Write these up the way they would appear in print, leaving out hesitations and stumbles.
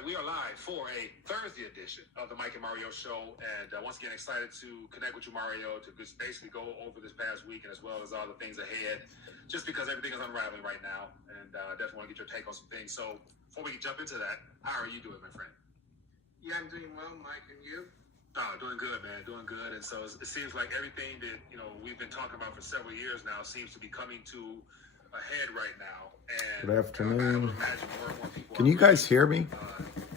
right, we are live for a Thursday edition of the Mike and Mario Show, and once again, excited to connect with you, Mario, to just basically go over this past week and as well as all the things ahead, just because everything is unraveling right now, and definitely want to get your take on some things. So before we can jump into that, how are you doing, my friend? Yeah, I'm doing well, Mike, and you? Oh, doing good, man, doing good. And so it seems like everything that we've been talking about for several years now seems to be coming to a head right now. And good afternoon. More Can you guys hear me?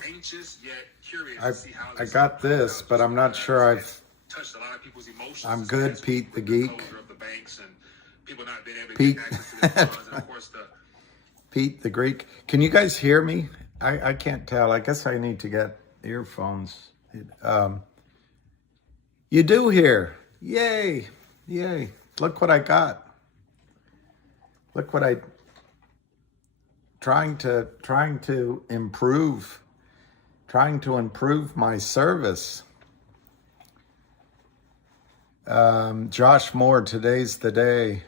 Anxious yet curious to see how I got this, but I'm not sure I've touched a lot of people's emotions. I'm good, Pete the Geek. The banks and people not being able to Pete. Get access to their funds, and of course Pete the Greek. Can you guys hear me? I can't tell. I guess I need to get earphones. You do hear. Yay. Yay. Look what I got. Look what I trying to improve my service. Josh Moore, today's the day.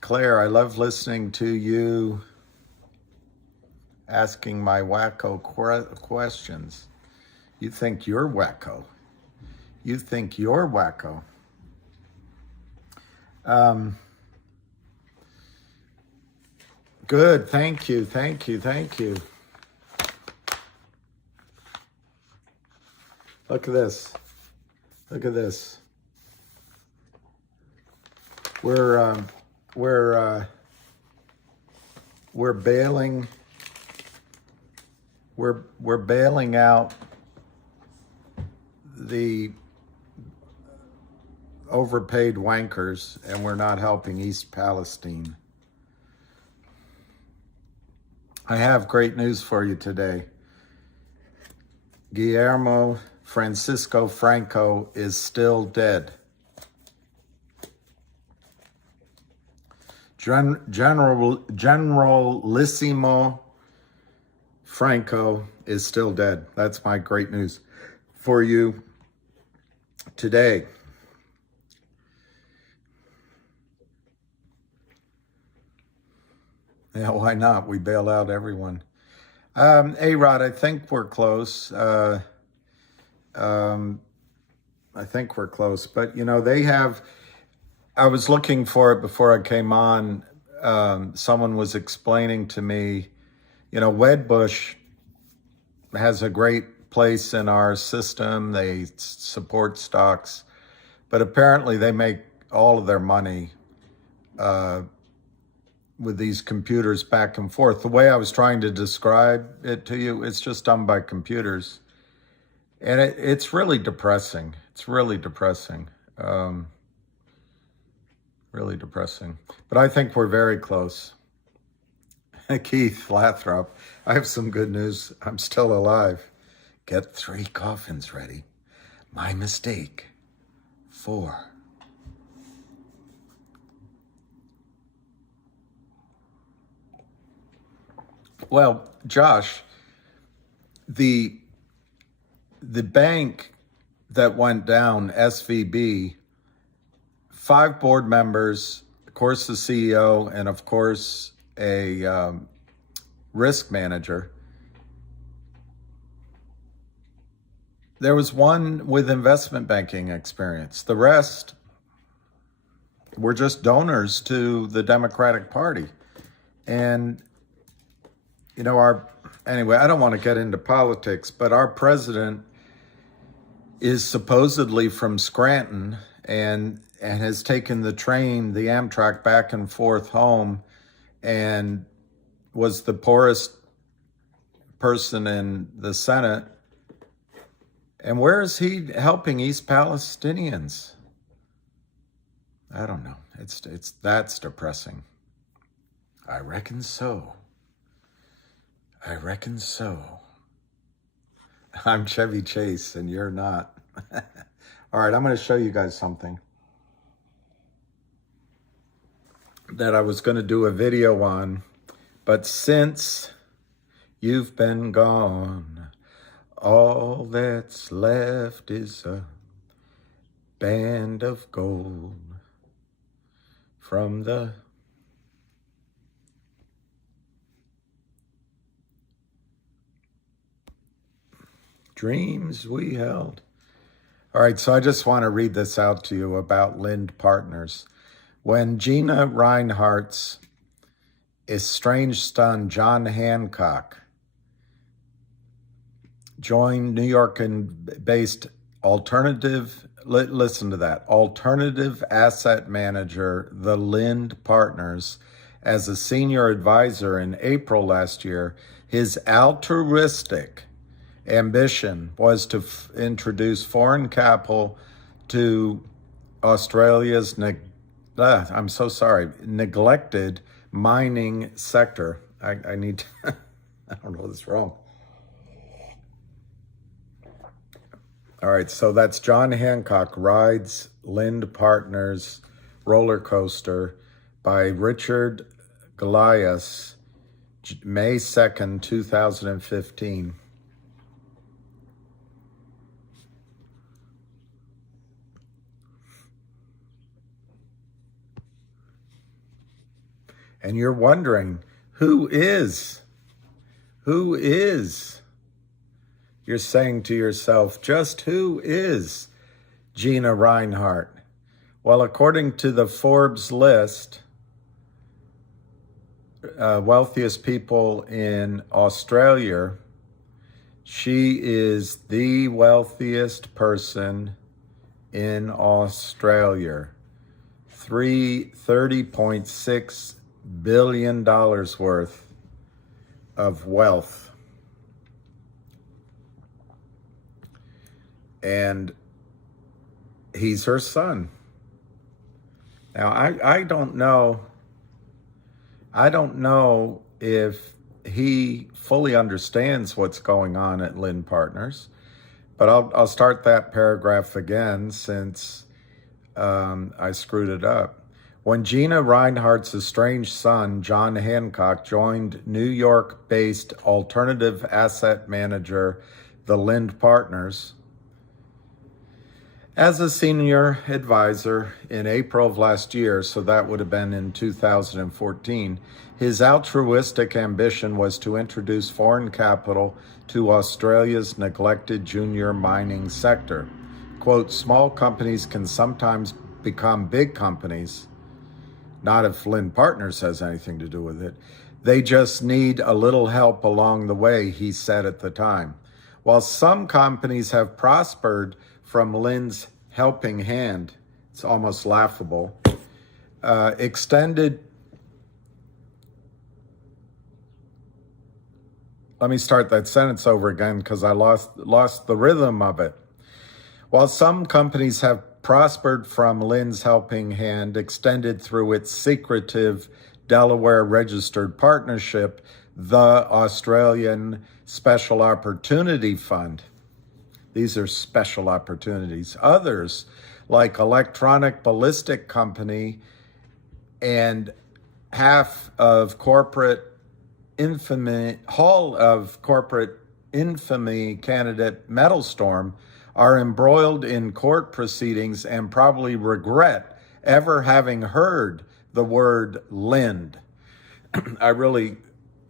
Claire, I love listening to you asking my wacko questions. You think you're wacko. You think you're wacko. Good, thank you. Look at this. We're bailing out the overpaid wankers, and we're not helping East Palestine. I have great news for you today. Guillermo Francisco Franco is still dead. Generalissimo Franco is still dead. That's my great news for you today. Yeah, why not? We bail out everyone. A-Rod, I think we're close. I think we're close. But, they have... I was looking for it before I came on. Someone was explaining to me, Wedbush has a great place in our system. They support stocks. But apparently they make all of their money with these computers back and forth. The way I was trying to describe it to you, it's just done by computers. And it's really depressing. It's really depressing. Really depressing. But I think we're very close. Keith Lathrop, I have some good news. I'm still alive. Get 3 coffins ready. My mistake. 4. Well, Josh, the bank that went down, SVB, 5 board members, of course the CEO, and of course a risk manager. There was one with investment banking experience. The rest were just donors to the Democratic Party. And anyway, I don't want to get into politics, but our president is supposedly from Scranton and has taken the train, the Amtrak, back and forth home, and was the poorest person in the Senate. And where is he helping East Palestinians? I don't know. That's depressing. I reckon so. I'm Chevy Chase and you're not. All right, I'm going to show you guys something that I was going to do a video on, but since you've been gone, all that's left is a band of gold from the Dreams we held. All right, so I just want to read this out to you about Lind Partners. When Gina Reinhardt's estranged son, John Hancock, joined New York-based alternative asset manager, the Lind Partners, as a senior advisor in April last year, his altruistic ambition was to introduce foreign capital to Australia's neglected mining sector. I need to, I don't know what's wrong. All right, so that's John Hancock rides Lind Partners roller coaster by Richard Golias, May 2nd, 2015. And you're wondering, who is? You're saying to yourself, just who is Gina Reinhardt? Well, according to the Forbes list, wealthiest people in Australia, she is the wealthiest person in Australia. $30.6 billion worth of wealth. And he's her son. Now, I don't know if he fully understands what's going on at Lind Partners, but I'll start that paragraph again since I screwed it up. When Gina Reinhardt's estranged son, John Hancock, joined New York-based alternative asset manager, the Lind Partners, as a senior advisor in April of last year, so that would have been in 2014, his altruistic ambition was to introduce foreign capital to Australia's neglected junior mining sector. Quote, small companies can sometimes become big companies, not if Lind Partners has anything to do with it. They just need a little help along the way, he said at the time. While some companies have prospered from Lind's helping hand, it's almost laughable, let me start that sentence over again because I lost the rhythm of it. While some companies have prospered from Lind's helping hand, extended through its secretive Delaware registered partnership, the Australian Special Opportunity Fund. These are special opportunities. Others, like Electronic Ballistic Company and Hall of Corporate Infamy candidate Metalstorm, are embroiled in court proceedings and probably regret ever having heard the word Lind. I really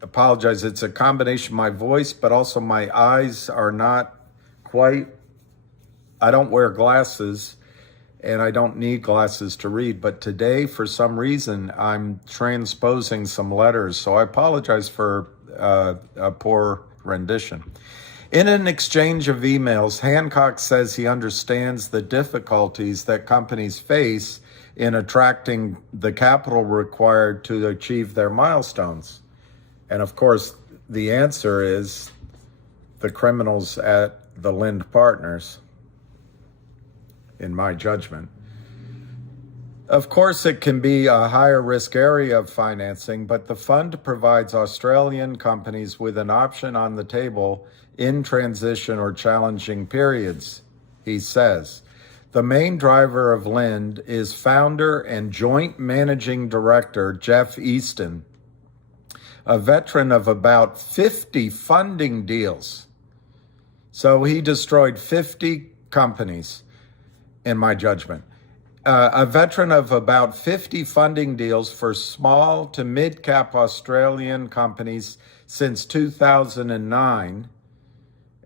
apologize. It's a combination of my voice, but also my eyes are not quite, I don't wear glasses and I don't need glasses to read, but today for some reason I'm transposing some letters, so I apologize for a poor rendition. In an exchange of emails, Hancock says he understands the difficulties that companies face in attracting the capital required to achieve their milestones. And of course, the answer is the criminals at the Lind Partners, in my judgment. Of course, it can be a higher risk area of financing, but the fund provides Australian companies with an option on the table in transition or challenging periods, he says. The main driver of Lind is founder and joint managing director Jeff Easton, a veteran of about 50 funding deals. So he destroyed 50 companies, in my judgment. A veteran of about 50 funding deals for small to mid-cap Australian companies since 2009,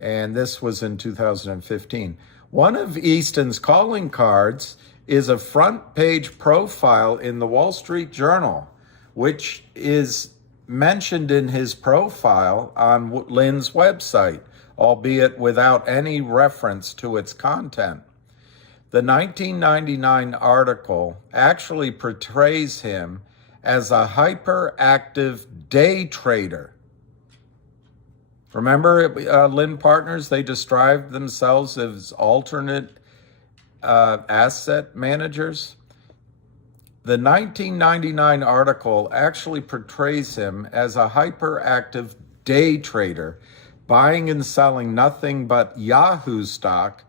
and this was in 2015. One of Easton's calling cards is a front page profile in the Wall Street Journal, which is mentioned in his profile on Lynn's website, albeit without any reference to its content. The 1999 article actually portrays him as a hyperactive day trader. Remember, Lynn Partners, they described themselves as alternate asset managers. The 1999 article actually portrays him as a hyperactive day trader, buying and selling nothing but Yahoo stock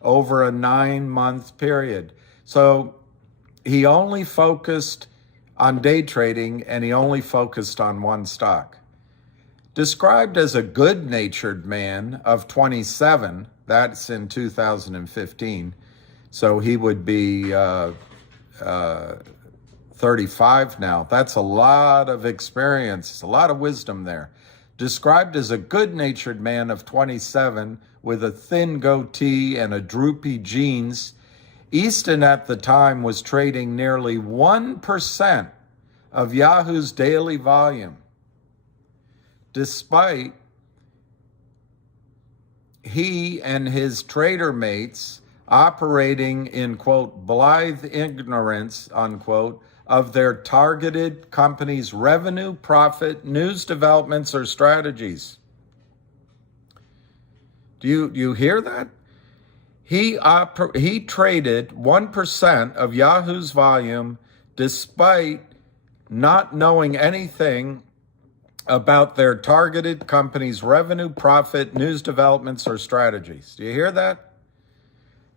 over a 9-month period. So he only focused on day trading, and he only focused on one stock. Described as a good-natured man of 27, that's in 2015, so he would be 35 now. That's a lot of experience, a lot of wisdom there. Described as a good-natured man of 27 with a thin goatee and a droopy jeans, Easton at the time was trading nearly 1% of Yahoo's daily volume, despite he and his trader mates operating in, quote, blithe ignorance, unquote, of their targeted company's revenue, profit, news developments, or strategies. Do you hear that? He traded 1% of Yahoo's volume despite not knowing anything about their targeted company's revenue, profit, news developments, or strategies. Do you hear that?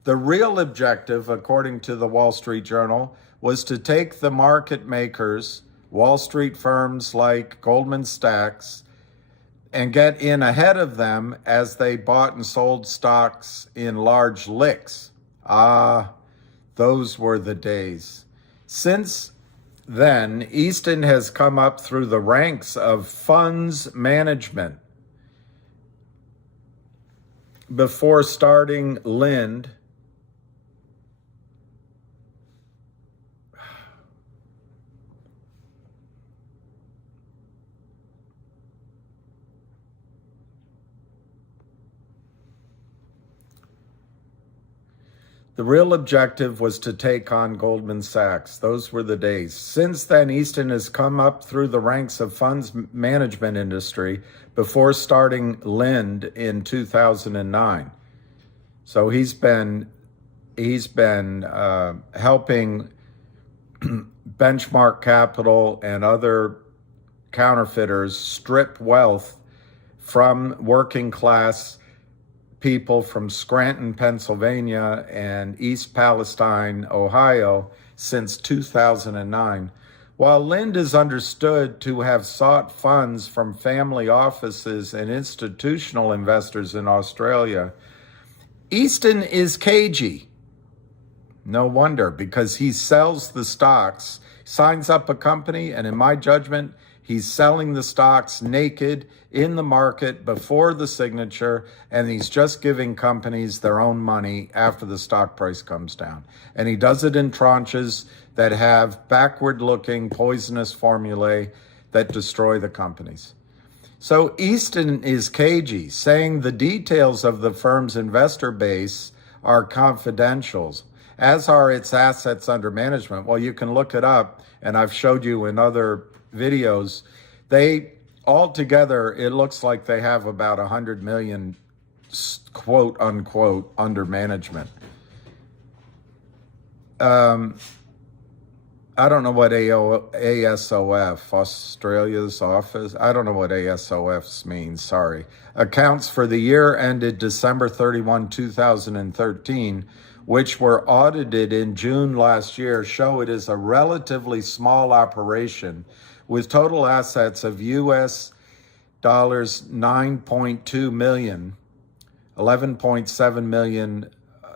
The real objective, according to the Wall Street Journal, was to take the market makers, Wall Street firms like Goldman Sachs, and get in ahead of them as they bought and sold stocks in large licks. Those were the days. Since then, Easton has come up through the ranks of funds management before starting Lind. The real objective was to take on Goldman Sachs. Those were the days. Since then, Easton has come up through the ranks of funds management industry before starting Lind in 2009. So he's been helping Benchmark Capital and other counterfeiters strip wealth from working class people from Scranton, Pennsylvania, and East Palestine, Ohio, since 2009. While Lind is understood to have sought funds from family offices and institutional investors in Australia, Easton is cagey. No wonder, because he sells the stocks, signs up a company, and in my judgment, he's selling the stocks naked in the market before the signature, and he's just giving companies their own money after the stock price comes down. And he does it in tranches that have backward-looking poisonous formulae that destroy the companies. So Easton is cagey, saying the details of the firm's investor base are confidential, as are its assets under management. Well, you can look it up, and I've showed you in other videos. They altogether, it looks like they have about 100 million, quote unquote, under management. I don't know what ASOF, Australia's office, I don't know what ASOF means, sorry. Accounts for the year ended December 31, 2013, which were audited in June last year, show it is a relatively small operation with total assets of US dollars 9.2 million, 11.7 million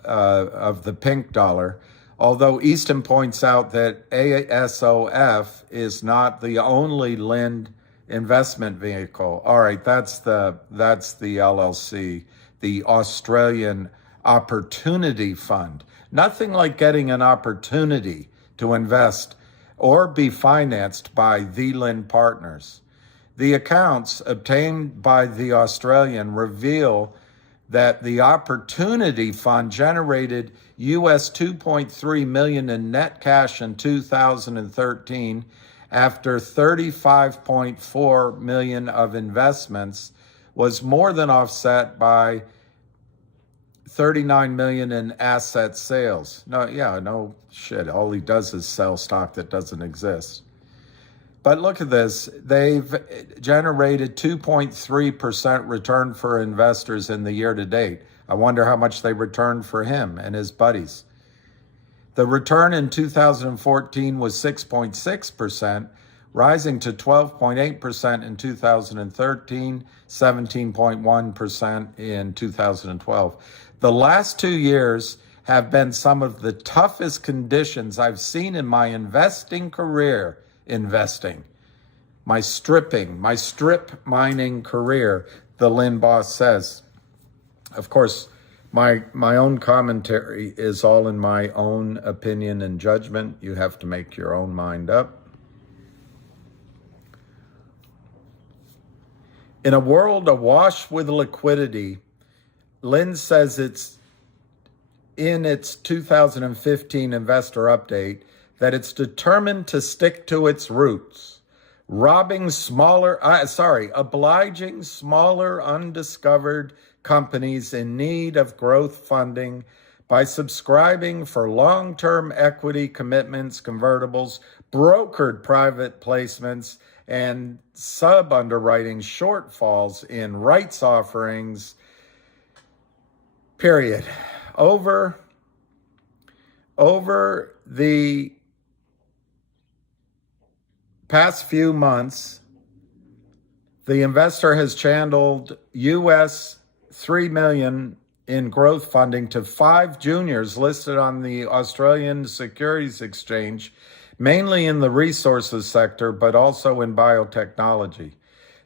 of the pink dollar. Although Easton points out that ASOF is not the only Lind investment vehicle. All right, that's the LLC. the Australian Opportunity Fund. Nothing like getting an opportunity to invest or be financed by the Lind partners. The accounts obtained by the Australian reveal that the Opportunity Fund generated US 2.3 million in net cash in 2013 after 35.4 million of investments was more than offset by 39 million in asset sales. No shit. All he does is sell stock that doesn't exist. But look at this. They've generated 2.3% return for investors in the year to date. I wonder how much they returned for him and his buddies. The return in 2014 was 6.6%, rising to 12.8% in 2013, 17.1% in 2012. The last 2 years have been some of the toughest conditions I've seen in my investing career. My strip mining career, the Lind boss says. Of course, my own commentary is all in my own opinion and judgment. You have to make your own mind up. In a world awash with liquidity, Lind says it's in its 2015 investor update that it's determined to stick to its roots, obliging smaller, undiscovered companies in need of growth funding by subscribing for long-term equity commitments, convertibles, brokered private placements, and sub-underwriting shortfalls in rights offerings, period. Over the past few months, the investor has channeled US $3 million in growth funding to 5 juniors listed on the Australian Securities Exchange, mainly in the resources sector, but also in biotechnology.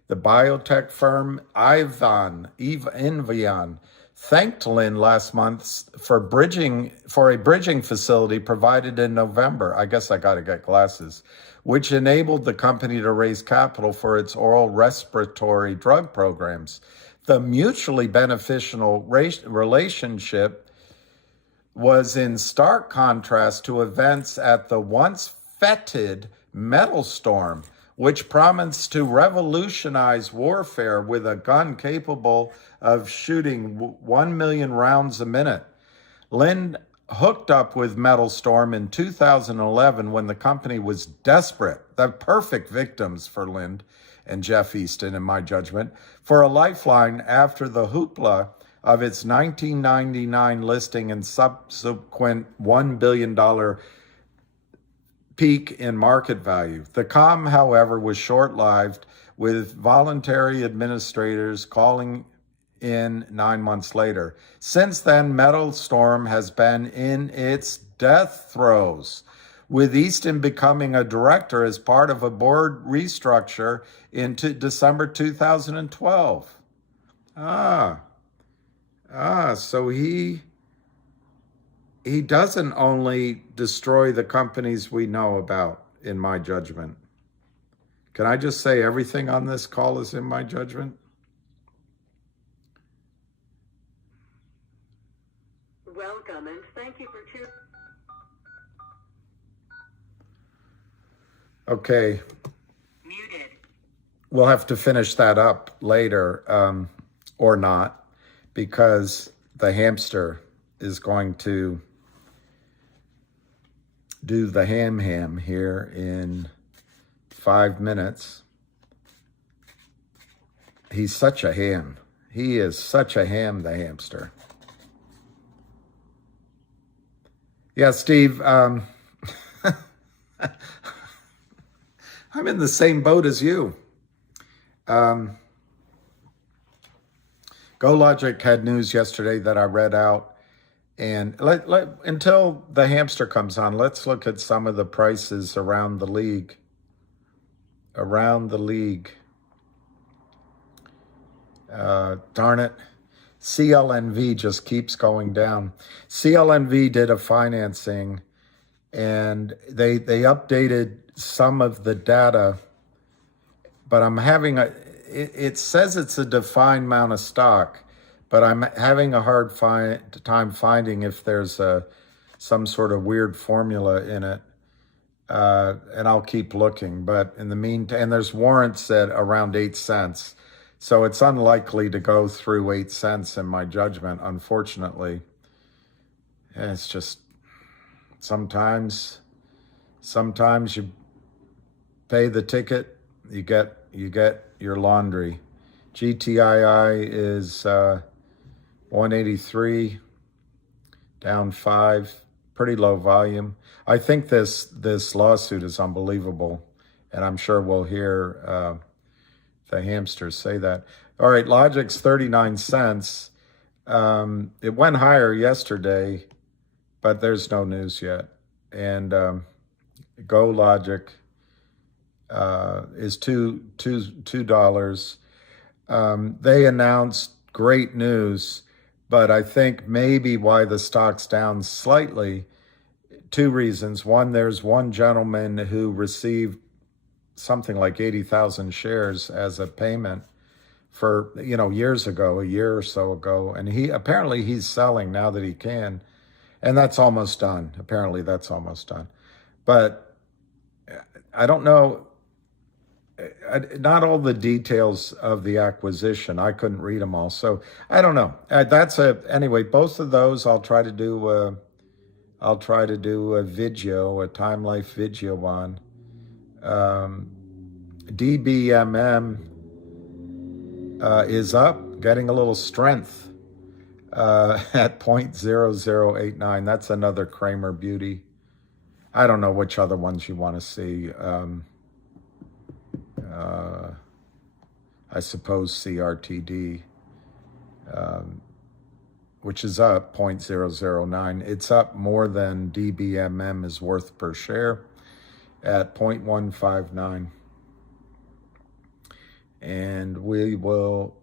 The biotech firm Invion thanked Lind last month for a bridging facility provided in November. I guess I got to get glasses, which enabled the company to raise capital for its oral respiratory drug programs. The mutually beneficial relationship was in stark contrast to events at the once fetid metal storm, which promised to revolutionize warfare with a gun capable of shooting 1 million rounds a minute. Lind hooked up with Metal Storm in 2011 when the company was desperate, the perfect victims for Lind and Jeff Easton, in my judgment, for a lifeline after the hoopla of its 1999 listing and subsequent $1 billion peak in market value. The calm, however, was short-lived, with voluntary administrators calling in 9 months later. Since then, Metal Storm has been in its death throes, with Easton becoming a director as part of a board restructure in December 2012. So he doesn't only destroy the companies we know about, in my judgment. Can I just say everything on this call is in my judgment? Welcome and thank you for choosing. Okay. Muted. We'll have to finish that up later, or not, because the hamster is going to do the ham here in 5 minutes. He's such a ham. He is such a ham, the hamster. Yeah, Steve, I'm in the same boat as you. GoLogic had news yesterday that I read out. And until the hamster comes on, let's look at some of the prices around the league. Darn it. CLNV just keeps going down. CLNV did a financing, and they updated some of the data, but I'm having it says it's a defined amount of stock, but I'm having a hard time finding if there's some sort of weird formula in it. And I'll keep looking, but in the meantime, and there's warrants at around 8 cents. So it's unlikely to go through 8 cents in my judgment, unfortunately. And it's just, sometimes you pay the ticket, you get your laundry. GTII is 183, down 5. Pretty low volume. I think this lawsuit is unbelievable, and I'm sure we'll hear the hamsters say that. All right, Logic's 39 cents. It went higher yesterday, but there's no news yet. And Go Logic is $2. They announced great news, but I think maybe why the stock's down slightly, 2 reasons. One, there's one gentleman who received something like 80,000 shares as a payment for, years ago, a year or so ago. And he's selling now that he can. And that's almost done. Apparently that's almost done. But I don't know. Not all the details of the acquisition. I couldn't read them all. So I don't know. Anyway, both of those I'll try to do a video, a Time Life video on. DBMM is up, getting a little strength at 0.0089. That's another Kramer beauty. I don't know which other ones you want to see. I suppose CRTD, which is up 0.009. It's up more than DBMM is worth per share at 0.159. And we will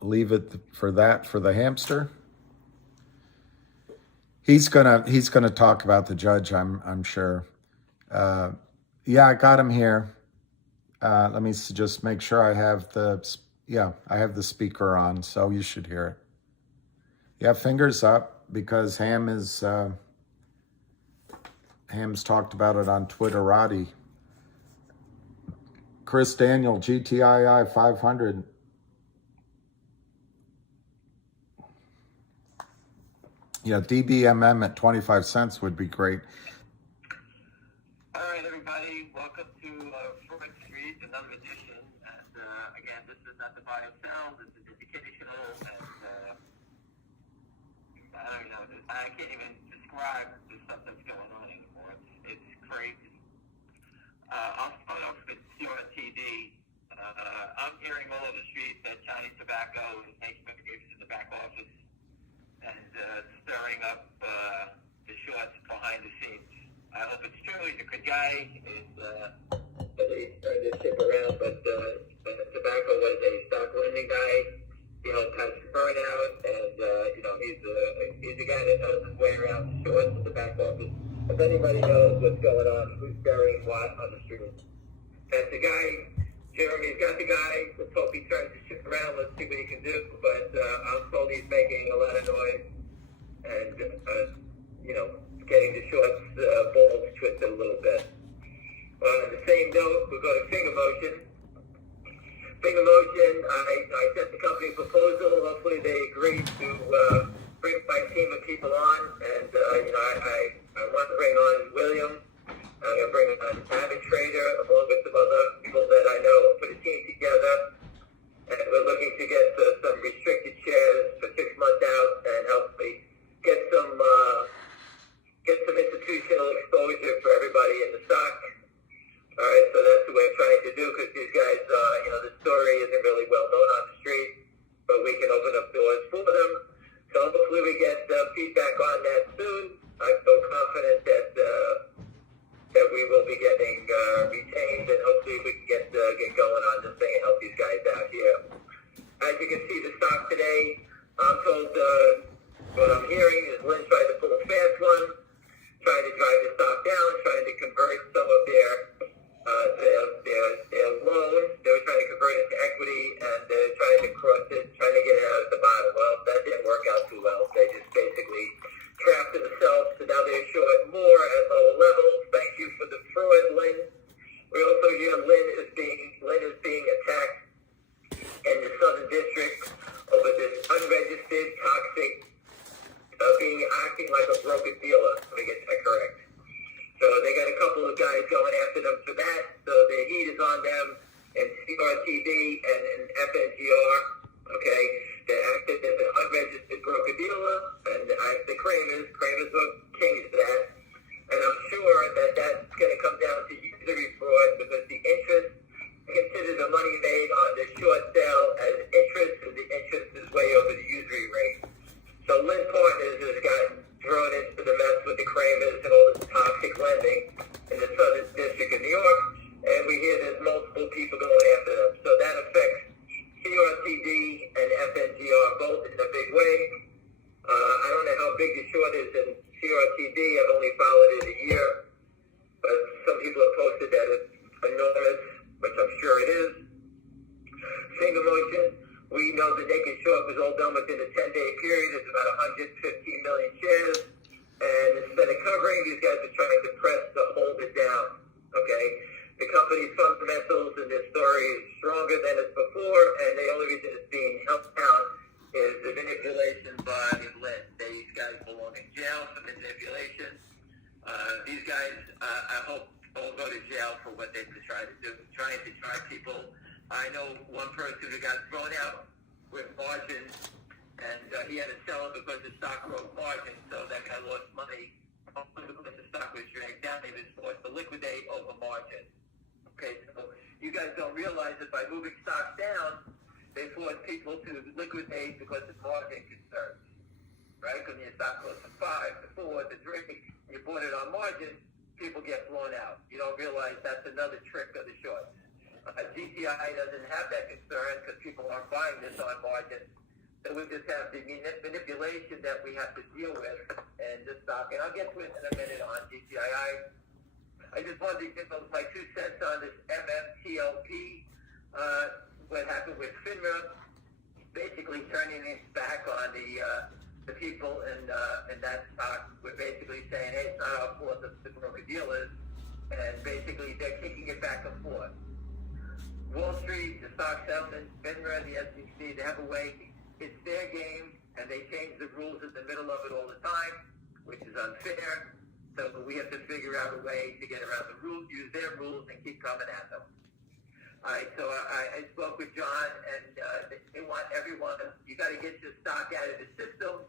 leave it for that for the hamster. He's gonna talk about the judge, I'm sure. Yeah, I got him here. Let me just make sure I have the speaker on, so you should hear it. Yeah, fingers up, because Ham's talked about it on Twitterati. Chris Daniel, GTII 500. Yeah, DBMM at 25 cents would be great. All right, everybody, welcome to Freud Street, another edition. And again, this is not the buy or sell, this is educational, and I don't know, I can't even describe the stuff that's going on anymore. It's crazy. I'll start off with CRTD. I'm hearing all over the street that Chinese tobacco is making moves in the back office and stirring up the shorts behind the scenes. I hope it's true. He's a good guy. He's turned his ship around, but tobacco was a stock lending guy. He helped catch burnout, and he's a guy that knows his way around the shorts in the back office. If anybody knows what's going on, who's burying what on the street, that's the guy. Jeremy's got the guy. Let's hope he turns his ship around. Let's see what he can do. But I'm told he's making a lot of noise and, getting the shorts balls twisted a little bit. On the same note, we'll go to Finger Motion. Finger Motion, I sent the company a proposal. Hopefully they agree to bring my team of people on. And, I want to bring on William. I'm going to bring on Avid Trader, along with some other people that I know, put a team together. And we're looking to get some restricted shares for 6 months out and hopefully get some institutional exposure for everybody in the stock. All right, so that's what we're trying to do, because these guys, the story isn't really well known on the street, but we can open up doors for them. So hopefully we get feedback on that back to themselves, so now they're short more at lower levels. Thank you for the fraud, Lynn. We also hear Lynn is being attacked in the Southern District over this unregistered, toxic, acting like a broker dealer. Let me get that correct. So they got a couple of guys going after them for that. So the heat is on them in CRTD and in FNGR. Okay, they acted as an unregistered broker dealer, and the Kramers were kings of that. And I'm sure that that's going to come down to usury fraud because the interest, consider the money made on the short sale as interest, and the interest is way over the usury rate. So Lynn Partners has gotten thrown into the mess with the Kramers and all this toxic lending in the Southern District of New York, and we hear there's multiple people going after them. So that affects CRTD and FNGR both in a big way. I don't know how big the short is in CRTD. I've only followed it a year, but some people have posted that it's enormous, which I'm sure it is. Single motion, we know the naked short was all done within a 10-day period. It's about 115 million shares, and instead of covering, these guys are trying to press to hold it down. Okay, the company's fundamentals and their story is stronger than it's before, and the only reason it's being held down is the manipulation by Lynn. These guys belong in jail for manipulation. These guys, I hope, all go to jail for what they've been trying to do, trying to charge people. I know one person who got thrown out with margins, and he had to sell it because the stock broke margin, so that guy lost money. Because the stock was dragged down, he was forced to liquidate over margin. Okay, so you guys don't realize that by moving stocks down, they force people to liquidate because of margin concerns, right? Because your stock goes from 5 to 4 to 3, you bought it on margin, people get blown out. You don't realize that's another trick of the shorts. GTI doesn't have that concern because people aren't buying this on margin. So we just have the manipulation that we have to deal with and this stock. And I'll get to it in a minute on GTII. I just wanted to give my 2 cents on this MMTLP. What happened with Finra, basically turning its back on the people in that stock. We're basically saying, hey, it's not our fault, it's the broker dealers, and basically they're kicking it back and forth. Wall Street, the stock settlement, Finra, the SEC, they have a way. It's their game, and they change the rules in the middle of it all the time, which is unfair. So we have to figure out a way to get around the rules, use their rules, and keep coming at them. All right, so I spoke with John, and they want everyone, you got to get your stock out of the system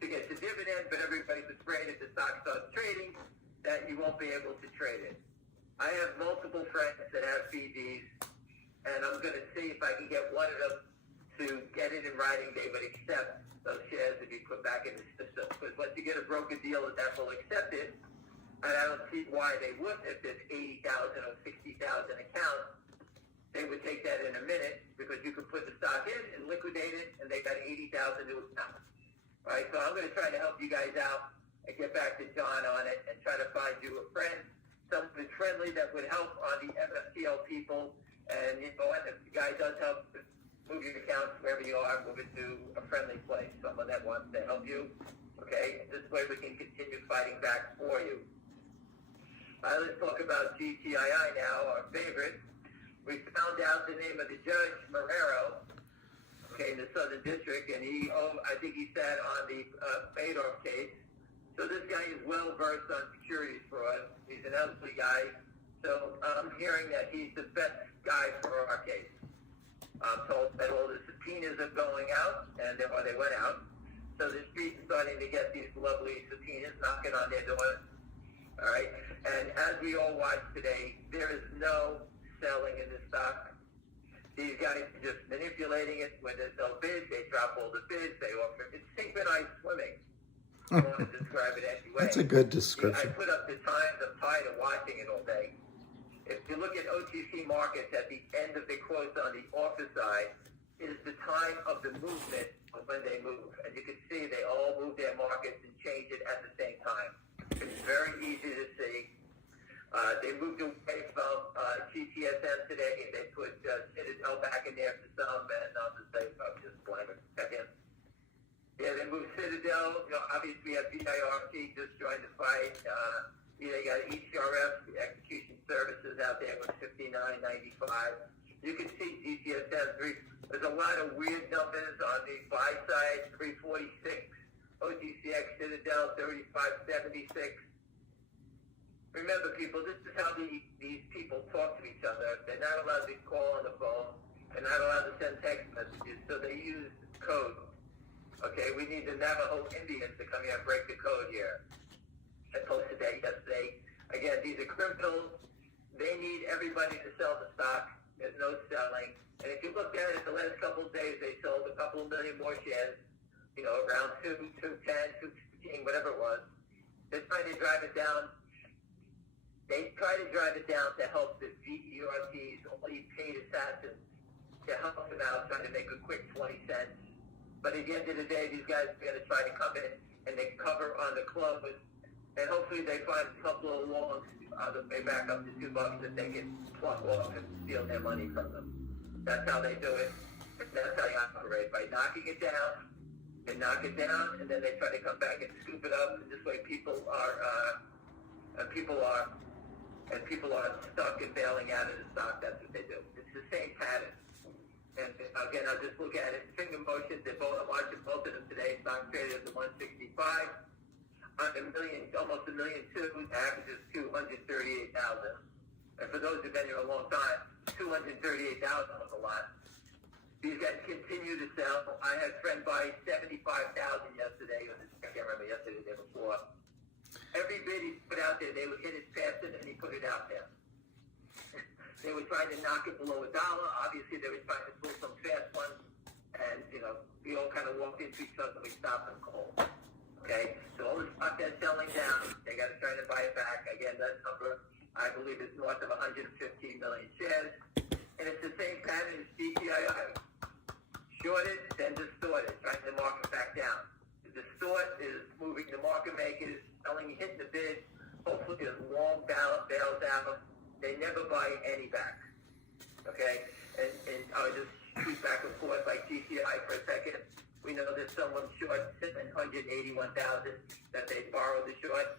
to get the dividend, but everybody's afraid if the stock starts trading that you won't be able to trade it. I have multiple friends that have BDs, and I'm going to see if I can get one of them to get it in writing they would accept those shares to be put back in the system. Because once you get a broker dealer that will accept it, and I don't see why they wouldn't if there's 80,000 or 60,000 accounts, they would take that in a minute because you could put the stock in and liquidate it, and they got 80,000 new accounts. All right, so I'm going to try to help you guys out and get back to John on it and try to find you a friend, something friendly that would help on the MFTL people. And you know what, if the guy does help move your accounts wherever you are, move it to a friendly place, someone that wants to help you. Okay, this way we can continue fighting back for you. Let's talk about GTII now, our favorite. We found out the name of the judge, Marrero, okay, in the Southern District, and I think he sat on the Bailouts case. So this guy is well versed on securities fraud. He's an elderly guy. So I'm hearing that he's the best guy for our case. I'm told that all the subpoenas are going out, and they went out. So the street is starting to get these lovely subpoenas knocking on their doors. All right, and as we all watch today, there is no selling in the stock. These guys are just manipulating it. When there's no bids, they drop all the bids. They offer. It's synchronized swimming. I want to describe it anyway. That's a good description. I put up the times. I'm tired of watching it all day. If you look at OTC markets at the end of the quotes on the offer side, is the time of the movement of when they move. And you can see they all move their markets and change it at the same time. It's very easy to see. They moved away from GTSM today. They put Citadel back in there for some, and I'll just say, I'll just blame it. Yeah, they moved Citadel. You know, obviously we have VIR GTIRC just joined the fight. You got ECRF, the execution services out there with $59.95. You can see GTSM 3. There's a lot of weird numbers on the buy side, 346. OTCX Citadel, 3576. Remember, people, this is how these people talk to each other. They're not allowed to call on the phone. They're not allowed to send text messages, so they use code. Okay, we need the Navajo Indians to come here and break the code here. I posted that yesterday. Again, these are criminals. They need everybody to sell the stock. There's no selling. And if you look at it, the last couple of days, they sold a couple of million more shares, around 210, 215, whatever it was. They're trying to drive it down. They try to drive it down to help the VERTs, only paid assassins, to help them out, trying to make a quick 20 cents. But at the end of the day, these guys are going to try to come in and they cover on the close. And hopefully they find a couple of longs out of way back up to $2 that they can pluck off and steal their money from them. That's how they do it. That's how they operate, by knocking it down. They knock it down, and then they try to come back and scoop it up. And this way, people are stuck and bailing out of the stock. That's what they do. It's the same pattern. And again, I'll just look at it. Finger motions. I'm watching both of them today. Stock traded at the 165. On almost $1.2 million. Average is 238,000. And for those who've been here a long time, 238,000 was a lot. These guys continue to sell. I had a friend buy 75,000 yesterday. I can't remember yesterday, the day before. Every bid he put out there, they would hit it faster than he put it out there. They were trying to knock it below $1. Obviously, they were trying to pull some fast ones. And, we all kind of walked into each other and we stopped them cold. Okay? So all the stock that's selling down, they got to try to buy it back. Again, that number, I believe, is north of 115 million shares. And it's the same pattern as GTII. Shorted, then distorted, trying to mark it back down. The distort is moving the market makers, selling, hitting the bid. Hopefully, there's long bails out. They never buy any back. Okay? And I'll just shoot back and forth like GTI for a second. We know that someone short 781,000 that they borrowed the short.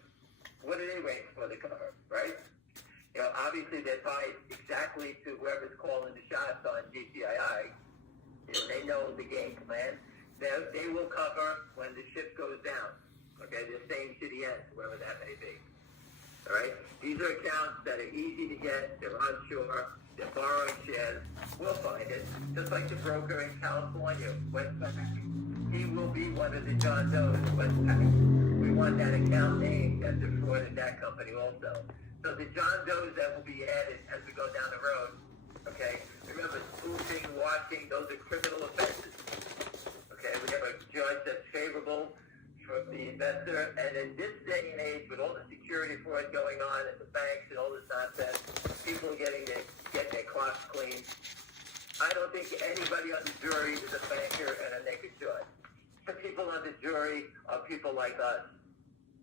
What are they waiting for the cover, right? Obviously, they're tied exactly to whoever's calling the shots on GTII. They know the game plan. They will cover when the ship goes down. Okay, they're staying to the end, wherever that may be. All right? These are accounts that are easy to get. They're onshore. They're borrowing shares. We'll find it. Just like the broker in California, Westpac. He will be one of the John Does, Westpac. We want that account name that defrauded that company also. So the John Does that will be added as we go down the road, okay? Remember, spoofing, washing, those are criminal offenses. Okay, we have a judge that's favorable for the investor, and in this day and age, with all the security fraud going on at the banks and all this nonsense, people are getting their clocks clean. I don't think anybody on the jury is a banker and a naked judge. The people on the jury are people like us.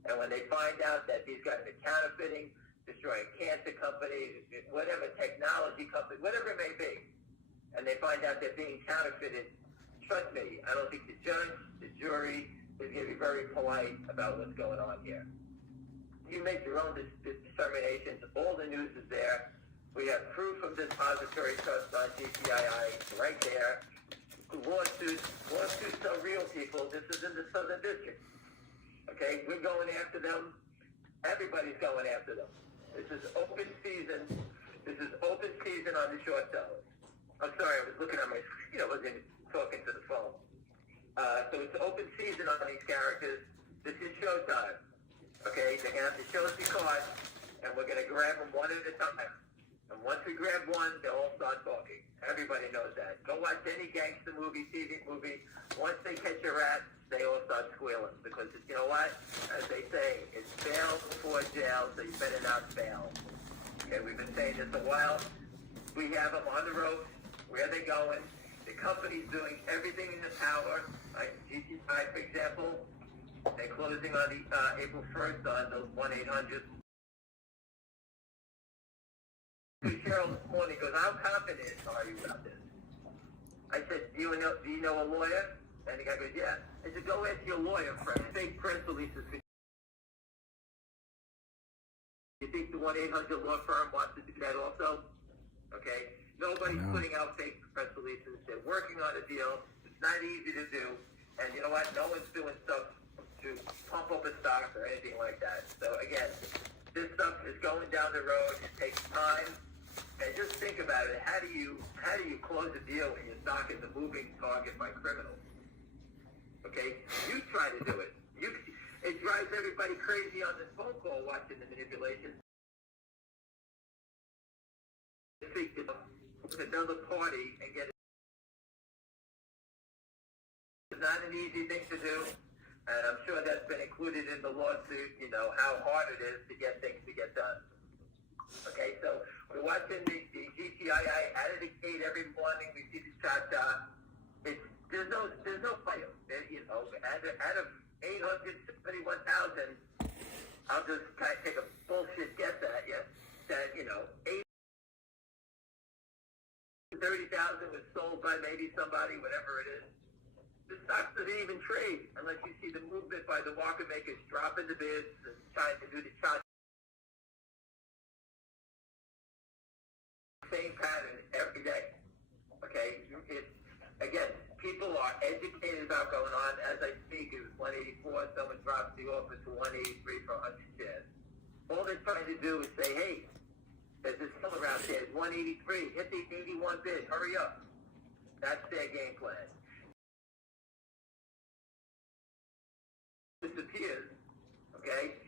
And when they find out that these guys are counterfeiting, destroying cancer companies, whatever, technology companies, whatever it may be, and they find out they're being counterfeited, trust me, I don't think the judge, the jury, is going to be very polite about what's going on here. You make your own determinations. All the news is there. We have proof of this depository trust on GTII right there. Lawsuits are real, people. This is in the Southern District. Okay, we're going after them. Everybody's going after them. This is open season. This is open season on the short sellers. I'm sorry, I was looking at my screen. I wasn't talking to the phone. So it's open season on these characters. This is showtime. Okay, they're going to have to show us the cards, and we're going to grab them one at a time. And once we grab one, they'll all start talking. Everybody knows that. Go watch any gangster movie, TV movie. Once they catch a rat, they all start squealing. Because, you know what? As they say, it's bail before jail, so you better not fail. Okay, we've been saying this a while. We have them on the ropes. Where are they going? The company's doing everything in their power. Like GTI, for example, they're closing on the April 1st on those 1-800. Cheryl this morning goes, how confident are you about this? I said, do you know a lawyer? And the guy goes, yeah. I said, go ask your lawyer for fake press releases You think the 1-800 law firm wants to do that also? Okay? Nobody's putting out fake press releases. They're working on a deal. It's not easy to do. And you know what? No one's doing stuff to pump up a stock or anything like that. So again, this stuff is going down the road. It takes time. And just think about it. How do you close a deal when your stock is a moving target by criminals? Okay? You try to do it. It drives everybody crazy on this phone call watching the manipulation. Speak to another party and get it. It's not an easy thing to do, and I'm sure that's been included in the lawsuit, you know, how hard it is to get things to get done. Okay, so we're watching the GTII out of the gate every morning. We see the cha-cha. There's no fire. You know, out of 871,000, I'll just kind of take a bullshit guess at you that, you know, 30,000 was sold by maybe somebody, whatever it is. The stock doesn't even trade unless you see the movement by the market makers dropping the bids and trying to do the cha. Same pattern every day. Okay? Again, people are educated about going on. As I speak, it was 184. Someone drops the offer to 183 for 100 shares. All they're trying to do is say, hey, there's this seller around here. It's 183. Hit the 81 bid. Hurry up. That's their game plan. Disappears. Okay?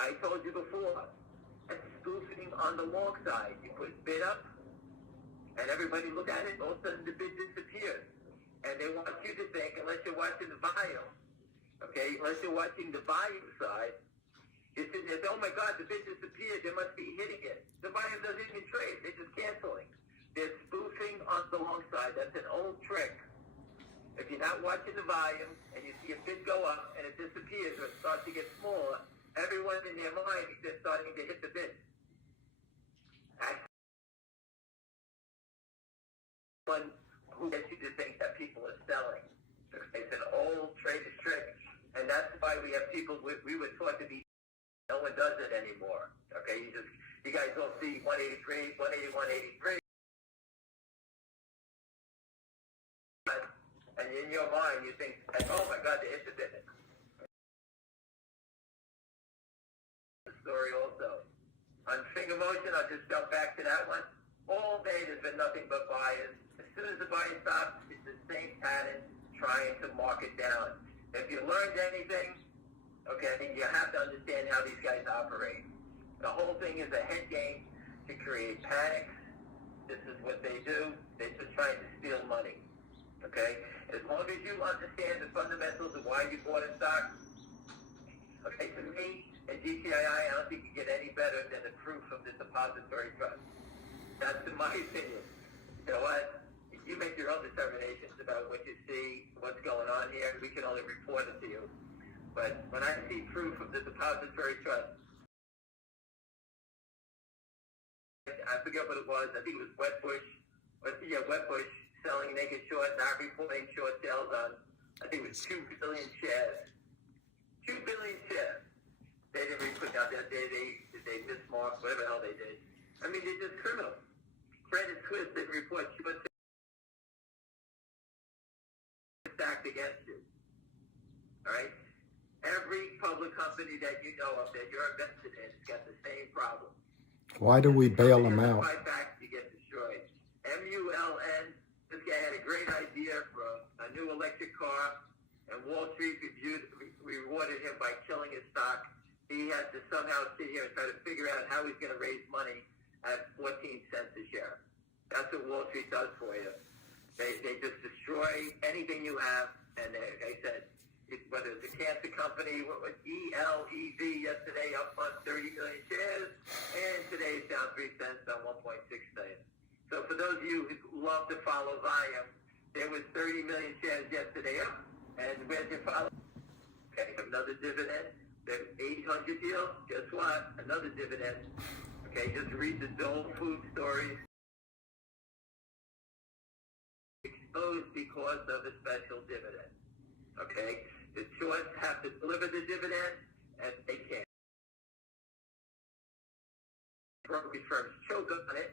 I told you before. That's spoofing on the long side. You put bid up, and everybody look at it. All of a sudden, the bid disappears. And they want you to think, unless you're watching the volume, okay, unless you're watching the volume side, you're sitting there, oh my God, the bid disappeared, they must be hitting it. The volume doesn't even trade, they're just canceling. They're spoofing on the long side. That's an old trick. If you're not watching the volume and you see a bid go up and it disappears or it starts to get smaller, everyone in their mind is just starting to hit the bid. One who gets you to think that people are selling. It's an old trader's trick. And that's why we have people, we were taught to be, no one does it anymore. Okay, you guys all see 183, 180, 183. And in your mind, you think, oh my God, they hit the bid. Story also. On finger motion, I'll just jump back to that one. All day there's been nothing but buyers. As soon as the buying stops, it's the same pattern trying to mark it down. If you learned anything, okay, you have to understand how these guys operate. The whole thing is a head game to create panics. This is what they do. They're just trying to steal money. Okay? As long as you understand the fundamentals of why you bought a stock, okay, to me, at GTII, I don't think you get any better than the proof of the depository trust. That's in my opinion. You know what? You make your own determinations about what you see, what's going on here. We can only report it to you. But when I see proof of the depository trust, I forget what it was. I think it was Wetbush selling naked short, not reporting short sales on, I think it was 2 billion shares. 2 billion shares. They didn't really put out that day. They mismarked, whatever the hell they did. I mean, they're just criminals. Credit Suisse didn't report short sales stacked against you. All right? Every public company that you know of that you're invested in has got the same problem. Why do we bail them out? Fight back, you get destroyed. MULN, this guy had a great idea for a new electric car, and Wall Street rewarded him by killing his stock. He had to somehow sit here and try to figure out how he's going to raise money at 14 cents a share. That's what Wall Street does for you. They just destroy anything you have, and like I said, whether it's a cancer company, what was ELEV yesterday up on 30 million shares, and today it's down 3 cents on 1.6 million. So for those of you who love to follow volume, there was 30 million shares yesterday up, and where's your follow? Okay, another dividend. There's 800 deal. Guess what? Another dividend. Okay, just read the Dole Food stories. Exposed because of a special dividend. Okay, the shorts have to deliver the dividend, and they can't. brokerage firms choke on it,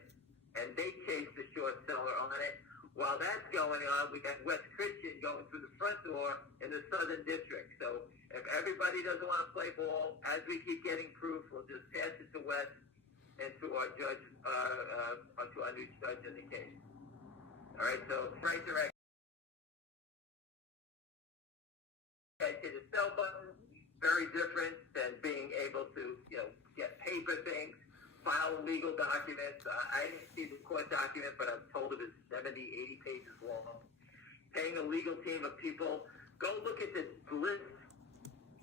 and they chase the short seller on it. While that's going on, we got West Christian going through the front door in the Southern District. So if everybody doesn't want to play ball, as we keep getting proof, we'll just pass it to West and to our judge, to our new judge in the case. All right, so right direction. Okay, the sell button, very different than being able to, get paper things, file legal documents. I didn't see the court document, but I'm told it is 70, 80 pages long. Paying a legal team of people. Go look at the list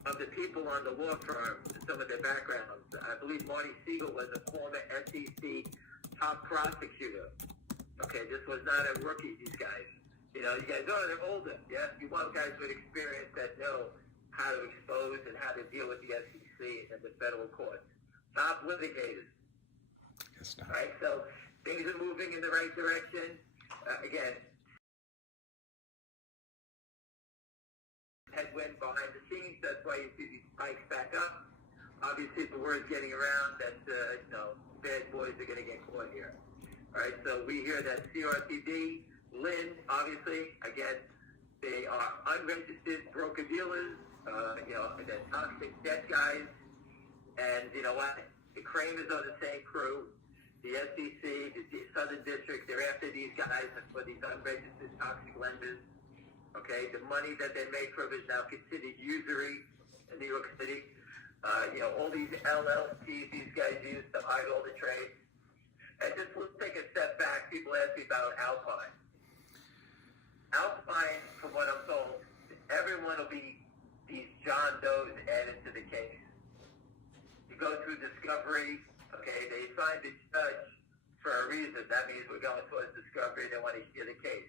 of the people on the law firm, some of their backgrounds. I believe Marty Siegel was a former SEC top prosecutor. Okay, this was not a rookie, these guys. You guys, they're older. Yes, you want guys with experience that know how to expose and how to deal with the SEC and the federal courts. Top litigators. All right, so things are moving in the right direction. Again, headwind behind the scenes. That's why you see these spikes back up. Obviously, the word's getting around that bad boys are going to get caught here. All right, so we hear that CRTD, Lynn, obviously, again, they are unregistered broker dealers. They're toxic debt guys. And you know what? The Kramers are the same crew. The SEC, the Southern District, they're after these guys for these unregistered toxic lenders. Okay, the money that they make from is now considered usury in New York City. All these LLCs these guys use to hide all the trades. And just let's take a step back. People ask me about Alpine. Alpine, from what I'm told, everyone will be these John Does added to the case. You go through discovery. Okay, they signed the judge for a reason. That means we're going towards discovery. They want to hear the case.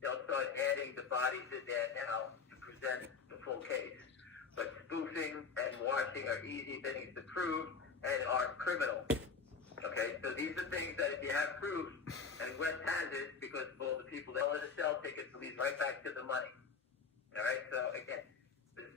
They'll start adding the bodies in there now to present the full case. But spoofing and washing are easy things to prove and are criminal. Okay, so these are things that if you have proof, and West has it because of all the people that let us sell tickets, it leads right back to the money. All right, so again, there's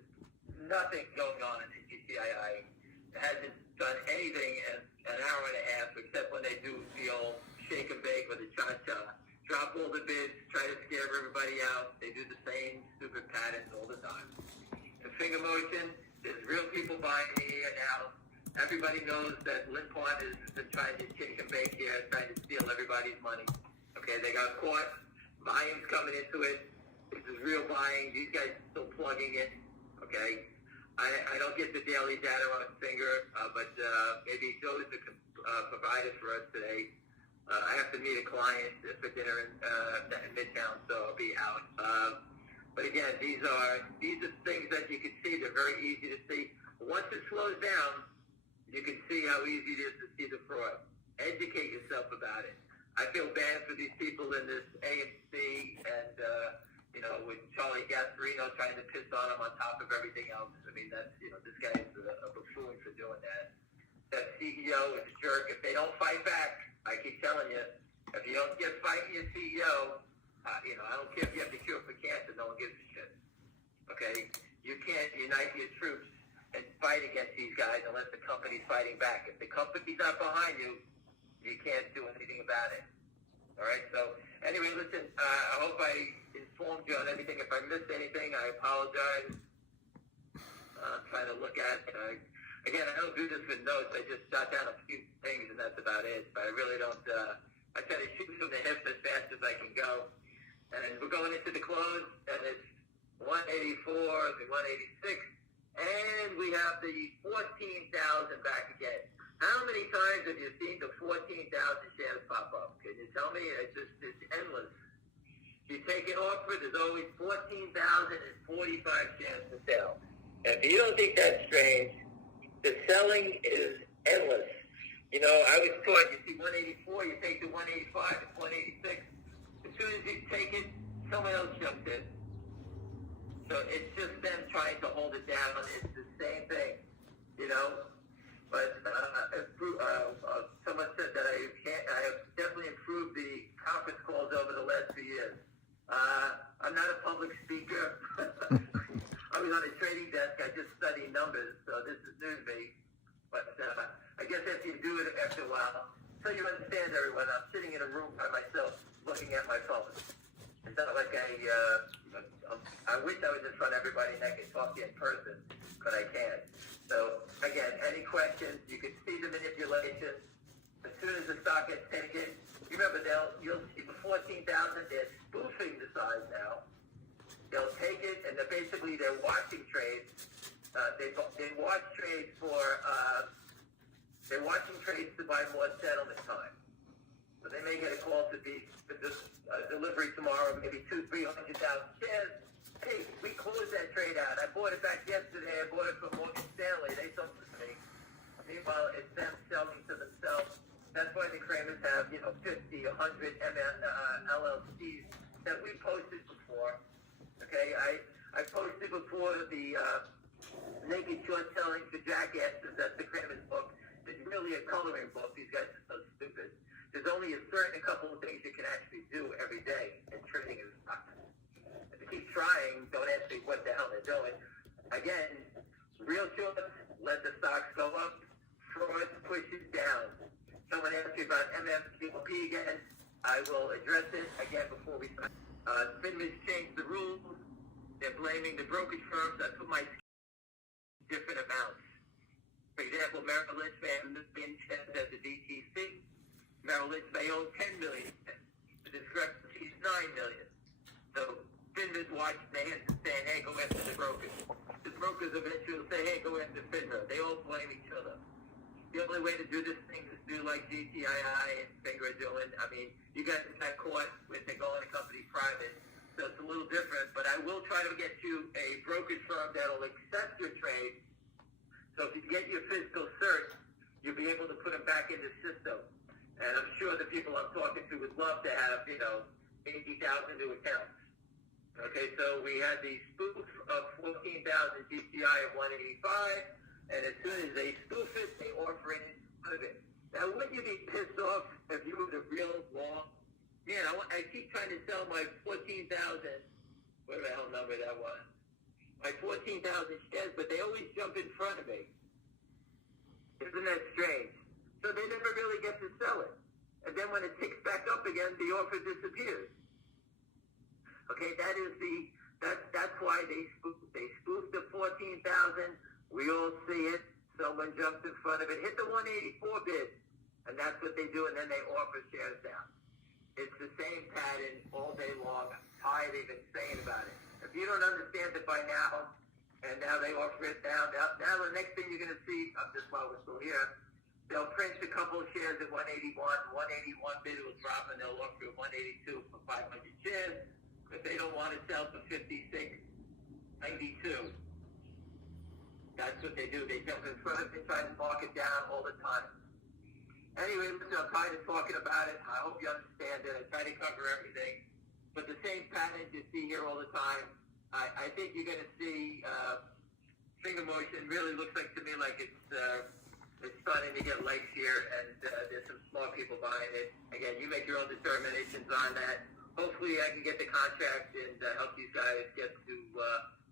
nothing going on in the GTII. It hasn't done anything in an hour and a half except when they do the old shake and bake or the cha-cha. Drop all the bids, try to scare everybody out. They do the same stupid patterns all the time. The finger motion, there's real people buying here now. Everybody knows that Lynn Partners has been trying to shake and bake here, trying to steal everybody's money. Okay, they got caught. Volume's coming into it. This is real buying. These guys are still plugging it. Okay. I don't get the daily data on finger, but maybe Joe's the provider for us today. I have to meet a client for dinner in Midtown, so I'll be out. But again, these are things that you can see. They're very easy to see. Once it slows down, you can see how easy it is to see the fraud. Educate yourself about it. I feel bad for these people in this AMC and with Charlie Gasparino trying to piss on him on top of everything else. I mean, that's, this guy is a buffoon for doing that. That CEO is a jerk. If they don't fight back, I keep telling you, if you don't get fighting your CEO, I don't care if you have the cure for cancer, no one gives a shit. Okay? You can't unite your troops and fight against these guys unless the company's fighting back. If the company's not behind you, you can't do anything about it. All right? So, anyway, listen, I hope I informed you on everything. If I missed anything, I apologize. I'm trying to look at again, I don't do this with notes. I just jot down a few things, and that's about it. But I really don't. I try to shoot from the hip as fast as I can go. And we're going into the close, and it's 184 and 186, and we have the 14,000 back again. How many times have you seen the 14,000 shares pop up? Can you tell me? It's endless. You take an offer, there's always 14,045 shares for sale. And if you don't think that's strange, the selling is endless. I was taught, you see 184, you take the 185, it's 186. As soon as you take it, someone else jumps in. So it's just them trying to hold it down. It's the same thing, But someone said that I have definitely improved the conference calls over the last few years. I'm not a public speaker. I was on a trading desk. I just study numbers, so this is new to me. But I guess after you do it after a while, so you understand everyone, I'm sitting in a room by myself looking at my phone. It's not like I wish I was in front of everybody and I could talk to you in person, but I can't. So again, any questions, you can see the manipulation. As soon as the stock gets taken, remember you'll see the 14,000, they're spoofing the size now. They'll take it and they're watching trades. They watch trades they're watching trades to buy more settlement time. So they may get a call to be delivery tomorrow, maybe 200,000-300,000 shares. Hey, we closed that trade out. I bought it back yesterday. I bought it from Morgan Stanley. They sold it to me. Meanwhile, it's them selling to themselves. That's why the Kramers have, 50, 100 LLCs that we posted before. Okay, I posted before the naked short selling for jackasses. That's the Kramers book. It's really a coloring book. These guys are so stupid. There's only a couple of things you can actually do every day in trading in stock. If you keep trying, don't ask me what the hell they're doing. Again, real shorts, let the stocks go up. Frauds push it down. Someone asked me about MMTLP again. I will address it again before we start. Finra's changed the rules. They're blaming the brokerage firms. I put my different amounts. For example, Merrill Lynch may have $1 million shares as a DTC. Merrill Lynch may own 10 million. The discrepancy is 9 million. So Finra's watching their hands and saying, hey, go after the brokers. The brokers eventually will say, hey, go after Finra. They all blame each other. The only way to do this thing is do like GTII and Finra are doing. I mean, you guys got caught with they going a company private. So it's a little different, but I will try to get you a brokerage firm that'll accept your trade. So if you get your physical cert, you'll be able to put them back in the system. And I'm sure the people I'm talking to would love to have, 80,000 new accounts. Okay, so we had the spoof of 14,000 GTI at 185, and as soon as they spoof it, they offer it in front of it. Now, wouldn't you be pissed off if you were the real long? Man, I keep trying to sell my 14,000, whatever the hell number that was, my 14,000 shares, but they always jump in front of me. Isn't that strange? So they never really get to sell it. And then when it ticks back up again, the offer disappears. Okay, that's why they spoofed the 14,000. We all see it. Someone jumps in front of it, hit the 184 bid, and that's what they do, and then they offer shares down. It's the same pattern all day long. I'm tired of even saying about it. If you don't understand it by now, and now they offer it down, now the next thing you're going to see, just while we're still here, they'll print a couple of shares at 181. 181 bid will drop, and they'll offer 182 for 500 shares. If they don't want to sell for 56.92. That's what they do. They jump in front of it, try to mark it down all the time. Anyway, listen, I'm tired of talking about it. I hope you understand it. I try to cover everything. But the same pattern you see here all the time. I think you're going to see finger motion really looks like to me like it's starting to get legs here, and there's some smart people buying it. Again, you make your own determinations on that. Hopefully I can get the contract and help you guys get to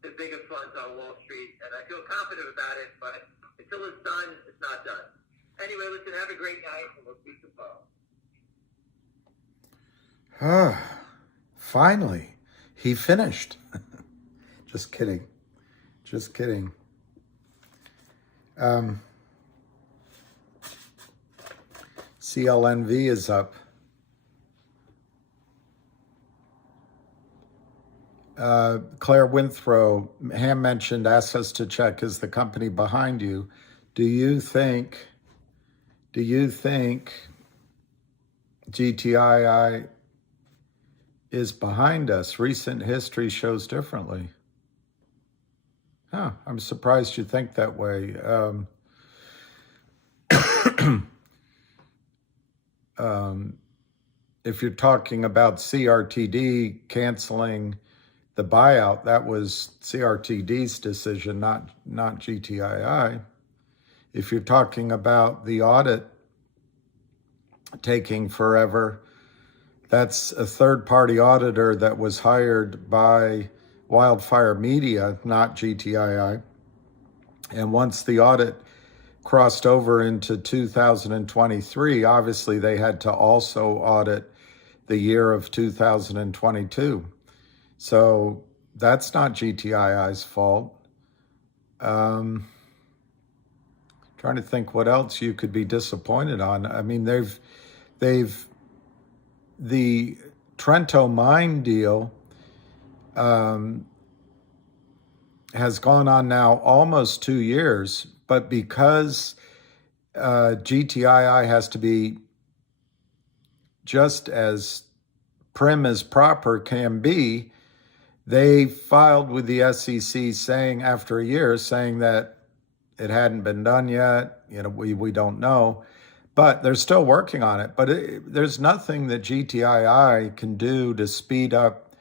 the bigger funds on Wall Street. And I feel confident about it, but until it's done, it's not done. Anyway, listen, have a great night, and we'll speak tomorrow. Finally, he finished. Just kidding. Just kidding. CLNV is up. Claire Winthrow, Ham mentioned, asked us to check, is the company behind you? Do you think GTII is behind us? Recent history shows differently. I'm surprised you think that way. If you're talking about CRTD canceling the buyout, that was CRTD's decision, not GTII. If you're talking about the audit taking forever, that's a third-party auditor that was hired by Wildfire Media, not GTII. And once the audit, crossed over into 2023, obviously they had to also audit the year of 2022. So that's not GTII's fault. Trying to think what else you could be disappointed on. I mean, the Trento mine deal has gone on now almost 2 years, but because GTII has to be just as prim as proper can be, they filed with the SEC saying after a year, saying that it hadn't been done yet. You know, we don't know, but they're still working on it. But there's nothing that GTII can do to speed up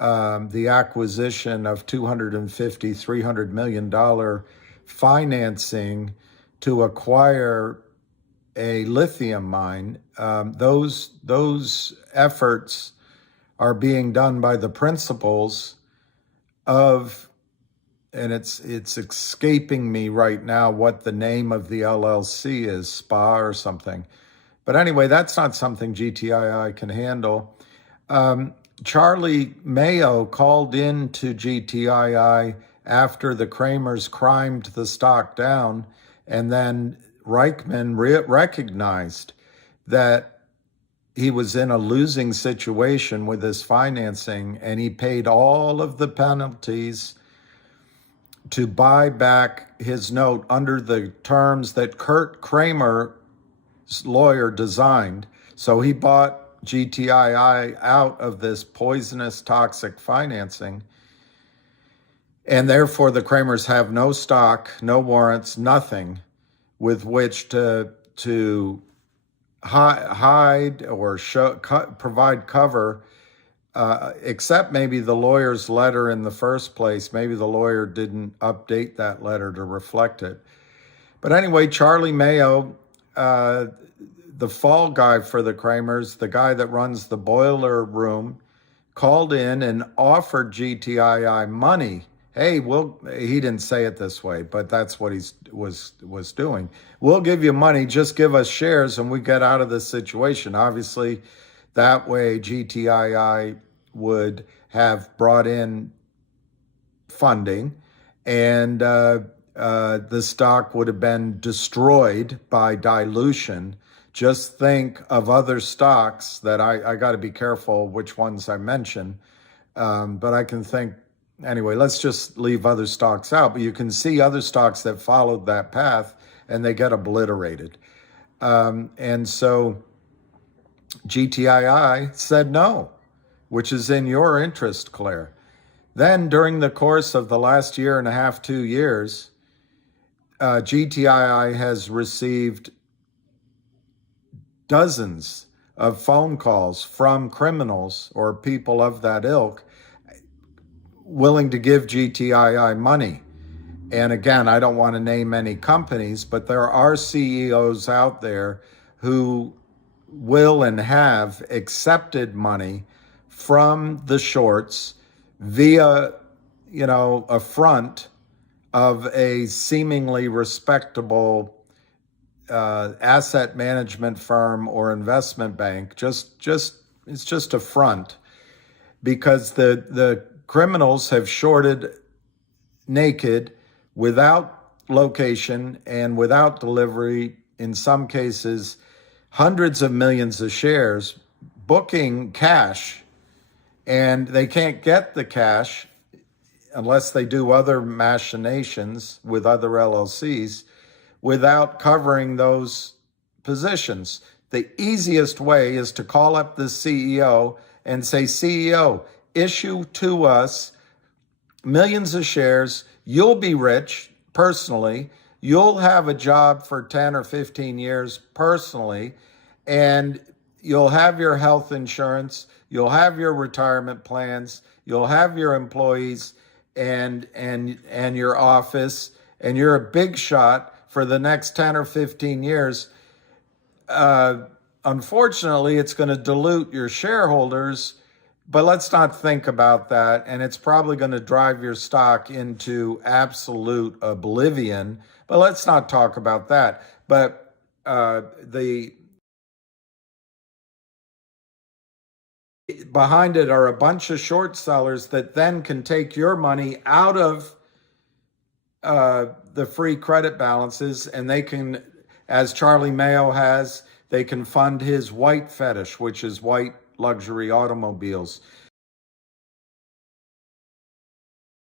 the acquisition of $250–300 million financing to acquire a lithium mine. Those efforts are being done by the principals of, and it's escaping me right now what the name of the LLC is, SPA or something. But anyway, that's not something GTII can handle. Charlie Mayo called in to GTII after the Kramers crimed the stock down, and then Reichman recognized that he was in a losing situation with his financing, and he paid all of the penalties to buy back his note under the terms that Kurt Kramer's lawyer designed. So he bought GTII out of this poisonous, toxic financing. And therefore, the Kramers have no stock, no warrants, nothing with which to hide or provide cover, except maybe the lawyer's letter in the first place. Maybe the lawyer didn't update that letter to reflect it. But anyway, Charlie Mayo, the fall guy for the Kramers, the guy that runs the boiler room, called in and offered GTII money. Hey, he didn't say it this way, but that's what he was doing. We'll give you money, just give us shares and we get out of this situation. Obviously, that way GTII would have brought in funding, and the stock would have been destroyed by dilution. Just think of other stocks that I got to be careful which ones I mention, but I can think. Anyway, let's just leave other stocks out, but you can see other stocks that followed that path and they get obliterated. And so GTII said no, which is in your interest, Claire. Then during the course of the last year and a half, 2 years, GTII has received dozens of phone calls from criminals or people of that ilk willing to give GTII money. And again, I don't want to name any companies, but there are CEOs out there who will and have accepted money from the shorts via, a front of a seemingly respectable asset management firm or investment bank. It's just a front, because the criminals have shorted naked, without location and without delivery, in some cases, hundreds of millions of shares, booking cash, and they can't get the cash unless they do other machinations with other LLCs without covering those positions. The easiest way is to call up the CEO and say, CEO, issue to us millions of shares. You'll be rich personally. You'll have a job for 10 or 15 years personally, and you'll have your health insurance. You'll have your retirement plans. You'll have your employees and your office, and you're a big shot for the next 10 or 15 years. Unfortunately, it's going to dilute your shareholders, but let's not think about that. And it's probably going to drive your stock into absolute oblivion But let's not talk about that. But behind it are a bunch of short sellers that then can take your money out of the free credit balances, and they can, as Charlie Mayo has, they can fund his white fetish, which is white luxury automobiles.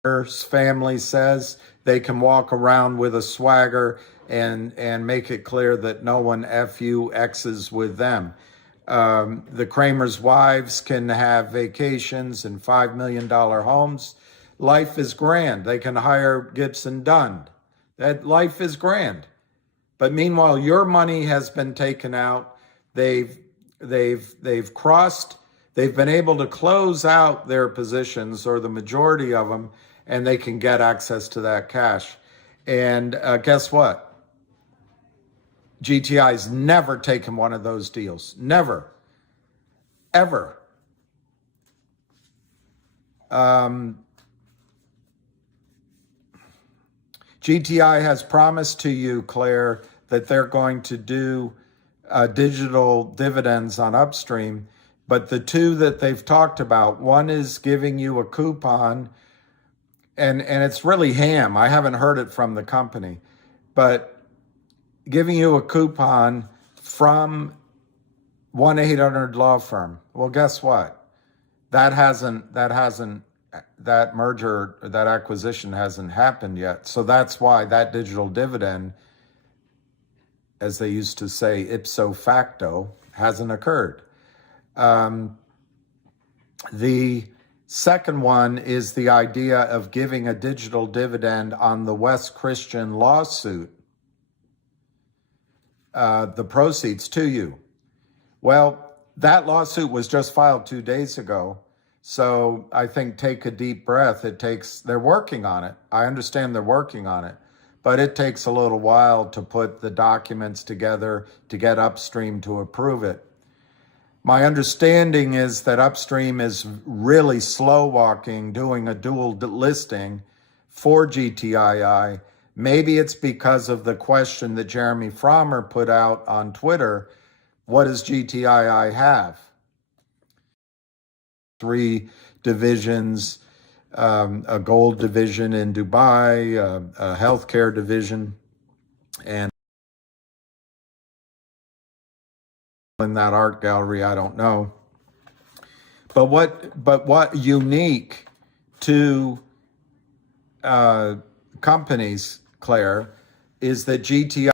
His family says they can walk around with a swagger and make it clear that no one X's with them. The Kramer's wives can have vacations in $5 million homes. Life is grand. They can hire Gibson Dunn. That life is grand. But meanwhile, your money has been taken out. They've been able to close out their positions, or the majority of them, and they can get access to that cash. And guess what? GTI's never taken one of those deals. Never. Ever. GTI has promised to you, Claire, that they're going to do digital dividends on Upstream. But the two that they've talked about, one is giving you a coupon, and it's really ham. I haven't heard it from the company, but giving you a coupon from 1-800 law firm. Well, guess what? That merger, that acquisition hasn't happened yet. So that's why that digital dividend, as they used to say, ipso facto, hasn't occurred. The second one is the idea of giving a digital dividend on the West Christian lawsuit, the proceeds to you. Well, that lawsuit was just filed 2 days ago. So I think take a deep breath. They're working on it. I understand they're working on it, but it takes a little while to put the documents together to get Upstream to approve it. My understanding is that Upstream is really slow walking, doing a dual listing for GTII. Maybe it's because of the question that Jeremy Frommer put out on Twitter. What does GTII have? 3 divisions, a gold division in Dubai, a healthcare division, and in that art gallery, I don't know. But what unique to companies, Claire, is that GTI,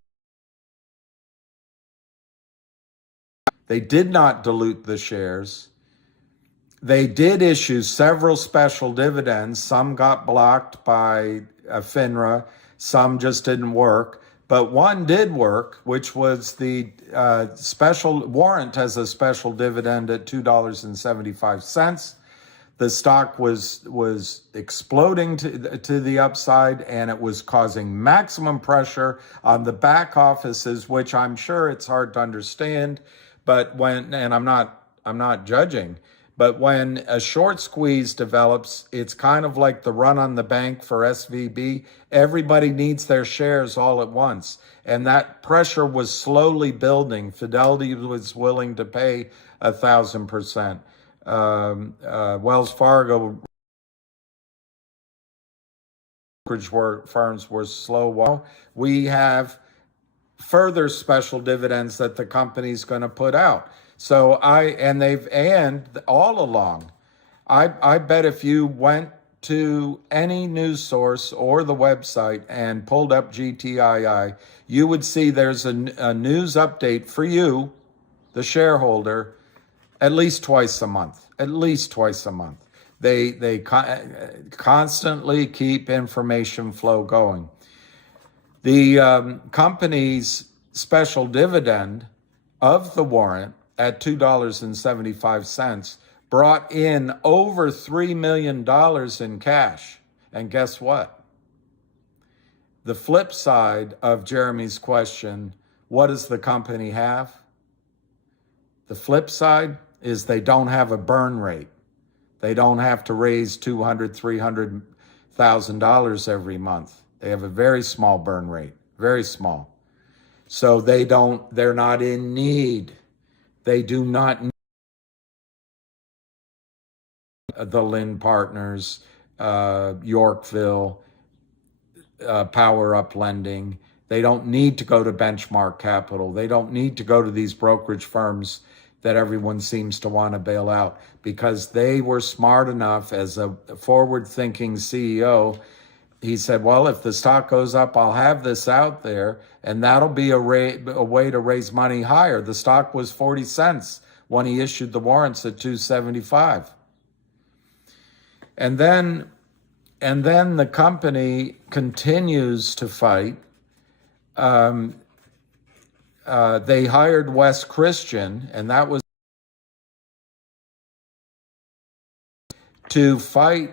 they did not dilute the shares. They did issue several special dividends. Some got blocked by Finra. Some just didn't work. But one did work, which was the special warrant as a special dividend at $2.75. The stock was exploding to the upside, and it was causing maximum pressure on the back offices, which I'm sure it's hard to understand. But I'm not judging. But when a short squeeze develops, it's kind of like the run on the bank for SVB. Everybody needs their shares all at once. And that pressure was slowly building. Fidelity was willing to pay 1,000%. Wells Fargo brokerage firms were slow. We have further special dividends that the company's going to put out. So all along, I bet if you went to any news source or the website and pulled up GTII, you would see there's a news update for you, the shareholder, at least twice a month. They constantly keep information flow going. The company's special dividend of the warrant at $2.75 brought in over $3 million in cash. And guess what? The flip side of Jeremy's question, what does the company have? The flip side is they don't have a burn rate. They don't have to raise $200,000, $300,000 every month. They have a very small burn rate. very small. So they're not in need. They do not need the Lynn Partners, Yorkville, Power Up Lending. They don't need to go to Benchmark Capital. They don't need to go to these brokerage firms that everyone seems to want to bail out, because they were smart enough. As a forward-thinking CEO, he said, well, if the stock goes up, I'll have this out there, and that'll be a way to raise money higher. The stock was 40 cents when he issued the warrants at 275. And then the company continues to fight. They hired Wes Christian, and that was to fight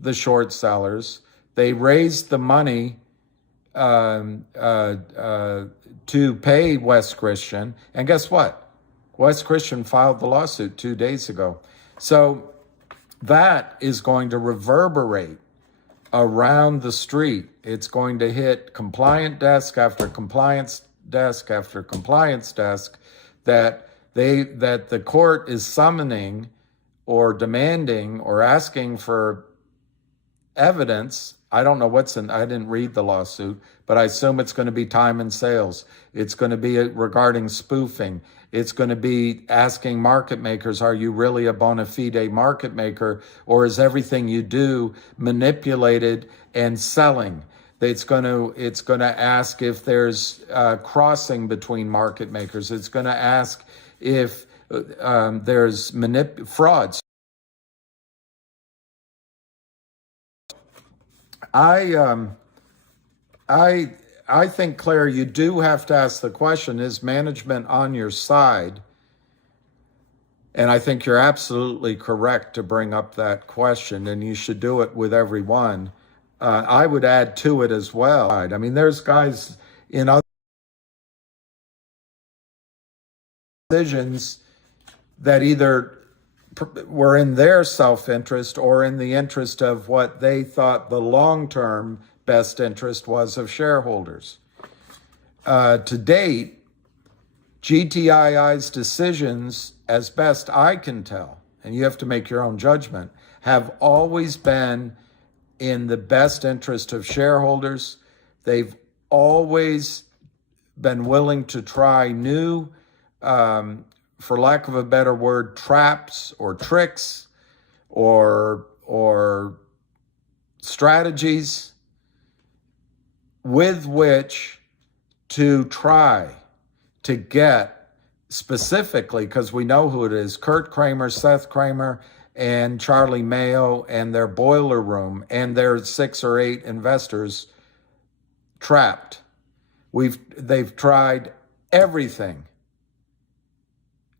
the short sellers. They raised the money to pay Wes Christian, and guess what? Wes Christian filed the lawsuit 2 days ago. So that is going to reverberate around the street. It's going to hit compliant desk after compliance desk after compliance desk, that the court is summoning or demanding or asking for evidence. I don't know I didn't read the lawsuit, but I assume it's going to be time and sales. It's going to be regarding spoofing. It's going to be asking market makers, are you really a bona fide market maker, or is everything you do manipulated and selling? It's going to ask if there's crossing between market makers. It's going to ask if there's frauds. I think, Claire, you do have to ask the question, is management on your side? And I think you're absolutely correct to bring up that question, and you should do it with everyone. I would add to it as well. I mean, there's guys in other decisions that either were in their self-interest or in the interest of what they thought the long-term best interest was of shareholders. To date, GTII's decisions, as best I can tell, and you have to make your own judgment, have always been in the best interest of shareholders. They've always been willing to try new, for lack of a better word, traps or tricks or strategies with which to try to get specifically, because we know who it is, Kurt Kramer, Seth Kramer, and Charlie Mayo and their boiler room and their 6 or 8 investors trapped. They've tried everything.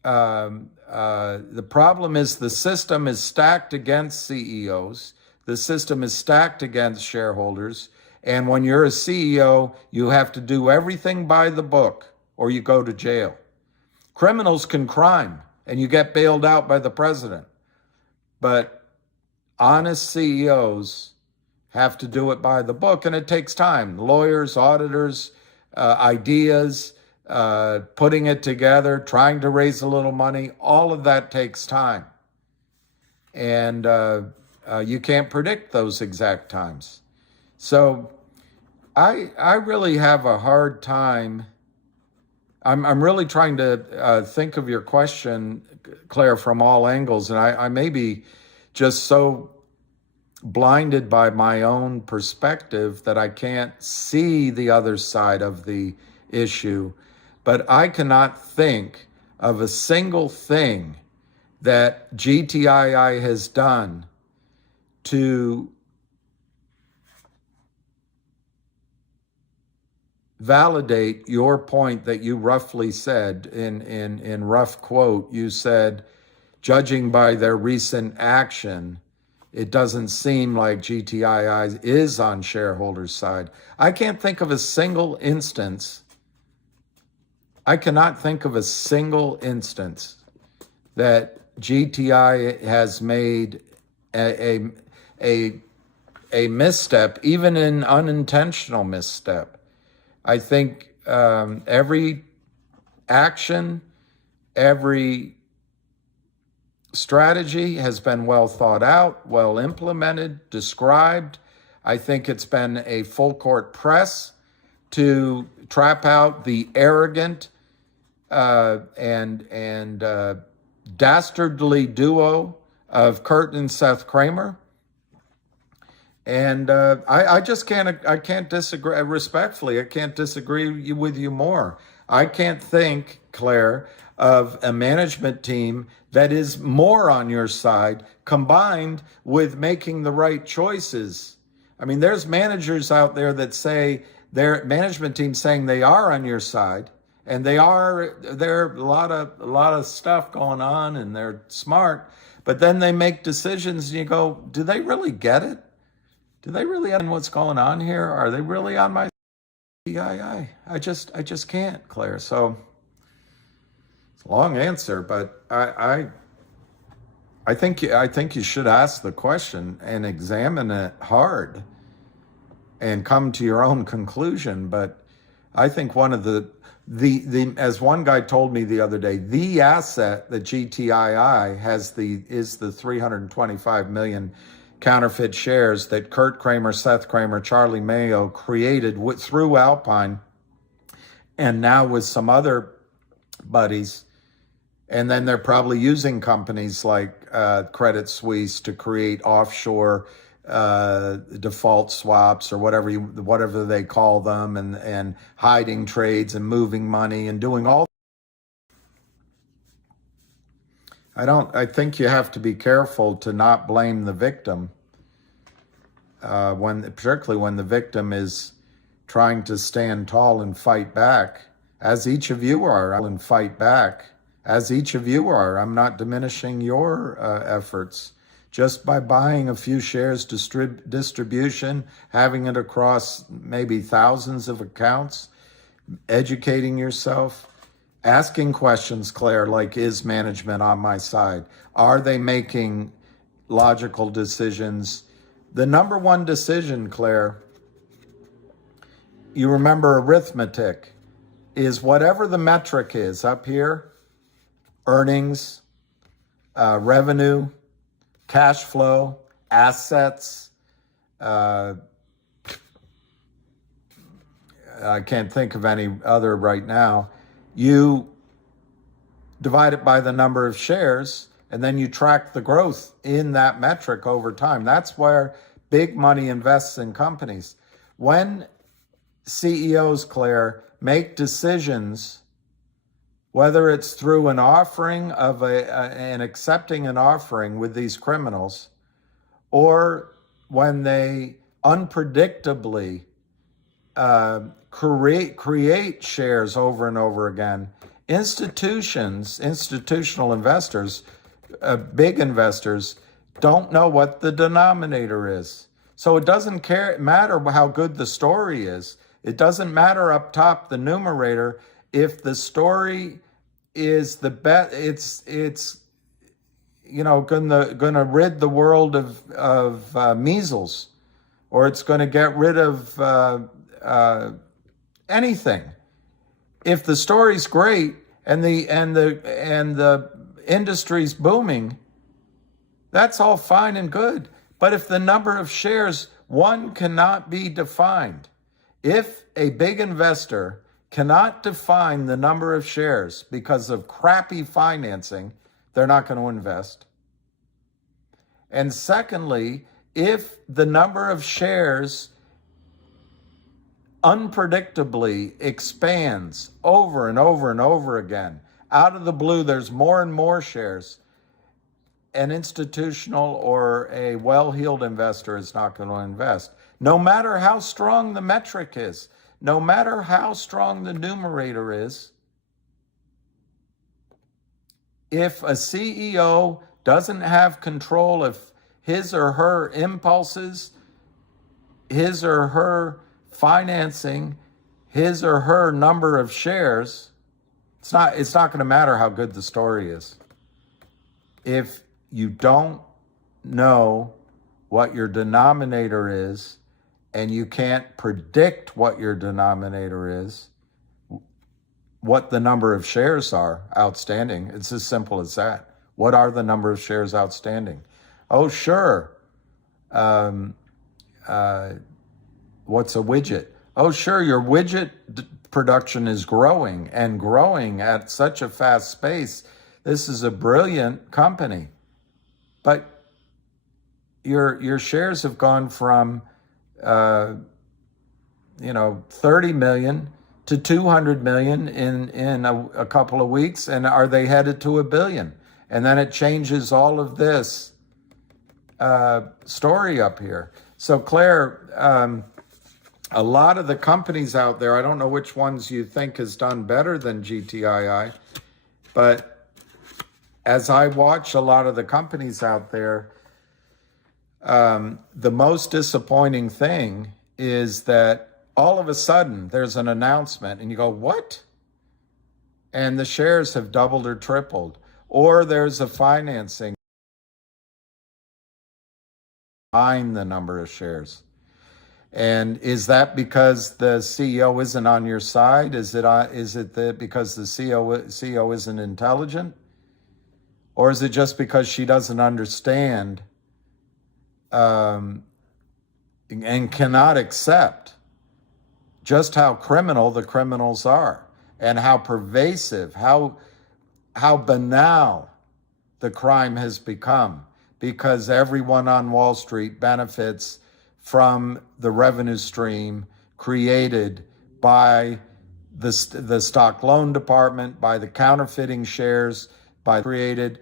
The problem is the system is stacked against CEOs. The system is stacked against shareholders. And when you're a CEO, you have to do everything by the book or you go to jail. Criminals can crime and you get bailed out by the president. But honest CEOs have to do it by the book, and it takes time. Lawyers, auditors, ideas, putting it together, trying to raise a little money, all of that takes time. And you can't predict those exact times. So I really have a hard time. I'm really trying to think of your question, Claire, from all angles, and I may be just so blinded by my own perspective that I can't see the other side of the issue. But I cannot think of a single thing that GTII has done to validate your point that you roughly said in rough quote. You said, judging by their recent action, it doesn't seem like GTII is on shareholders' side. I can't think of a single instance. I cannot think of a single instance that GTI has made a misstep, even an unintentional misstep, I think every action, every strategy has been well thought out, well implemented, described. I think it's been a full court press to trap out the arrogant and dastardly duo of Kurt and Seth Kramer. And I just can't disagree, respectfully, I can't disagree with you more. I can't think, Claire, of a management team that is more on your side, combined with making the right choices. I mean, there's managers out there that say, their management team saying they are on your side, and there are a lot of stuff going on, and they're smart, but then they make decisions and you go, do they really get it? Do they really understand what's going on here? Are they really on my GTII? I just can't, Claire. So it's a long answer, but I think you should ask the question and examine it hard and come to your own conclusion. But I think one of the as one guy told me the other day, the asset that GTII has is the 325 million counterfeit shares that Kurt Kramer, Seth Kramer, Charlie Mayo created through Alpine, and now with some other buddies. And then they're probably using companies like Credit Suisse to create offshore default swaps or whatever they call them, and hiding trades and moving money and doing all. I think you have to be careful to not blame the victim particularly when the victim is trying to stand tall and fight back, as each of you are, and fight back, as each of you are. I'm not diminishing your efforts. Just by buying a few shares distribution, having it across maybe thousands of accounts, educating yourself, asking questions, Claire, like, is management on my side? Are they making logical decisions? The number one decision, Claire, you remember arithmetic, is whatever the metric is up here, earnings, revenue, cash flow, assets, I can't think of any other right now. You divide it by the number of shares, and then you track the growth in that metric over time. That's where big money invests in companies. When CEOs, Claire, make decisions, whether it's through an offering of and accepting an offering with these criminals, or when they unpredictably create shares over and over again, institutional investors, big investors, don't know what the denominator is. So it doesn't matter how good the story is. It doesn't matter up top, the numerator, if the story is the best. It's gonna rid the world of measles, or it's going to get rid of anything. If the story's great and the industry's booming, that's all fine and good. But if the number of shares, one, cannot be defined. If a big investor cannot define the number of shares because of crappy financing, they're not going to invest. And secondly, if the number of shares unpredictably expands over and over and over again, out of the blue, there's more and more shares, an institutional or a well-heeled investor is not going to invest. No matter how strong the metric is, no matter how strong the numerator is, if a CEO doesn't have control of his or her impulses, his or her financing, his or her number of shares, it's not going to matter how good the story is. If you don't know what your denominator is and you can't predict what your denominator is, what the number of shares are outstanding. It's as simple as that. What are the number of shares outstanding? Oh, sure. What's a widget? Oh, sure, your widget production is growing and growing at such a fast pace. This is a brilliant company. But your shares have gone from 30 million to 200 million in a couple of weeks, and are they headed to $1 billion? And then it changes all of this story up here. So Claire, a lot of the companies out there, I don't know which ones you think has done better than GTII, but as I watch a lot of the companies out there, the most disappointing thing is that all of a sudden there's an announcement and you go, what? And the shares have doubled or tripled. Or there's a financing behind the number of shares. And is that because the CEO isn't on your side? Is it because the CEO isn't intelligent? Or is it just because she doesn't understand and cannot accept just how criminal the criminals are and how pervasive, how banal the crime has become, because everyone on Wall Street benefits from the revenue stream created by the stock loan department, by the counterfeiting shares, by created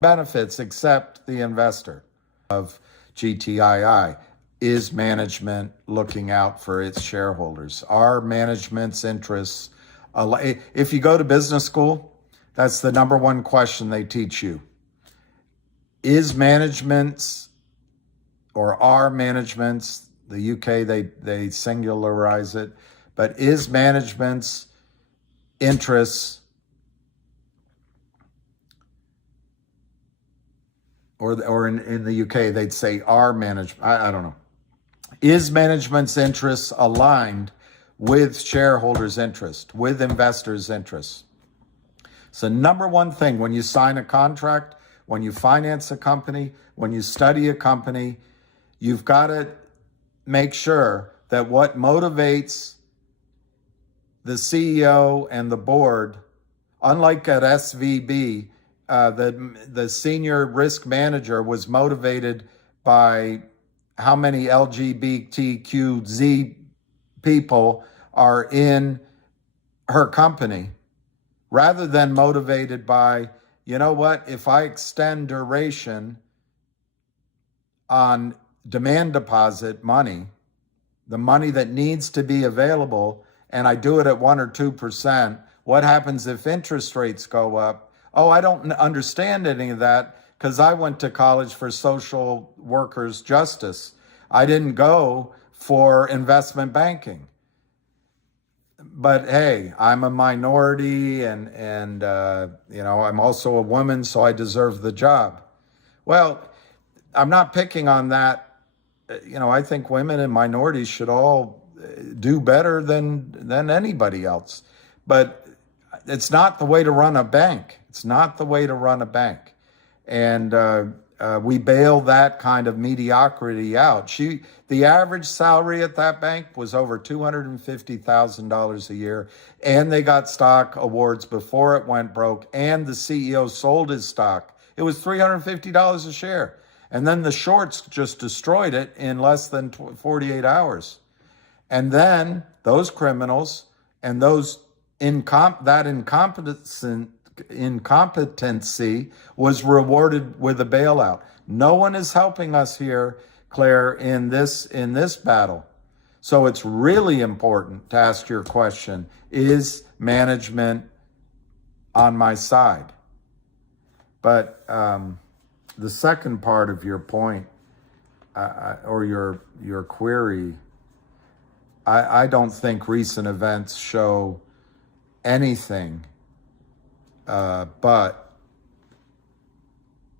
benefits except the investor of GTII. Is management looking out for its shareholders? Are management's interests? If you go to business school, that's the number one question they teach you. Is management's, or are management's, the UK, they singularize it, but is management's interests, or in the UK, they'd say our management, I don't know. Is management's interests aligned with shareholders' interest, with investors' interests? So number one thing, when you sign a contract, when you finance a company, when you study a company, you've got to make sure that what motivates the CEO and the board, unlike at SVB, the senior risk manager was motivated by how many LGBTQZ people are in her company, rather than motivated by, you know what, if I extend duration on demand deposit money, the money that needs to be available, and I do it at 1 or 2%, what happens if interest rates go up? Oh, I don't understand any of that because I went to college for social workers justice. I didn't go for investment banking. But hey, I'm a minority and I'm also a woman, so I deserve the job. Well, I'm not picking on that. I think women and minorities should all do better than anybody else. But it's not the way to run a bank. It's not the way to run a bank. And we bail that kind of mediocrity out. The average salary at that bank was over $250,000 a year, and they got stock awards before it went broke, and the CEO sold his stock. It was $350 a share. And then the shorts just destroyed it in less than 48 hours. And then those criminals and those incompetency was rewarded with a bailout. No one is helping us here, Claire, in this battle. So it's really important to ask your question, is management on my side? But the second part of your point, or your query, I don't think recent events show anything but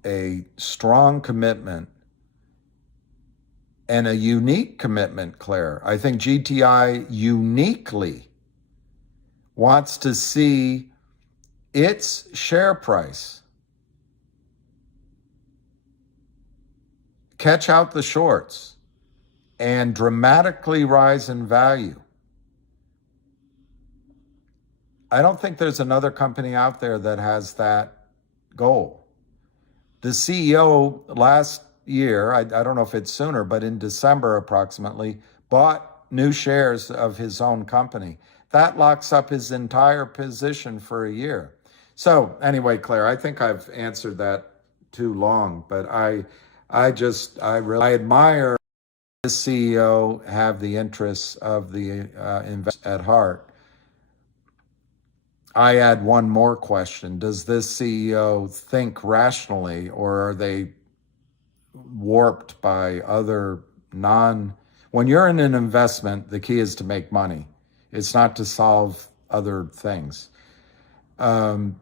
a strong commitment and a unique commitment, Claire. I think GTI uniquely wants to see its share price catch out the shorts and dramatically rise in value. I don't think there's another company out there that has that goal. The CEO last year, I don't know if it's sooner, but in December approximately, bought new shares of his own company. That locks up his entire position for a year. So anyway, Claire, I think I've answered that too long, but I really admire this CEO have the interests of the investors at heart. I add one more question. Does this CEO think rationally, or are they warped by other when you're in an investment, the key is to make money. It's not to solve other things. And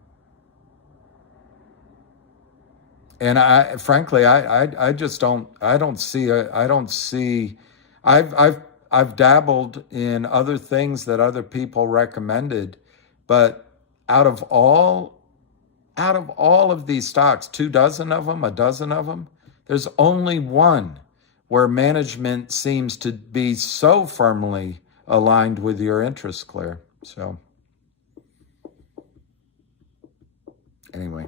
I I've dabbled in other things that other people recommended, but out of all of these stocks, 24 of them, a dozen of them, there's only one where management seems to be so firmly aligned with your interests, Claire. So anyway,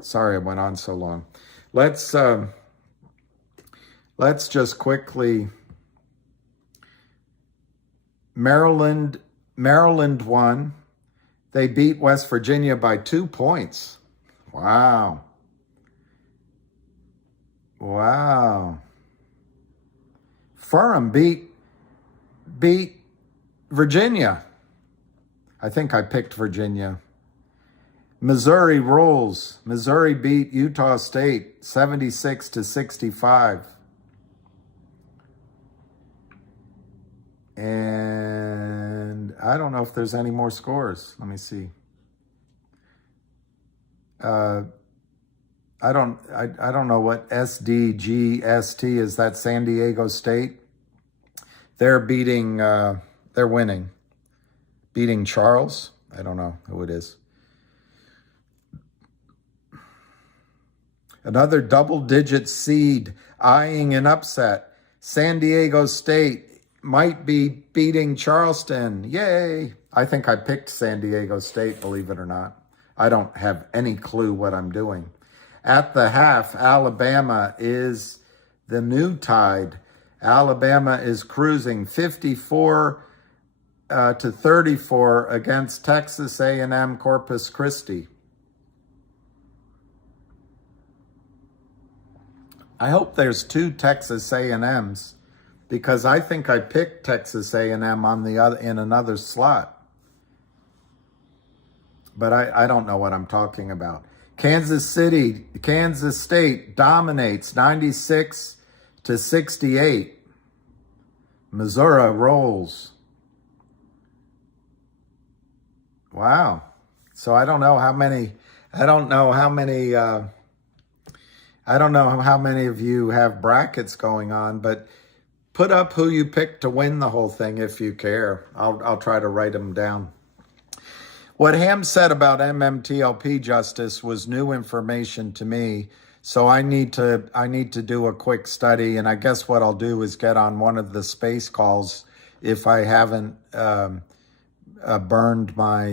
sorry I went on so long. Let's just quickly, Maryland won. They beat West Virginia by 2 points. Wow. Ferrum beat Virginia. I think I picked Virginia. Missouri rolls. Missouri beat Utah State 76-65. And I don't know if there's any more scores. Let me see. I don't know what SDGST is. That San Diego State. They're winning. Beating Charles. I don't know who it is. Another double-digit seed eyeing an upset. San Diego State might be beating Charleston. Yay! I think I picked San Diego State, believe it or not. I don't have any clue what I'm doing. At the half, Alabama is the new tide. Alabama is cruising 54-34 against Texas A&M Corpus Christi. I hope there's 2 Texas A&Ms, because I think I picked Texas A&M on in another slot. But I don't know what I'm talking about. Kansas State dominates 96-68. Missouri rolls. Wow. So I don't know how many of you have brackets going on, but put up who you picked to win the whole thing if you care. I'll try to write them down. What Ham said about MMTLP Justice was new information to me, so I need to do a quick study, and I guess what I'll do is get on one of the space calls if I haven't burned my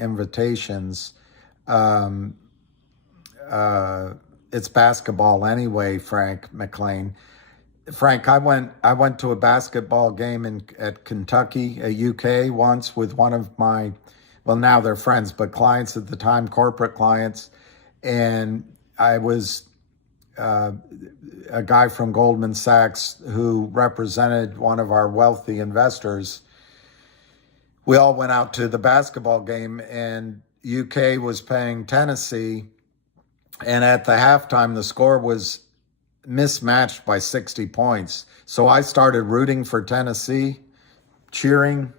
invitations. It's basketball anyway, Frank McLean. Frank, I went to a basketball game at Kentucky, UK once with one of my, well, now they're friends, but clients at the time, corporate clients. And I was a guy from Goldman Sachs who represented one of our wealthy investors. We all went out to the basketball game, and UK was playing Tennessee. And at the halftime, the score was mismatched by 60 points. So I started rooting for Tennessee, cheering.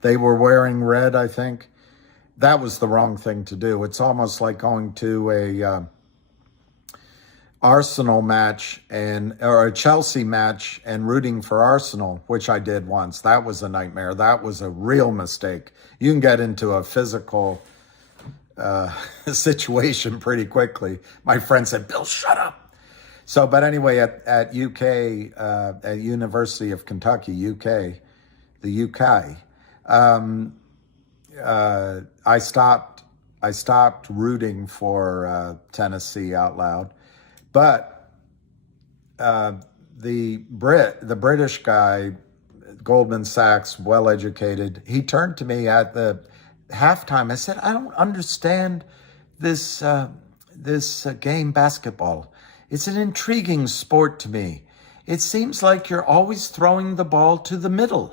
They were wearing red, I think. That was the wrong thing to do. It's almost like going to Arsenal match or a Chelsea match and rooting for Arsenal, which I did once. That was a nightmare. That was a real mistake. You can get into a physical situation pretty quickly. My friend said, "Bill, shut up." So, but anyway, at UK, at University of Kentucky, UK, the UK, I stopped rooting for Tennessee out loud. But the British guy, Goldman Sachs, well-educated, he turned to me at the halftime. I said, "I don't understand this game basketball. It's an intriguing sport to me. It seems like you're always throwing the ball to the middle."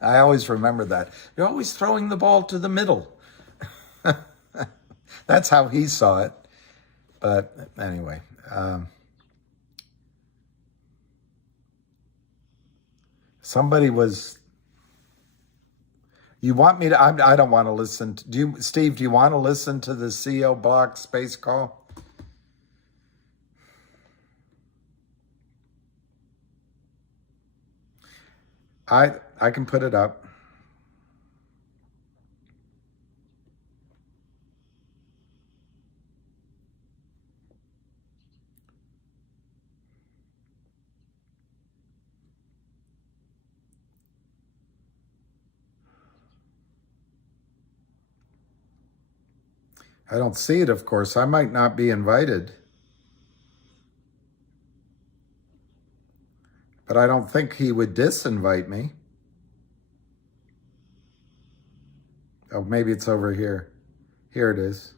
I always remember that. You're always throwing the ball to the middle. That's how he saw it. But anyway, somebody was, you want me to, I don't want to listen to, Steve, do you want to listen to the CO block space call? I can put it up. I don't see it, of course. I might not be invited. But I don't think he would disinvite me. Oh, maybe it's over here. Here it is.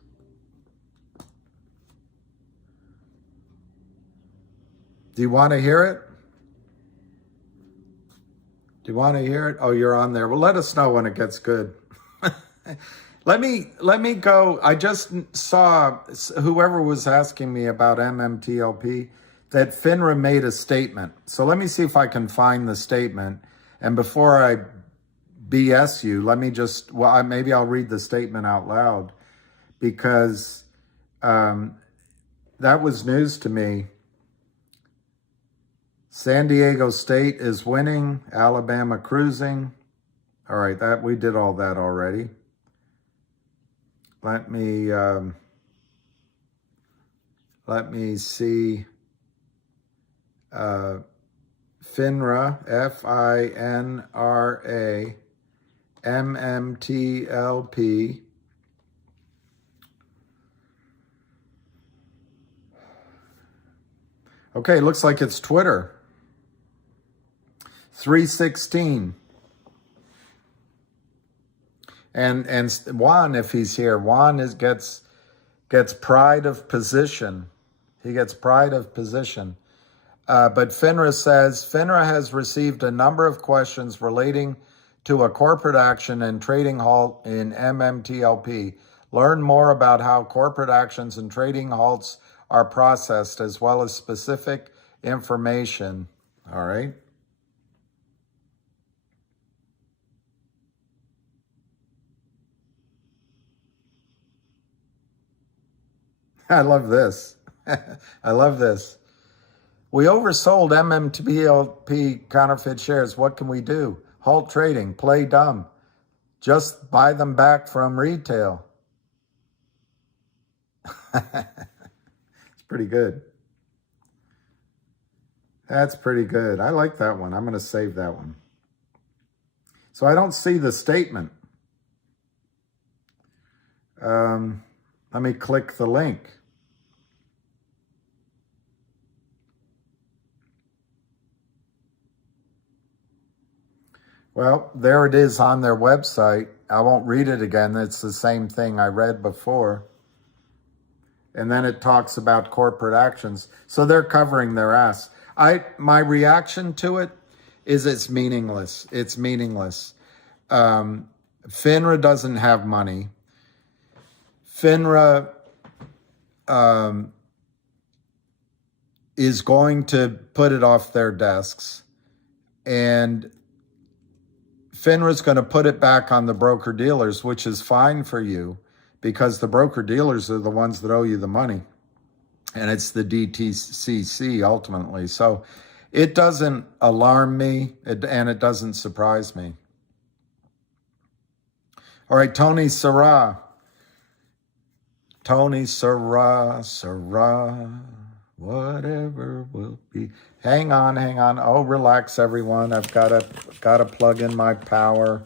Do you want to hear it? Do you want to hear it? Oh, you're on there. Well, let us know when it gets good. Let me go. I just saw whoever was asking me about MMTLP, that Finra made a statement. So let me see if I can find the statement. And before I BS you, let me just, maybe I'll read the statement out loud, because that was news to me. San Diego State is winning, Alabama cruising. All right, we did all that already. Let me see. Finra, Finra, MMTLP. Okay, looks like it's Twitter. 316. And Juan, if he's here, Juan gets pride of position. He gets pride of position. But Finra says, Finra has received a number of questions relating to a corporate action and trading halt in MMTLP. Learn more about how corporate actions and trading halts are processed, as well as specific information. All right. I love this. I love this. We oversold MMTLP counterfeit shares. What can we do? Halt trading. Play dumb. Just buy them back from retail. It's pretty good. That's pretty good. I like that one. I'm going to save that one. So I don't see the statement. Let me click the link. Well, there it is on their website. I won't read it again. It's the same thing I read before. And then it talks about corporate actions. So they're covering their ass. My reaction to it is it's meaningless. It's meaningless. Finra doesn't have money. Finra is going to put it off their desks, and Finra's going to put it back on the broker-dealers, which is fine for you, because the broker-dealers are the ones that owe you the money. and it's the DTCC ultimately. So it doesn't alarm me, and it doesn't surprise me. All right, Tony Sarah. Tony Sarah, whatever will be. Hang on. Oh, relax, everyone. I've got to plug in my power.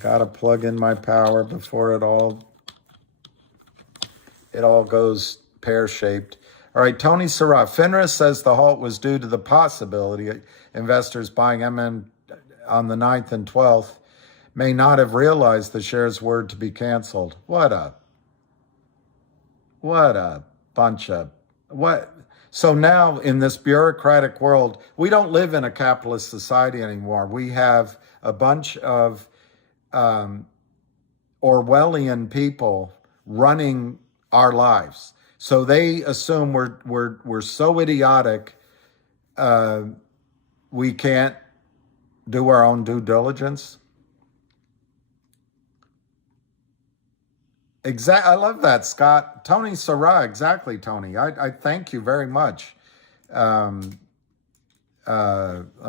Got to plug in my power before it all goes pear-shaped. All right, Tony Sarah. Finra says the halt was due to the possibility investors buying MM on the 9th and 12th may not have realized the shares were to be canceled. What a bunch of what? So now in this bureaucratic world, we don't live in a capitalist society anymore. We have a bunch of Orwellian people running our lives. So they assume we're so idiotic we can't do our own due diligence. I love that, Scott. Tony Sarah, exactly, Tony. I thank you very much. Let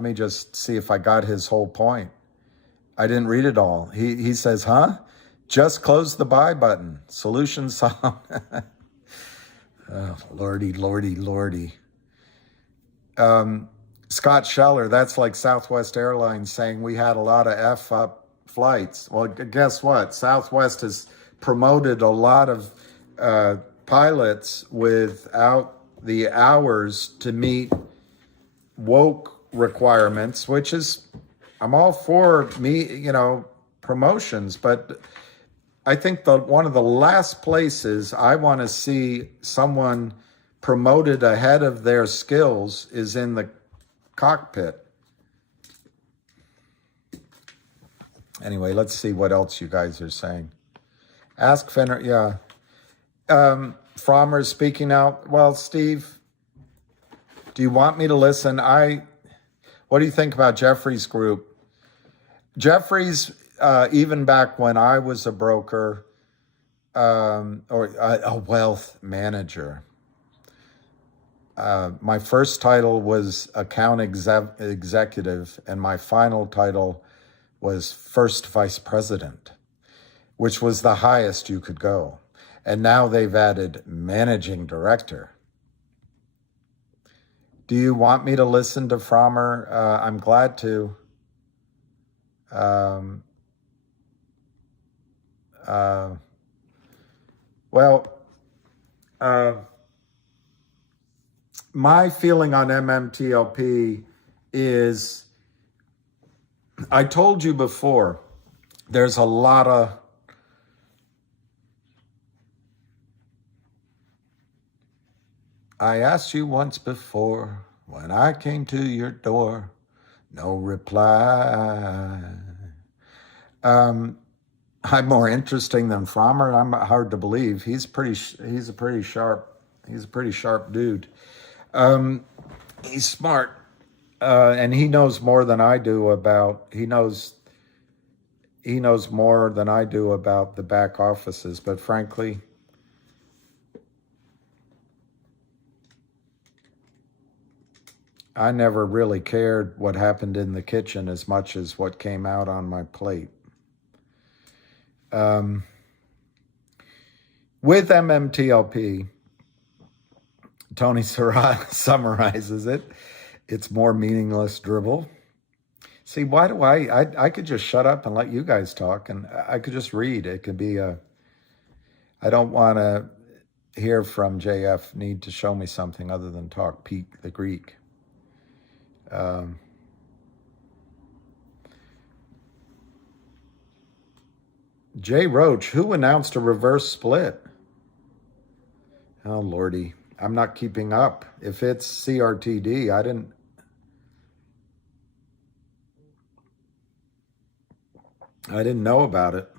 me just see if I got his whole point. I didn't read it all. He says, huh? Just close the buy button. Solution solved. Oh, lordy. Scott Scheller, that's like Southwest Airlines saying we had a lot of F-up flights. Well, guess what? Southwest has promoted a lot of pilots without the hours to meet woke requirements, which is, I'm all for promotions, but I think one of the last places I want to see someone promoted ahead of their skills is in the cockpit. Anyway, let's see what else you guys are saying. Ask Finra, yeah. Frommer's speaking out. Well, Steve, do you want me to listen? What do you think about Jeffrey's group? Jeffrey's, even back when I was a broker or a wealth manager, my first title was account executive, and my final title was first vice president, which was the highest you could go. And now they've added managing director. Do you want me to listen to Frommer? I'm glad to. My feeling on MMTLP is, I told you before, there's a lot of I asked you once before when I came to your door, no reply. I'm more interesting than Frommer. I'm hard to believe. He's a pretty sharp dude. He's smart, and he knows more than I do about. He knows more than I do about the back offices. But frankly, I never really cared what happened in the kitchen as much as what came out on my plate. With MMTLP, Tony Sarah summarizes it. It's more meaningless dribble. See, why do I could just shut up and let you guys talk, and I could just read. It could be I don't want to hear from JF, need to show me something other than talk. Pete the Greek. Jay Roach, who announced a reverse split? Oh, Lordy. I'm not keeping up. If it's CRTD, I didn't know about it.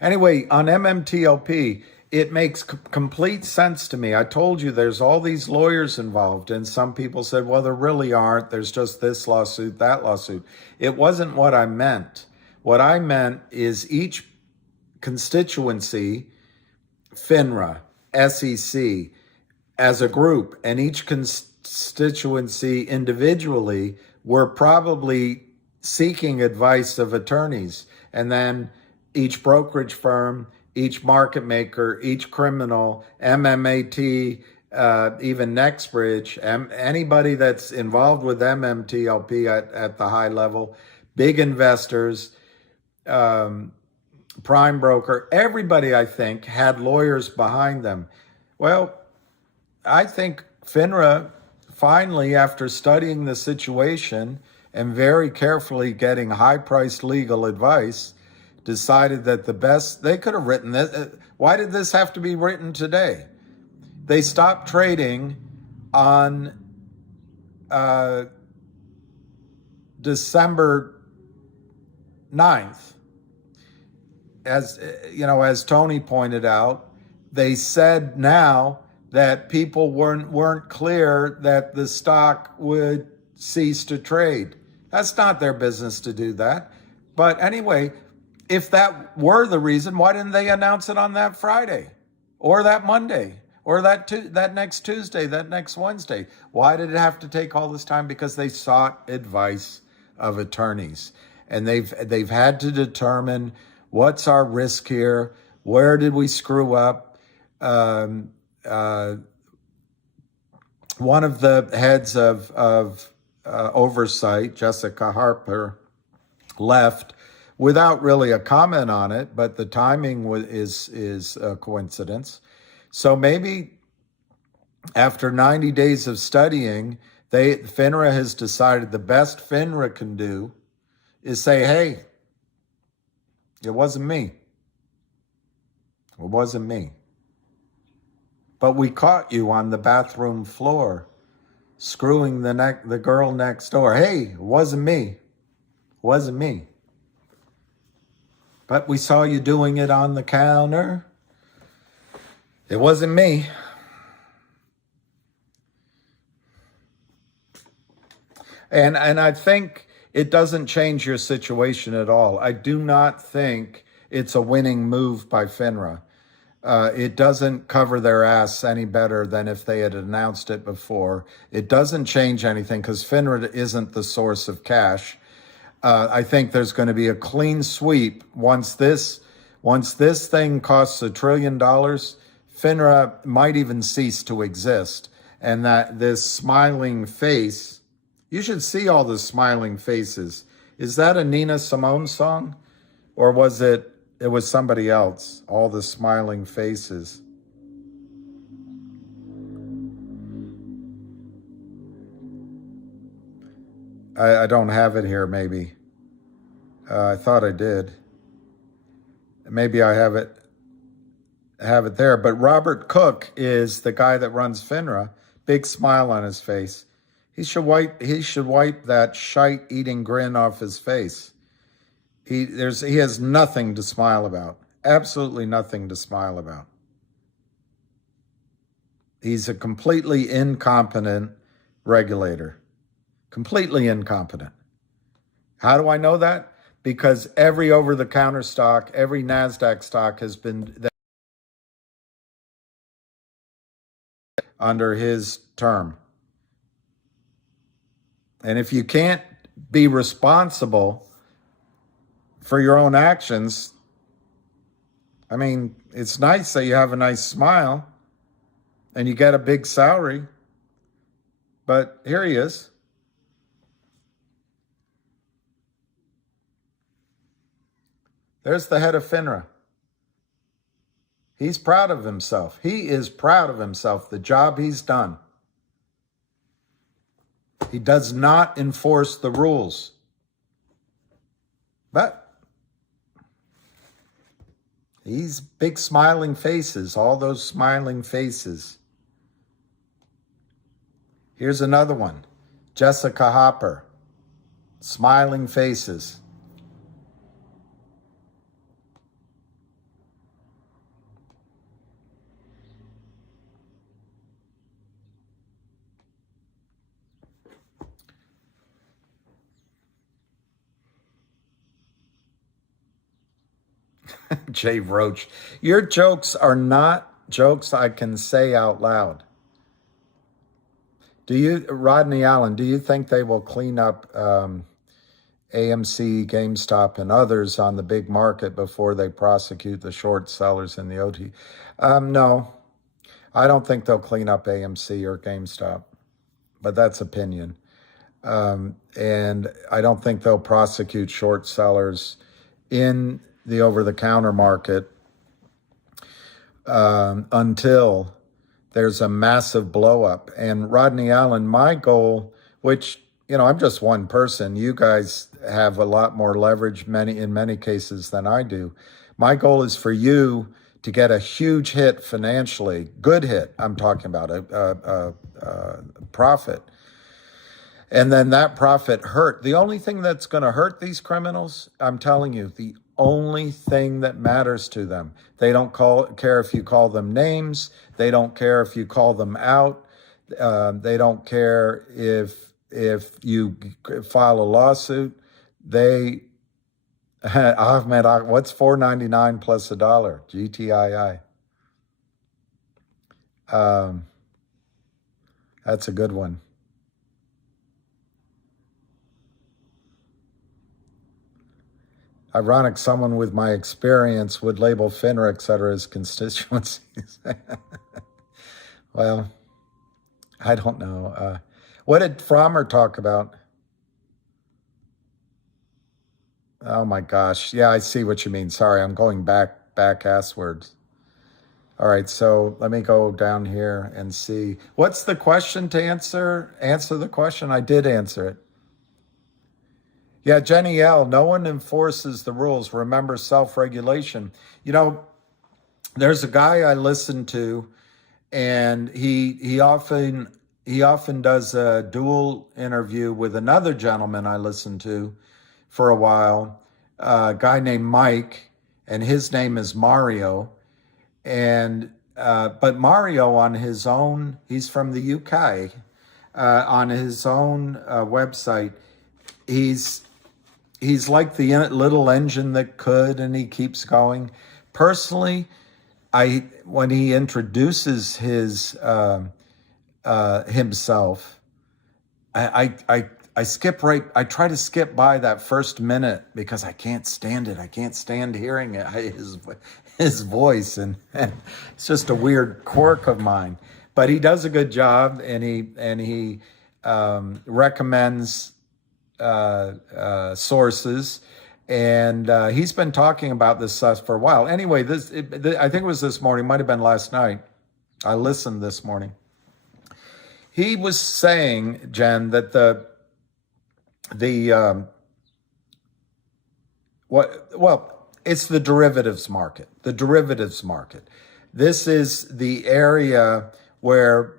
Anyway, on MMTLP, it makes complete sense to me. I told you there's all these lawyers involved, and some people said, well, there really aren't. There's just this lawsuit, that lawsuit. It wasn't what I meant. What I meant is each constituency, Finra, SEC, as a group, and each constituency individually were probably seeking advice of attorneys. And then each brokerage firm, each market maker, each criminal, MMAT, even NextBridge, anybody that's involved with MMTLP at the high level, big investors, prime broker, everybody, I think, had lawyers behind them. Well, I think FINRA finally, after studying the situation and very carefully getting high-priced legal advice, decided that the best, they could have written this. Why did this have to be written today? They stopped trading on December 9th. As you know, as Tony pointed out, they said now that people weren't clear that the stock would cease to trade. That's not their business to do that. But anyway, if that were the reason, why didn't they announce it on that Friday or that Monday or that next Tuesday, that next Wednesday? Why did it have to take all this time? Because they sought advice of attorneys, and they've had to determine what's our risk here, where did we screw up. One of the heads of oversight, Jessica Harper, left without really a comment on it, but the timing is a coincidence. So maybe after 90 days of studying, FINRA has decided the best FINRA can do is say, hey, it wasn't me. It wasn't me. But we caught you on the bathroom floor screwing the girl next door. Hey, it wasn't me. It wasn't me. But we saw you doing it on the counter. It wasn't me. And I think it doesn't change your situation at all. I do not think it's a winning move by FINRA. It doesn't cover their ass any better than if they had announced it before. It doesn't change anything because FINRA isn't the source of cash. I think there's going to be a clean sweep once this thing costs $1 trillion. FINRA might even cease to exist, and that this smiling face. You should see all the smiling faces. Is that a Nina Simone song? Or was it was somebody else? All the smiling faces. I don't have it here, maybe. I thought I did. Maybe I have it there. But Robert Cook is the guy that runs FINRA. Big smile on his face. He should wipe that shite-eating grin off his face. He has nothing to smile about. Absolutely nothing to smile about. He's a completely incompetent regulator. Completely incompetent. How do I know that? Because every over-the-counter stock, every NASDAQ stock has been under his term. And if you can't be responsible for your own actions, I mean, it's nice that you have a nice smile and you get a big salary, but here he is. There's the head of FINRA. He's proud of himself. He is proud of himself, the job he's done. He does not enforce the rules. But these big smiling faces, all those smiling faces. Here's another one. Jessica Hopper. Smiling faces. Jay Roach, your jokes are not jokes I can say out loud. Rodney Allen, do you think they will clean up AMC, GameStop, and others on the big market before they prosecute the short sellers in the OT? No, I don't think they'll clean up AMC or GameStop, but that's opinion. And I don't think they'll prosecute short sellers in the over-the-counter market until there's a massive blow-up. And Rodney Allen, my goal, which, I'm just one person. You guys have a lot more leverage in many cases than I do. My goal is for you to get a huge hit financially, good hit, I'm talking about, a profit. And then that profit hurt. The only thing that's going to hurt these criminals, I'm telling you, the only thing that matters to them. They don't care if you call them names. They don't care if you call them out. They don't care if you file a lawsuit. Ahmed, what's $4.99 plus $1? GTII. That's a good one. Ironic, someone with my experience would label Finra, et cetera, as constituencies. Well, I don't know. What did Frommer talk about? Oh my gosh. Yeah, I see what you mean. Sorry, I'm going back asswards. All right, so let me go down here and see. What's the question to answer? Answer the question. I did answer it. Yeah, Jenny L., no one enforces the rules. Remember self-regulation. There's a guy I listen to, and he often does a dual interview with another gentleman I listen to for a while, a guy named Mike, and his name is Mario. And but Mario on his own, he's from the UK, on his own website, he's like the little engine that could, and he keeps going. Personally, when he introduces his himself, I skip right. I try to skip by that first minute because I can't stand it. I can't stand hearing it, his voice, and it's just a weird quirk of mine. But he does a good job, and he recommends sources, and he's been talking about this stuff for a while. Anyway, I think it was this morning, might have been last night. I listened this morning. He was saying, Jen, that it's the derivatives market. The derivatives market. This is the area where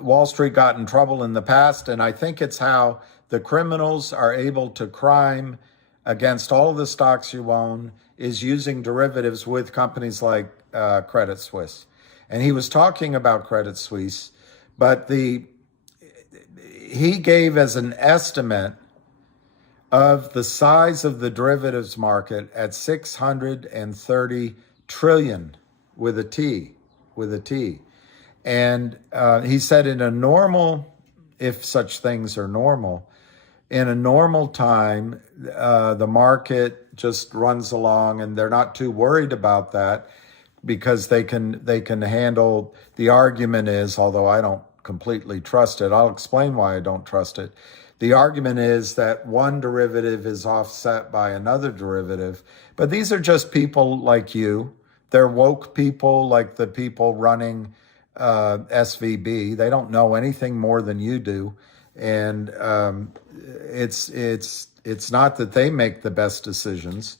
Wall Street got in trouble in the past, and I think it's how the criminals are able to crime against all of the stocks you own is using derivatives with companies like Credit Suisse. And he was talking about Credit Suisse, but he gave as an estimate of the size of the derivatives market at 630 trillion with a T. And he said in a normal, if such things are normal, in a normal time, the market just runs along, and they're not too worried about that because they can handle. The argument is, although I don't completely trust it, I'll explain why I don't trust it. The argument is that one derivative is offset by another derivative, but these are just people like you. They're woke people like the people running SVB. They don't know anything more than you do, and it's not that they make the best decisions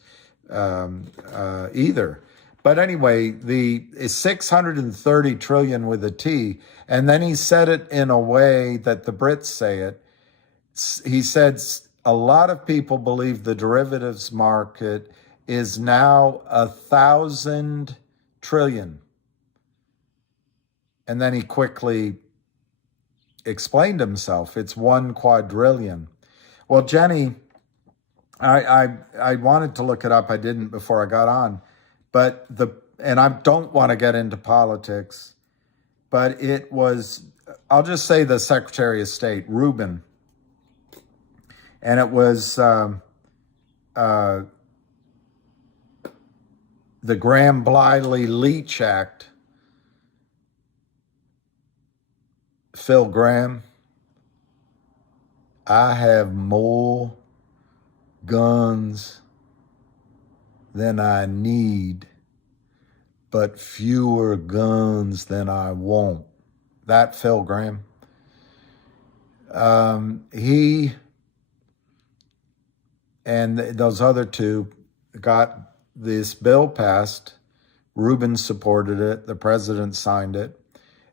either. But anyway, the 630 trillion with a T, and then he said it in a way that the Brits say it. He said a lot of people believe the derivatives market is now 1,000 trillion. And then he quickly explained himself. It's 1 quadrillion. Well, Jenny, I wanted to look it up. I didn't before I got on. And I don't want to get into politics, but it was I'll just say the Secretary of State, Rubin, and it was the Graham-Bliley-Leach Act. Phil Graham, I have more guns than I need, but fewer guns than I want. That Phil Graham. He and those other two got this bill passed. Rubin supported it. The president signed it.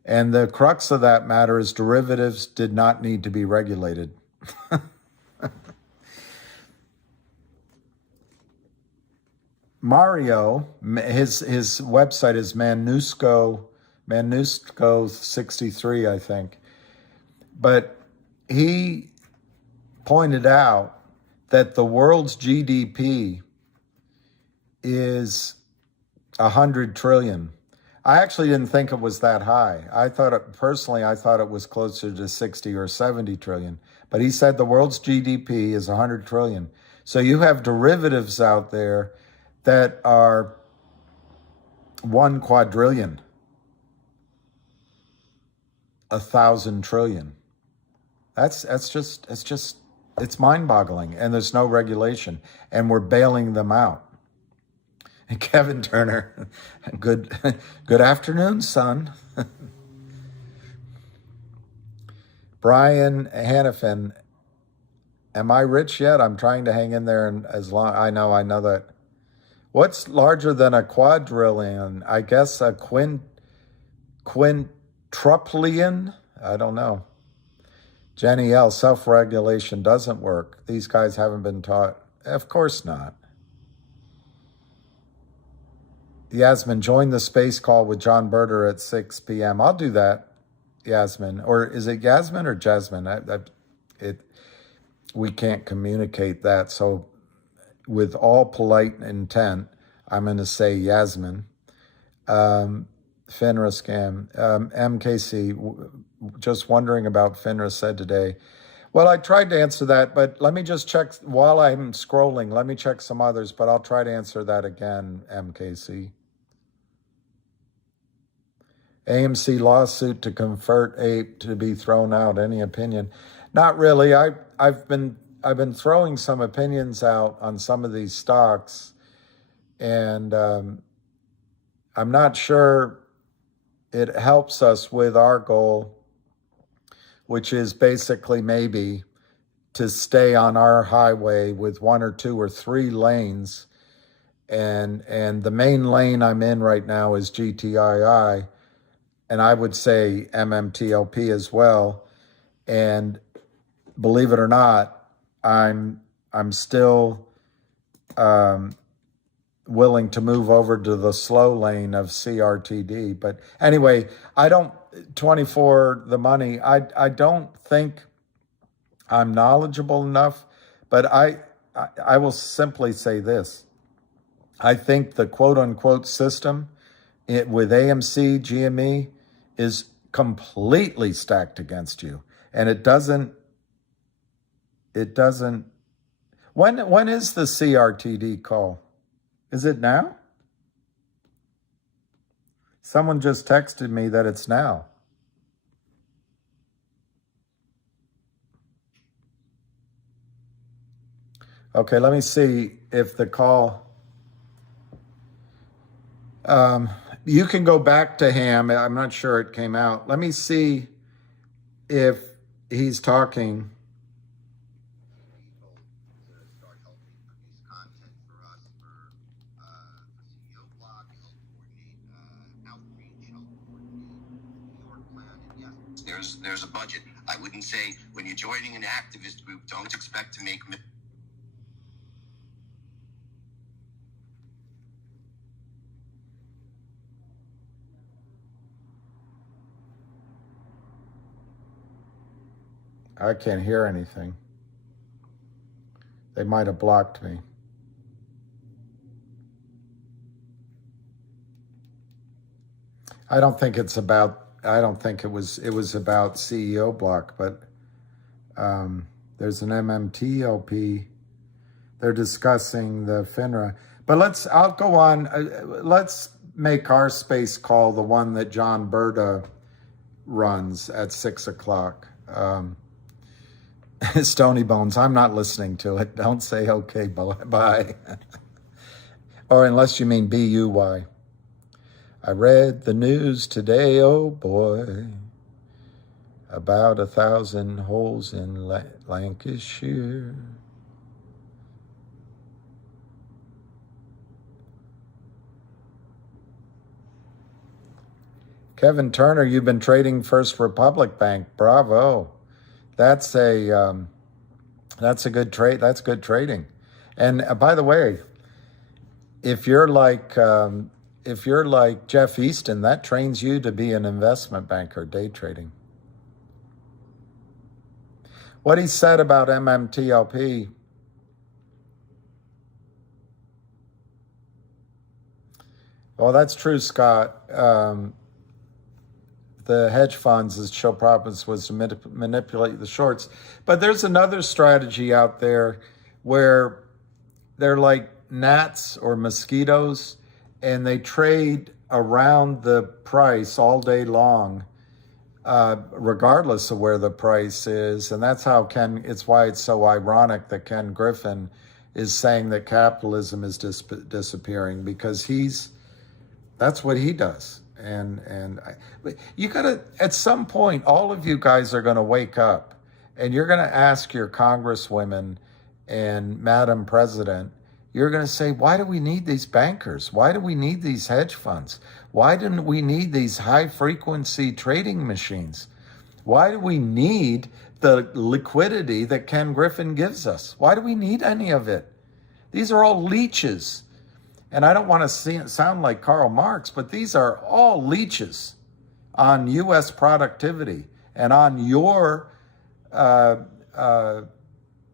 And the crux of that matter is derivatives did not need to be regulated. Mario, his website is Manusco 63, I think. But he pointed out that the world's GDP is 100 trillion. I actually didn't think it was that high. I thought it was closer to 60 or 70 trillion. But he said the world's GDP is 100 trillion. So you have derivatives out there that are 1 quadrillion, 1,000 trillion. It's mind-boggling, and there's no regulation, and we're bailing them out. And Kevin Turner, good afternoon, son. Brian Hannafin, am I rich yet? I'm trying to hang in there, and as long I know that. What's larger than a quadrillion? I guess a quintuplian? I don't know. Jenny L, self-regulation doesn't work. These guys haven't been taught. Of course not. Yasmin, join the space call with John Berter at 6 p.m. I'll do that, Yasmin. Or is it Yasmin or Jasmine? We can't communicate that. So with all polite intent, I'm going to say Yasmin. Finra scam. MKC, just wondering about Finra said today. Well, I tried to answer that, but let me just check while I'm scrolling. Let me check some others, but I'll try to answer that again, MKC. AMC lawsuit to convert ape to be thrown out. Any opinion? Not really. I've been throwing some opinions out on some of these stocks, and I'm not sure it helps us with our goal, which is basically maybe to stay on our highway with 1 or 2 or 3 lanes. And the main lane I'm in right now is GTII, and I would say MMTLP as well. And believe it or not, I'm still willing to move over to the slow lane of CRTD. But anyway, I don't 24 the money. I don't think I'm knowledgeable enough, but I will simply say this. I think the quote unquote system with AMC, GME is completely stacked against you. And it doesn't, when is the CRTD call? Is it now? Someone just texted me that it's now. Okay, let me see if the call... you can go back to Ham. I'm not sure it came out. Let me see if he's talking. There's a budget. I wouldn't say when you're joining an activist group, don't expect to make... I can't hear anything. They might have blocked me. I don't think it's about I don't think it was about CEO block, but there's an MMTLP. They're discussing the Finra. But I'll go on. Let's make our space call the one that John Berta runs at 6 o'clock. Stony Bones, I'm not listening to it. Don't say okay, bye. Or unless you mean B-U-Y. I read the news today, oh boy, about 1,000 holes in Lancashire. Kevin Turner, you've been trading First Republic Bank. Bravo. That's a good trade. That's good trading. And by the way, if you're like Jeff Easton, that trains you to be an investment banker, day trading. What he said about MMTLP, well, that's true, Scott. The hedge funds, as show profits, was to manipulate the shorts. But there's another strategy out there where they're like gnats or mosquitoes, and they trade around the price all day long, regardless of where the price is. And that's how it's why it's so ironic that Ken Griffin is saying that capitalism is disappearing, because that's what he does. And you gotta, at some point, all of you guys are gonna wake up and you're gonna ask your congresswomen and Madam President, you're gonna say, why do we need these bankers? Why do we need these hedge funds? Why didn't we need these high frequency trading machines? Why do we need the liquidity that Ken Griffin gives us? Why do we need any of it? These are all leeches. And I don't want to sound like Karl Marx, but these are all leeches on U.S. productivity and on your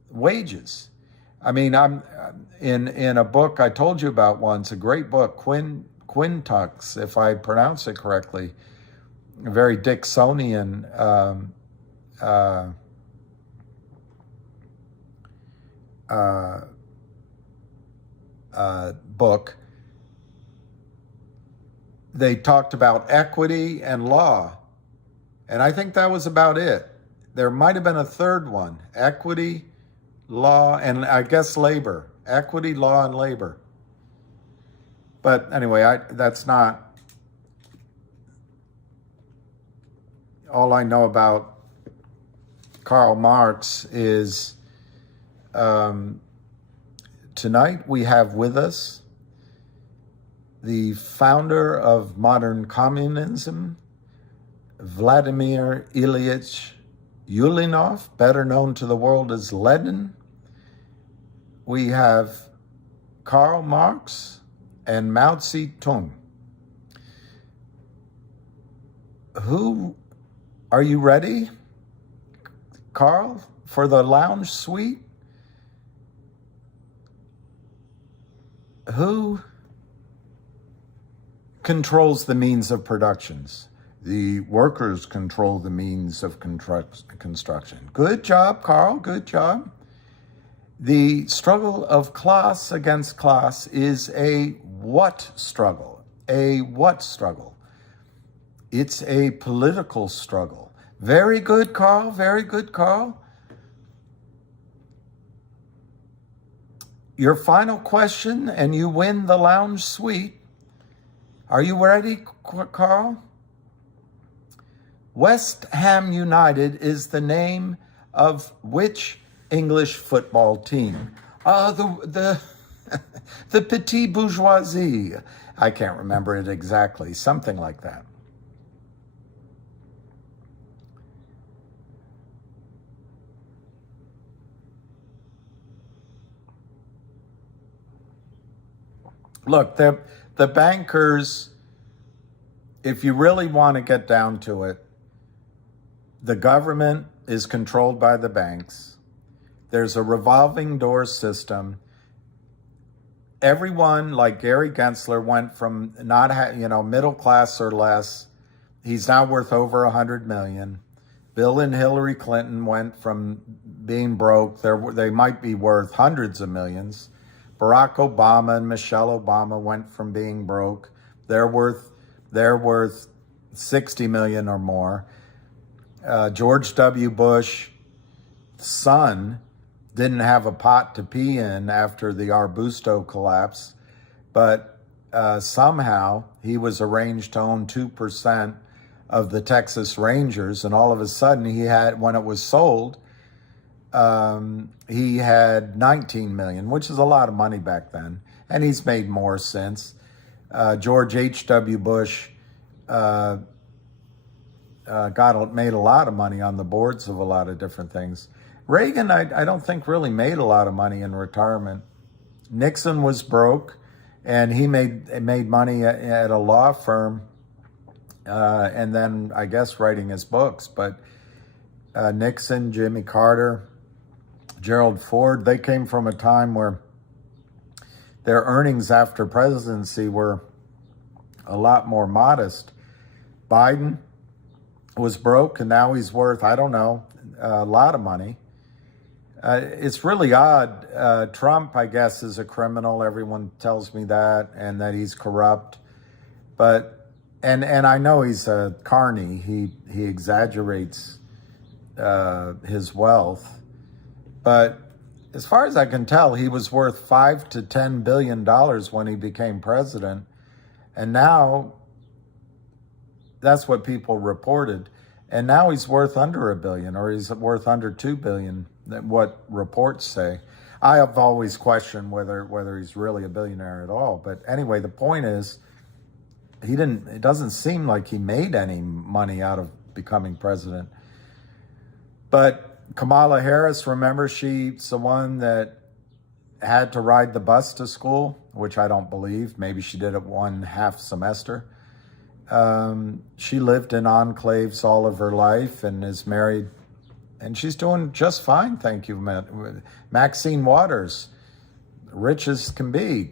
wages. I mean, I'm in a book I told you about once, a great book, Quintux, if I pronounce it correctly, a very Dixonian book. They talked about equity and law, and I think that was about it. There might have been a third one: equity, law, and I guess labor. Equity, law, and labor. But anyway, that's not all I know about Karl Marx. Is tonight we have with us the founder of modern communism, Vladimir Ilyich Ulyanov, better known to the world as Lenin. We have Karl Marx and Mao Zedong. Are you ready, Carl, for the lounge suite? Who controls the means of productions? The workers control the means of construction. Good job, Carl, good job. The struggle of class against class is a what struggle? A what struggle? It's a political struggle. Very good, Carl, very good, Carl. Your final question, and you win the lounge suite. Are you ready, Carl? West Ham United is the name of which English football team? The Petit Bourgeoisie. I can't remember it exactly. Something like that. Look, the bankers, if you really want to get down to it, the government is controlled by the banks. There's a revolving door system. Everyone, like Gary Gensler, went from middle class or less He's now worth over 100 million. Bill and Hillary Clinton went from being broke. They might be worth hundreds of millions. Barack Obama and Michelle Obama went from being broke. They're worth 60 million or more. George W. Bush, son, didn't have a pot to pee in after the Arbusto collapse, but somehow he was arranged to own 2% of the Texas Rangers, and all of a sudden when it was sold, he had 19 million, which is a lot of money back then, and he's made more since. George H.W. Bush made a lot of money on the boards of a lot of different things. Reagan, I don't think really made a lot of money in retirement. Nixon was broke, and he made money at a law firm, and then I guess writing his books. But Nixon, Jimmy Carter, Gerald Ford, they came from a time where their earnings after presidency were a lot more modest. Biden was broke, and now he's worth, I don't know, a lot of money. It's really odd. Trump, I guess, is a criminal. Everyone tells me that, and that he's corrupt. But and I know he's a carny. He exaggerates his wealth. But as far as I can tell, he was worth $5 to $10 billion when he became president, and now that's what people reported. And now he's worth under $1 billion, or he's worth under $2 billion. What reports say. I have always questioned whether he's really a billionaire at all. But anyway, the point is, it doesn't seem like he made any money out of becoming president. But Kamala Harris, remember, she's the one that had to ride the bus to school, which I don't believe. Maybe she did it one half semester. She lived in enclaves all of her life and is married, and she's doing just fine, thank you. Maxine Waters, rich as can be.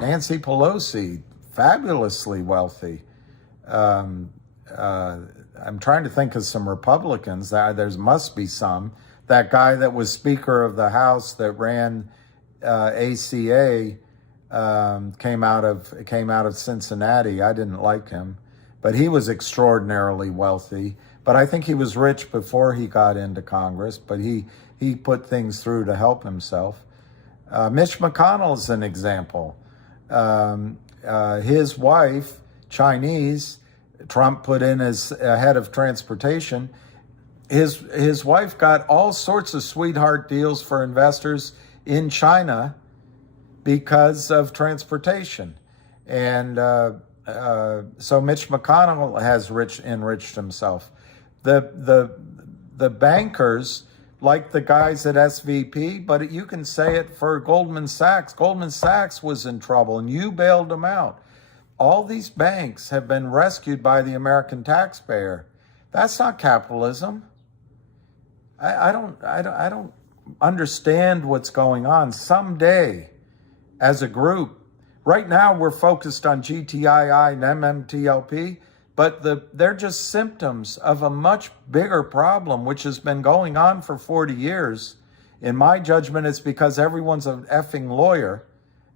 Nancy Pelosi, fabulously wealthy. I'm trying to think of some Republicans. There must be some. That guy that was Speaker of the House that ran ACA came out of Cincinnati. I didn't like him, but he was extraordinarily wealthy. But I think he was rich before he got into Congress, but he put things through to help himself. Mitch McConnell is an example. His wife, Chinese, Trump put in as head of transportation. His wife got all sorts of sweetheart deals for investors in China because of transportation. And so Mitch McConnell has enriched himself. The bankers, like the guys at SVP, but you can say it for Goldman Sachs. Goldman Sachs was in trouble, and you bailed them out. All these banks have been rescued by the American taxpayer. That's not capitalism. I don't understand what's going on. Someday, as a group, right now we're focused on GTII and MMTLP, but they're just symptoms of a much bigger problem, which has been going on for 40 years. In my judgment, it's because everyone's an effing lawyer,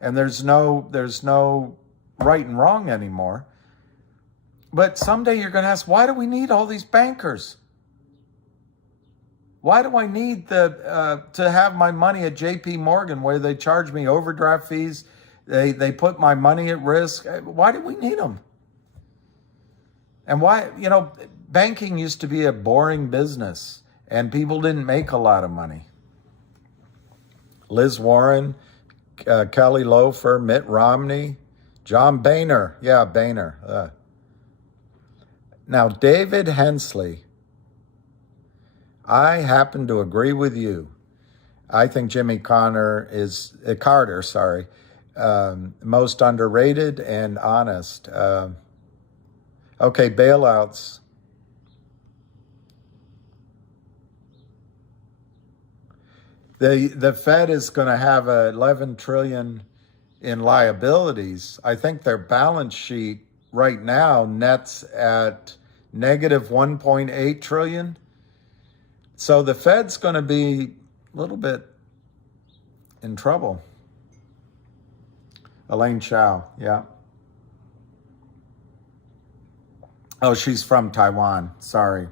and there's no right and wrong anymore. But someday you're going to ask, why do we need all these bankers? Why do I need to have my money at JP Morgan, where they charge me overdraft fees? They put my money at risk. Why do we need them? And why, banking used to be a boring business, and people didn't make a lot of money. Liz Warren, Kelly Loeffler, Mitt Romney, John Boehner. Yeah, Boehner. Now, David Hensley, I happen to agree with you. I think Jimmy Carter is most underrated and honest. Okay, bailouts. The Fed is going to have $11 trillion in liabilities. I think their balance sheet right now nets at negative 1.8 trillion. So the Fed's going to be a little bit in trouble. Elaine Chao, yeah. Oh, she's from Taiwan. Sorry.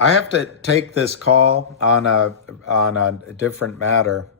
I have to take this call on a different matter.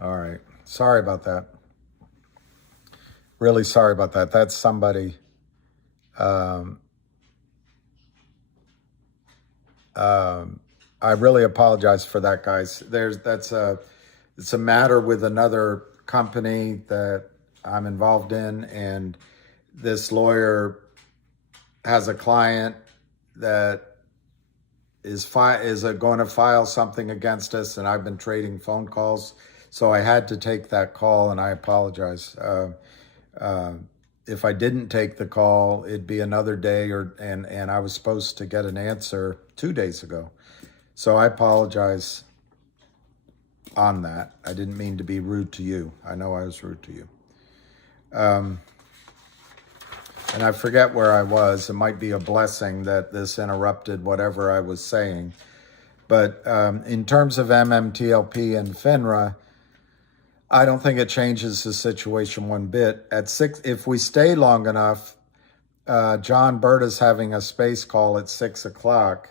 All right. Sorry about that. Really sorry about that. That's somebody. I really apologize for that, guys. It's a matter with another company that I'm involved in, and this lawyer has a client that is going to file something against us, and I've been trading phone calls, so I had to take that call, and I apologize. If I didn't take the call, it'd be another day, and I was supposed to get an answer 2 days ago. So I apologize on that. I didn't mean to be rude to you. I know I was rude to you. And I forget where I was. It might be a blessing that this interrupted whatever I was saying. But in terms of MMTLP and Finra, I don't think it changes the situation one bit. At 6, if we stay long enough, John Berta's having a space call at 6 o'clock,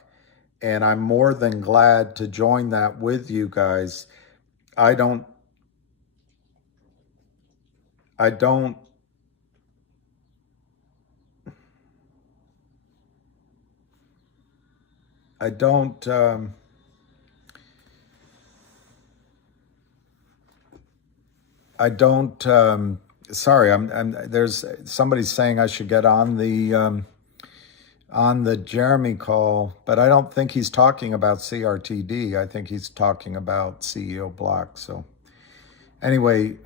and I'm more than glad to join that with you guys. I don't sorry, there's somebody saying I should get on the Jeremy call, but I don't think he's talking about CRTD. I think he's talking about CEO Block. So anyway,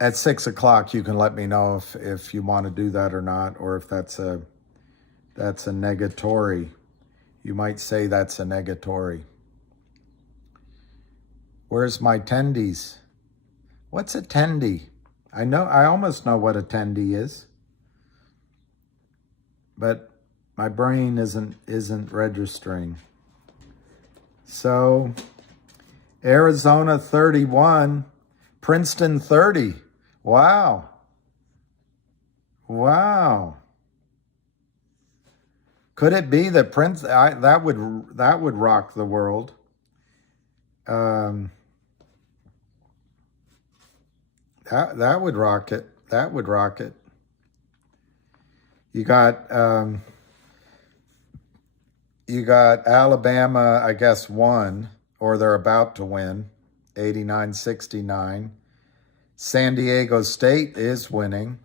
at 6 o'clock, you can let me know if you want to do that or not, or if that's a negatory. You might say that's a negatory. Where's my tendies? What's a tendy? I almost know what a tendy is, but my brain isn't registering. So Arizona 31, Princeton 30. Wow. Could it be that that would rock the world? That would rock it. That would rock it. You got Alabama, I guess, won, or they're about to win, 89-69. San Diego State is winning.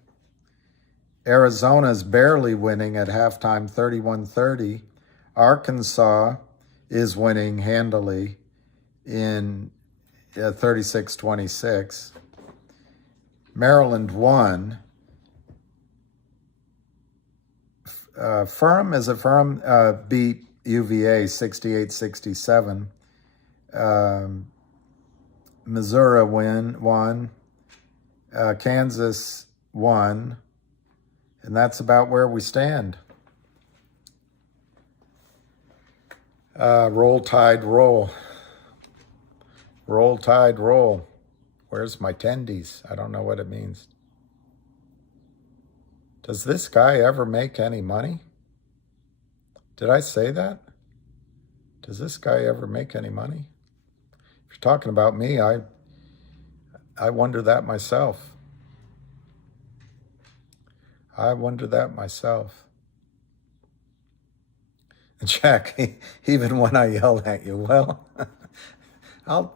Arizona's barely winning at halftime, 31-30. Arkansas is winning handily in 36-26. Maryland won. Firm beat UVA 68-67. Missouri won. Kansas won. And that's about where we stand. Roll Tide roll. Roll Tide roll. Where's my tendies? I don't know what it means. Does this guy ever make any money? Did I say that? Does this guy ever make any money? If you're talking about me, I wonder that myself. I wonder that myself. Jack, even when I yell at you, well, I'll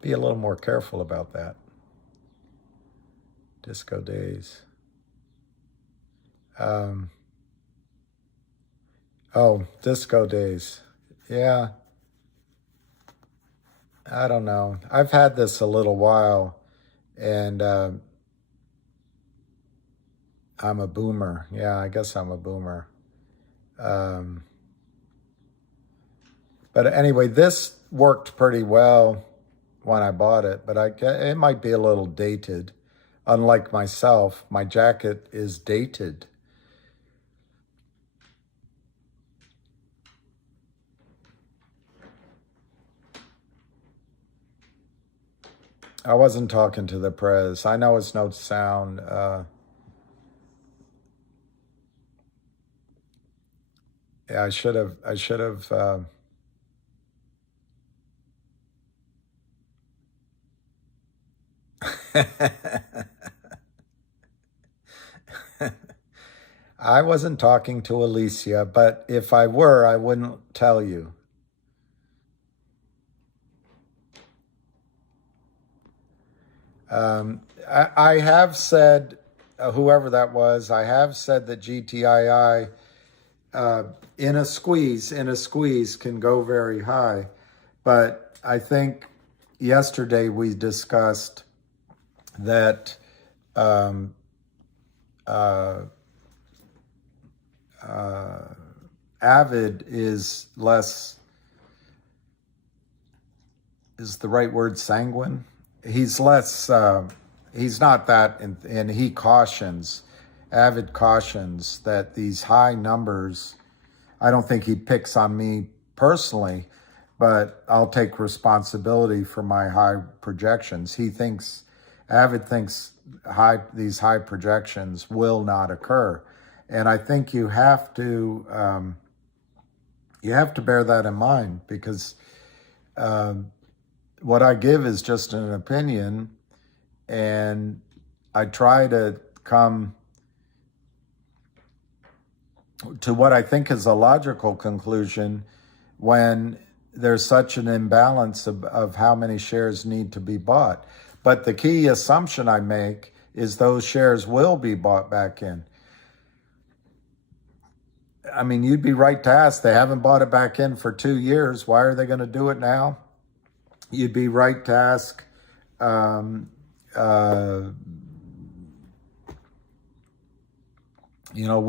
be a little more careful about that. Disco days. Disco days. Yeah. I don't know. I've had this a little while, and I'm a boomer. Yeah, I guess I'm a boomer. But anyway, this worked pretty well when I bought it, but it might be a little dated. Unlike myself, my jacket is dated. I wasn't talking to the press. I know it's no sound. Yeah, I should have I wasn't talking to Alicia, but if I were, I wouldn't tell you. I have said, whoever that was, I have said that GTII in a squeeze can go very high. But I think yesterday we discussed that Avid is less, is the right word sanguine? He's less, he's not that, and he cautions, Avid cautions that these high numbers, I don't think he picks on me personally, but I'll take responsibility for my high projections. He thinks, Avid thinks these high projections will not occur. And I think you have to bear that in mind, because what I give is just an opinion, and I try to come to what I think is a logical conclusion when there's such an imbalance of how many shares need to be bought. But the key assumption I make is those shares will be bought back in. I mean, you'd be right to ask, they haven't bought it back in for 2 years. Why are they going to do it now? You'd be right to ask, will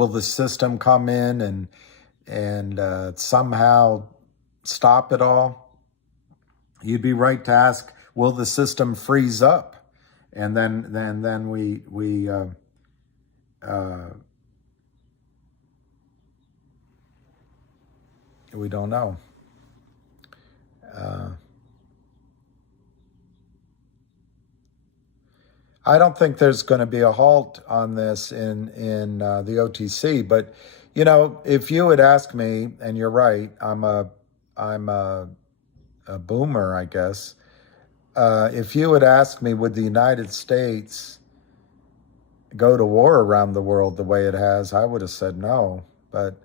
the system come in and somehow stop it all? You'd be right to ask, will the system freeze up? And then we don't know. I don't think there's going to be a halt on this in the OTC, but if you would ask me, and you're right, I'm a boomer, I guess. If you would ask me, would the United States go to war around the world the way it has, I would have said no. But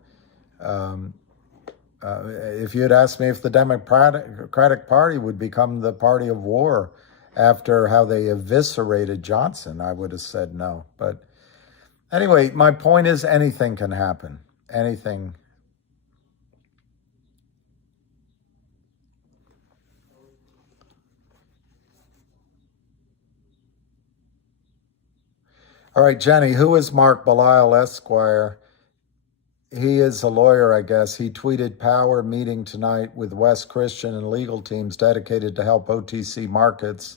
if you had asked me if the Democratic Party would become the party of war after how they eviscerated Johnson, I would have said no. But anyway, my point is anything can happen. Anything. All right, Jenny, who is Mark Belial, Esquire? He is a lawyer, I guess. He tweeted, "Power meeting tonight with West Christian and legal teams dedicated to help OTC markets."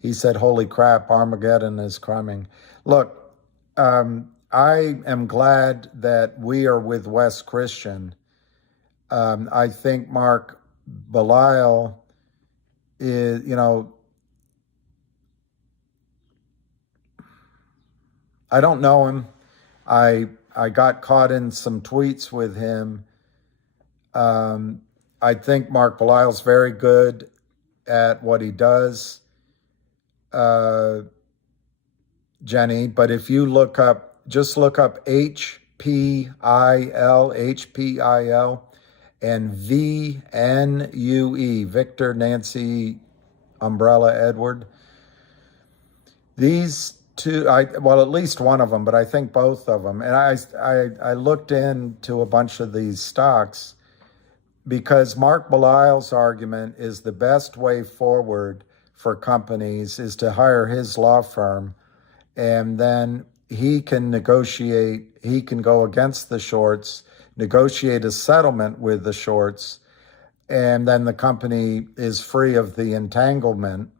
He said, "Holy crap, Armageddon is coming." Look, I am glad that we are with West Christian. I think Mark Belial is, I don't know him. I got caught in some tweets with him. I think Mark Belial's very good at what he does, Jenny. But if you just look up HPIL, and VNUE, Victor, Nancy, Umbrella, Edward. These two, at least one of them, but I think both of them. And I looked into a bunch of these stocks because Mark Belial's argument is the best way forward for companies is to hire his law firm, and then he can negotiate, he can go against the shorts, negotiate a settlement with the shorts, and then the company is free of the entanglement,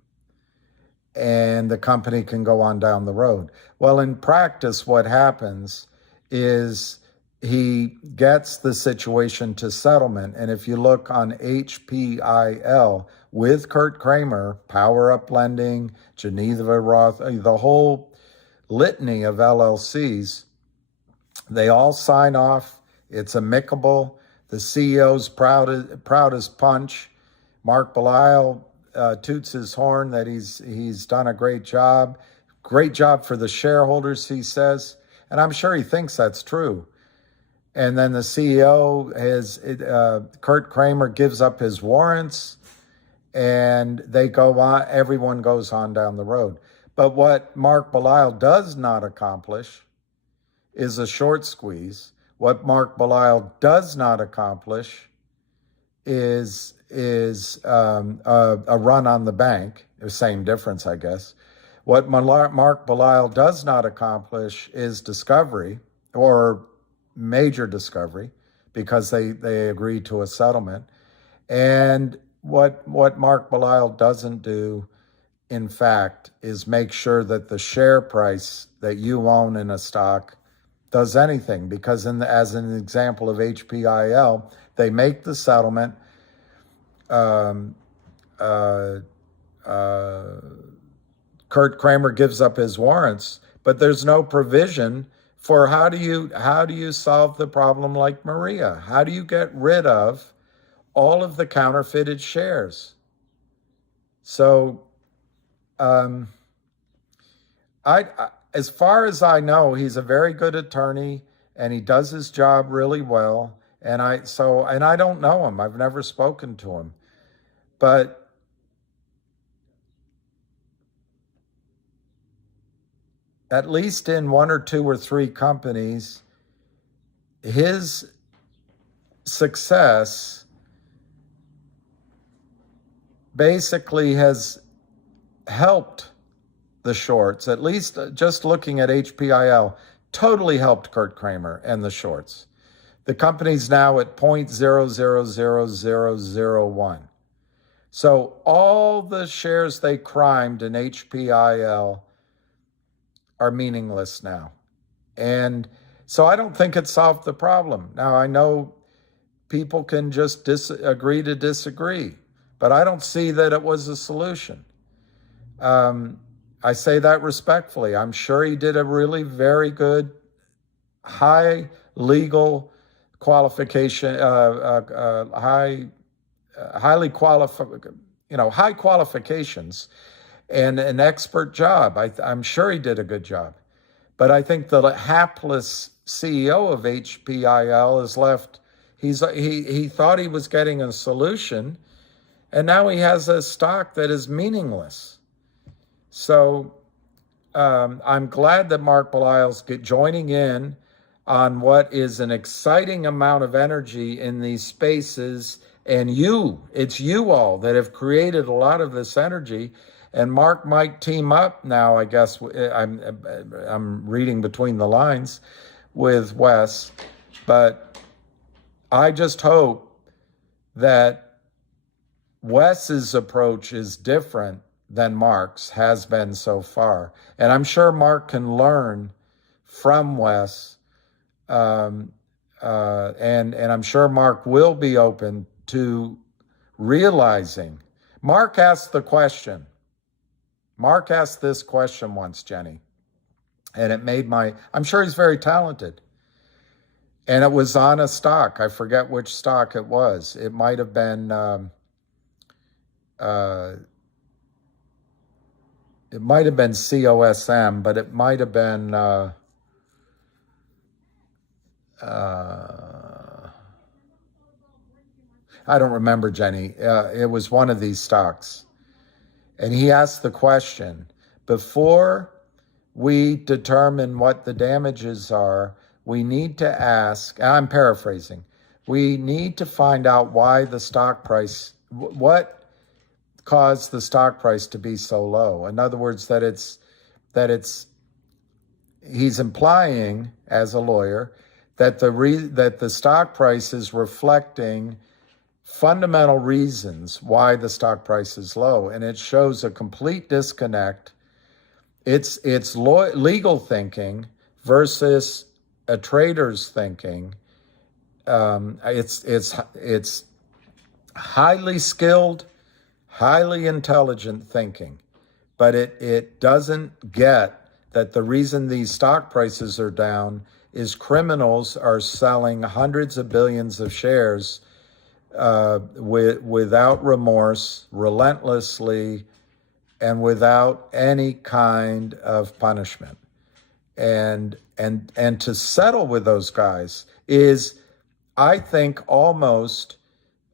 and the company can go on down the road. Well, in practice, what happens is he gets the situation to settlement. And if you look on HPIL with Kurt Kramer, Power Up Lending, Geneva Roth, the whole litany of LLCs, they all sign off. It's amicable. The CEO's proud as punch. Mark Belial toots his horn that he's done a great job for the shareholders, he says, and I'm sure he thinks that's true. And then the CEO Kurt Kramer gives up his warrants, and they go on. Everyone goes on down the road. But what Mark Belial does not accomplish is a short squeeze. What Mark Belial does not accomplish is a run on the bank. The same difference, I guess. What Mark Belial does not accomplish is discovery, or major discovery, because they agreed to a settlement. And what Mark Belial doesn't do, in fact, is make sure that the share price that you own in a stock does anything. Because as an example of HPIL, they make the settlement. Kurt Kramer gives up his warrants, but there's no provision for how do you solve the problem like Maria? How do you get rid of all of the counterfeited shares? So, as far as I know, he's a very good attorney and he does his job really well. And I don't know him. I've never spoken to him, but at least in one or two or three companies, his success basically has helped the shorts. At least just looking at HPIL, totally helped Kurt Kramer and the shorts. The company's now at 0.000001. So all the shares they crimed in HPIL are meaningless now. And so I don't think it solved the problem. Now, I know people can just agree to disagree, but I don't see that it was a solution. I say that respectfully. I'm sure he did a really very good, high legal qualification, high qualifications and an expert job. I'm sure he did a good job. But I think the hapless CEO of HPIL is left. He thought he was getting a solution, and now he has a stock that is meaningless. So I'm glad that Mark Belial's joining in on what is an exciting amount of energy in these spaces. And it's you all that have created a lot of this energy. And Mark might team up now, I guess, I'm reading between the lines, with Wes. But I just hope that Wes's approach is different than Mark's has been so far. And I'm sure Mark can learn from Wes. And I'm sure Mark will be open to realizing. Mark asked the question. Mark asked this question once, Jenny, and it made I'm sure he's very talented. And it was on a stock. I forget which stock it was. It might have been, COSM, but it might have been, I don't remember, Jenny. It was one of these stocks. And he asked the question, before we determine what the damages are, we need to ask, I'm paraphrasing, we need to find out why the stock price, what caused the stock price to be so low. In other words, he's implying, as a lawyer, that the stock price is reflecting fundamental reasons why the stock price is low, and it shows a complete disconnect. It's legal thinking versus a trader's thinking. It's highly skilled, highly intelligent thinking, but it doesn't get that the reason these stock prices are down is criminals are selling hundreds of billions of shares without remorse, relentlessly, and without any kind of punishment. And to settle with those guys is, I think, almost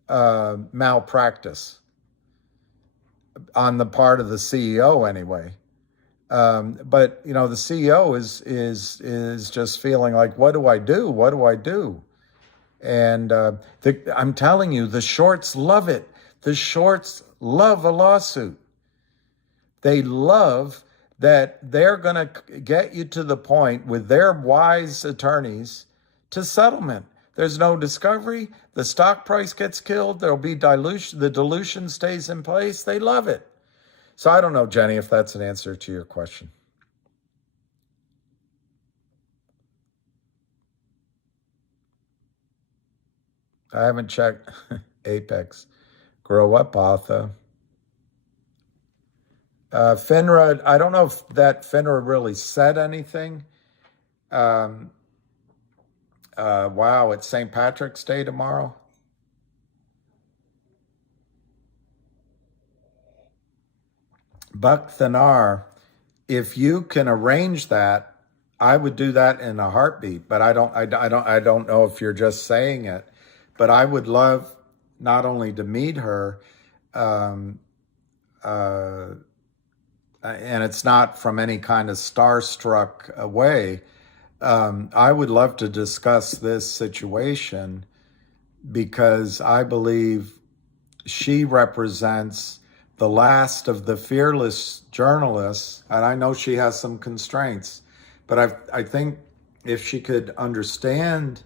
malpractice on the part of the CEO anyway. But the CEO is just feeling like, what do I do? What do I do? And I'm telling you, the shorts love it. The shorts love a lawsuit. They love that they're going to get you to the point with their wise attorneys to settlement. There's no discovery. The stock price gets killed. There'll be dilution. The dilution stays in place. They love it. So I don't know, Jenny, if that's an answer to your question. I haven't checked. Apex. Grow up, Arthur. Finra, I don't know if that Finra really said anything. Wow, it's St. Patrick's Day tomorrow. Buck Thanar, if you can arrange that, I would do that in a heartbeat. But I don't know if you're just saying it. But I would love not only to meet her, and it's not from any kind of starstruck way. I would love to discuss this situation because I believe she represents the last of the fearless journalists, and I know she has some constraints, but I think if she could understand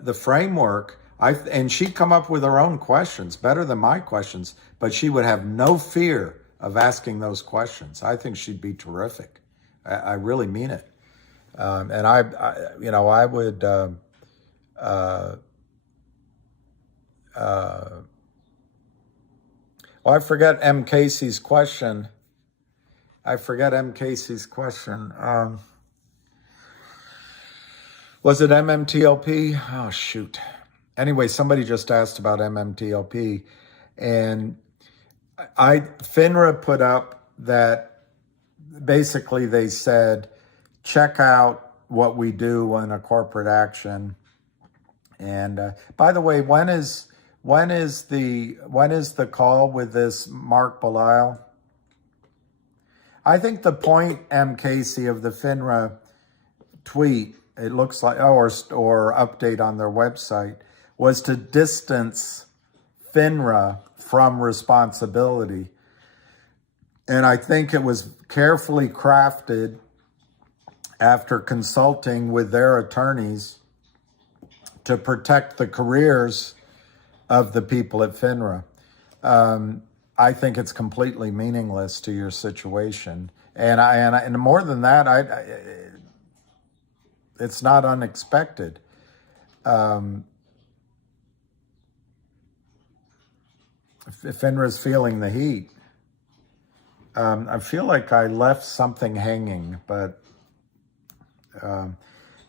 the framework, and she'd come up with her own questions, better than my questions, but she would have no fear of asking those questions. I think she'd be terrific. I really mean it. And I would, well, I forget M. Casey's question. Was it MMTLP? Oh, shoot. Anyway, somebody just asked about MMTLP, and Finra put up that basically they said, check out what we do in a corporate action. And by the way, when is the call with this Mark Belial? I think the point, M. Casey, of the Finra tweet, it looks like, or update on their website, was to distance Finra from responsibility. And I think it was carefully crafted after consulting with their attorneys to protect the careers of the people at Finra. I think it's completely meaningless to your situation. And more than that, it's not unexpected. Finra's feeling the heat. I feel like I left something hanging, but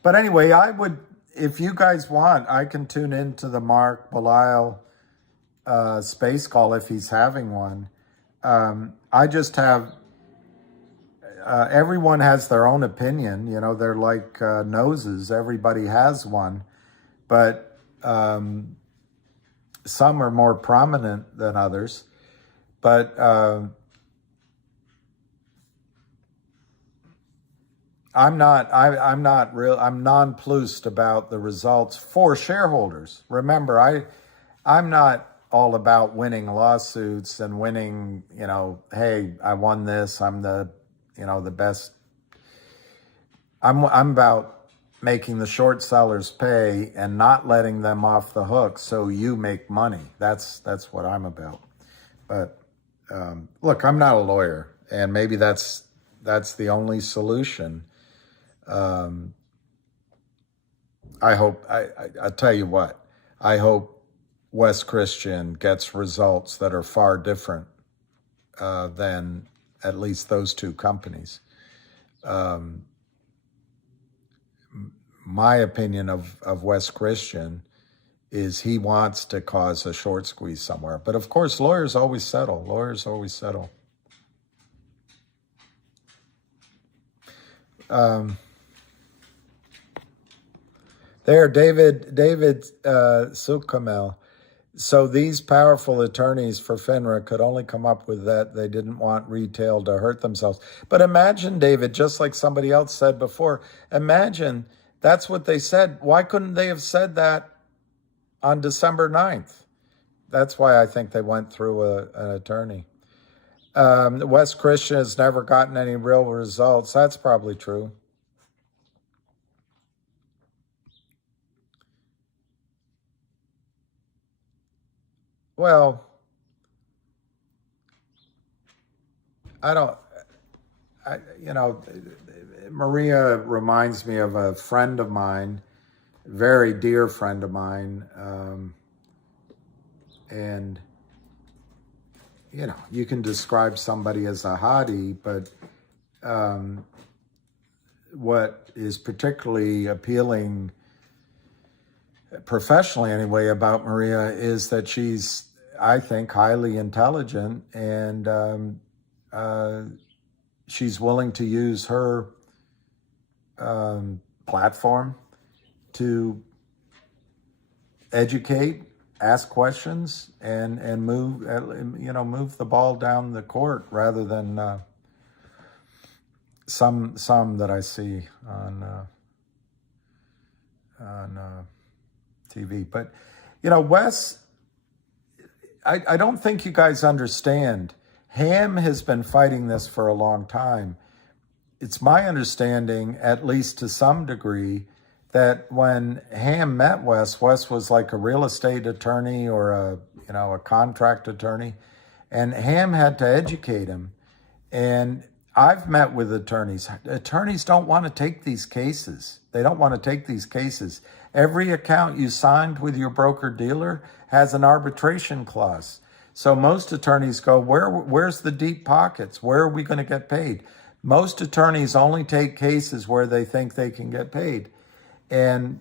anyway, I would, if you guys want, I can tune into the Mark Belial space call if he's having one. I just have, everyone has their own opinion, they're like noses, everybody has one, but some are more prominent than others. But I'm nonplussed about the results for shareholders. Remember, I'm not all about winning lawsuits and winning, hey, I won this, I'm the best. I'm about making the short sellers pay and not letting them off the hook so you make money. That's what I'm about. But look, I'm not a lawyer, and maybe that's the only solution. I hope, I tell you what, I hope Wes Christian gets results that are far different than at least those two companies. My opinion of Wes Christian is he wants to cause a short squeeze somewhere. But of course, lawyers always settle. Lawyers always settle. There, David Sukamel. So these powerful attorneys for Finra could only come up with that. They didn't want retail to hurt themselves. But imagine, David, just like somebody else said before, imagine that's what they said. Why couldn't they have said that on December 9th? That's why I think they went through an attorney. Wes Christian has never gotten any real results. That's probably true. Well, Maria reminds me of a friend of mine, very dear friend of mine. And, you can describe somebody as a hottie, but what is particularly appealing, professionally anyway, about Maria is that she's, I think, highly intelligent, and she's willing to use her platform to educate, ask questions, and move the ball down the court rather than some that I see on TV. But Wes, I don't think you guys understand. Ham has been fighting this for a long time. It's my understanding, at least to some degree, that when Ham met Wes was like a real estate attorney or a contract attorney, and Ham had to educate him. And I've met with attorneys. Attorneys don't want to take these cases. They don't want to take these cases. Every account you signed with your broker-dealer has an arbitration clause. So most attorneys go, where's the deep pockets? Where are we going to get paid? Most attorneys only take cases where they think they can get paid. And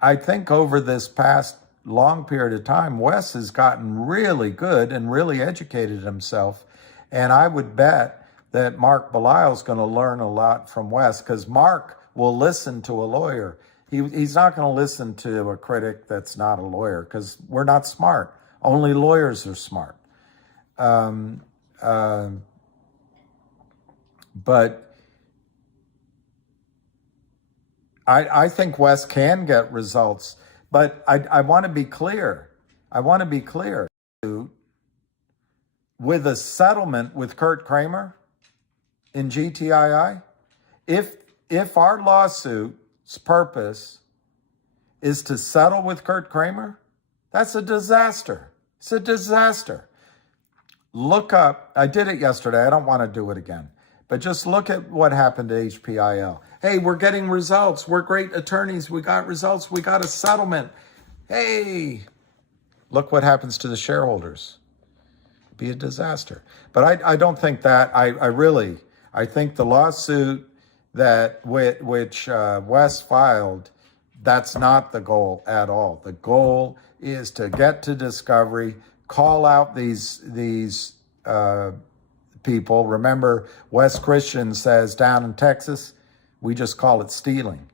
I think over this past long period of time, Wes has gotten really good and really educated himself. And I would bet that Mark Belial is going to learn a lot from Wes, because Mark will listen to a lawyer. He's not going to listen to a critic that's not a lawyer, because we're not smart. Only lawyers are smart. But I think Wes can get results. But I want to be clear. With a settlement with Kurt Kramer in GTII, if our lawsuit's purpose is to settle with Kurt Kramer, that's a disaster. It's a disaster. Look up, I did it yesterday, I don't want to do it again, but just look at what happened to HPIL. Hey, we're getting results. We're great attorneys. We got results. We got a settlement. Hey, look what happens to the shareholders. Be a disaster. But I don't think that. I think the lawsuit that which Wes filed, that's not the goal at all. The goal is to get to discovery, call out these people. Remember, Wes Christian says down in Texas, we just call it stealing.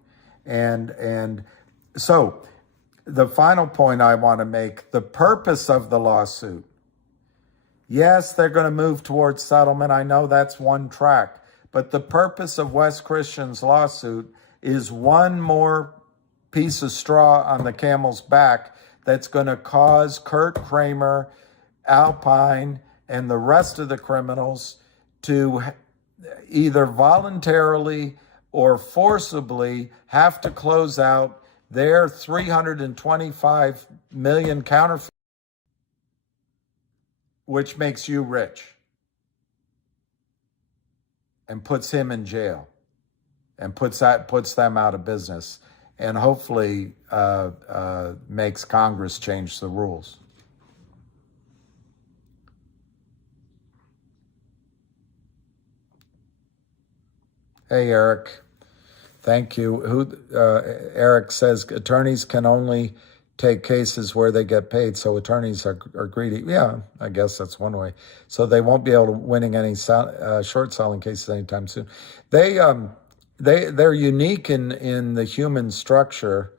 And so the final point I want to make, the purpose of the lawsuit, yes, they're going to move towards settlement. I know that's one track. But the purpose of Wes Christian's lawsuit is one more piece of straw on the camel's back that's going to cause Kurt Kramer, Alpine, and the rest of the criminals to either voluntarily or forcibly have to close out their 325 million counterfeit, which makes you rich and puts him in jail and puts them out of business, and hopefully makes Congress change the rules. Hey, Eric. Thank you. Eric says attorneys can only take cases where they get paid, so attorneys are greedy. Yeah, I guess that's one way. So they won't be able to winning any short selling cases anytime soon. They're unique in the human structure,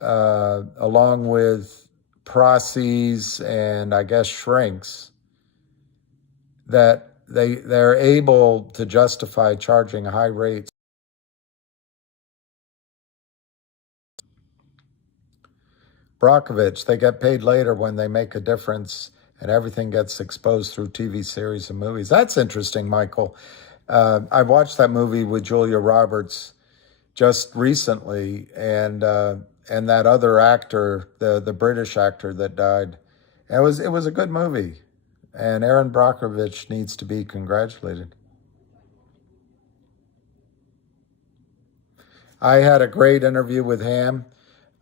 along with procies and I guess shrinks, that they're able to justify charging high rates. Brockovich, they get paid later when they make a difference and everything gets exposed through TV series and movies. That's interesting, Michael. I watched that movie with Julia Roberts just recently, and that other actor, the British actor that died. It was a good movie, and Aaron Brockovich needs to be congratulated. I had a great interview with Ham.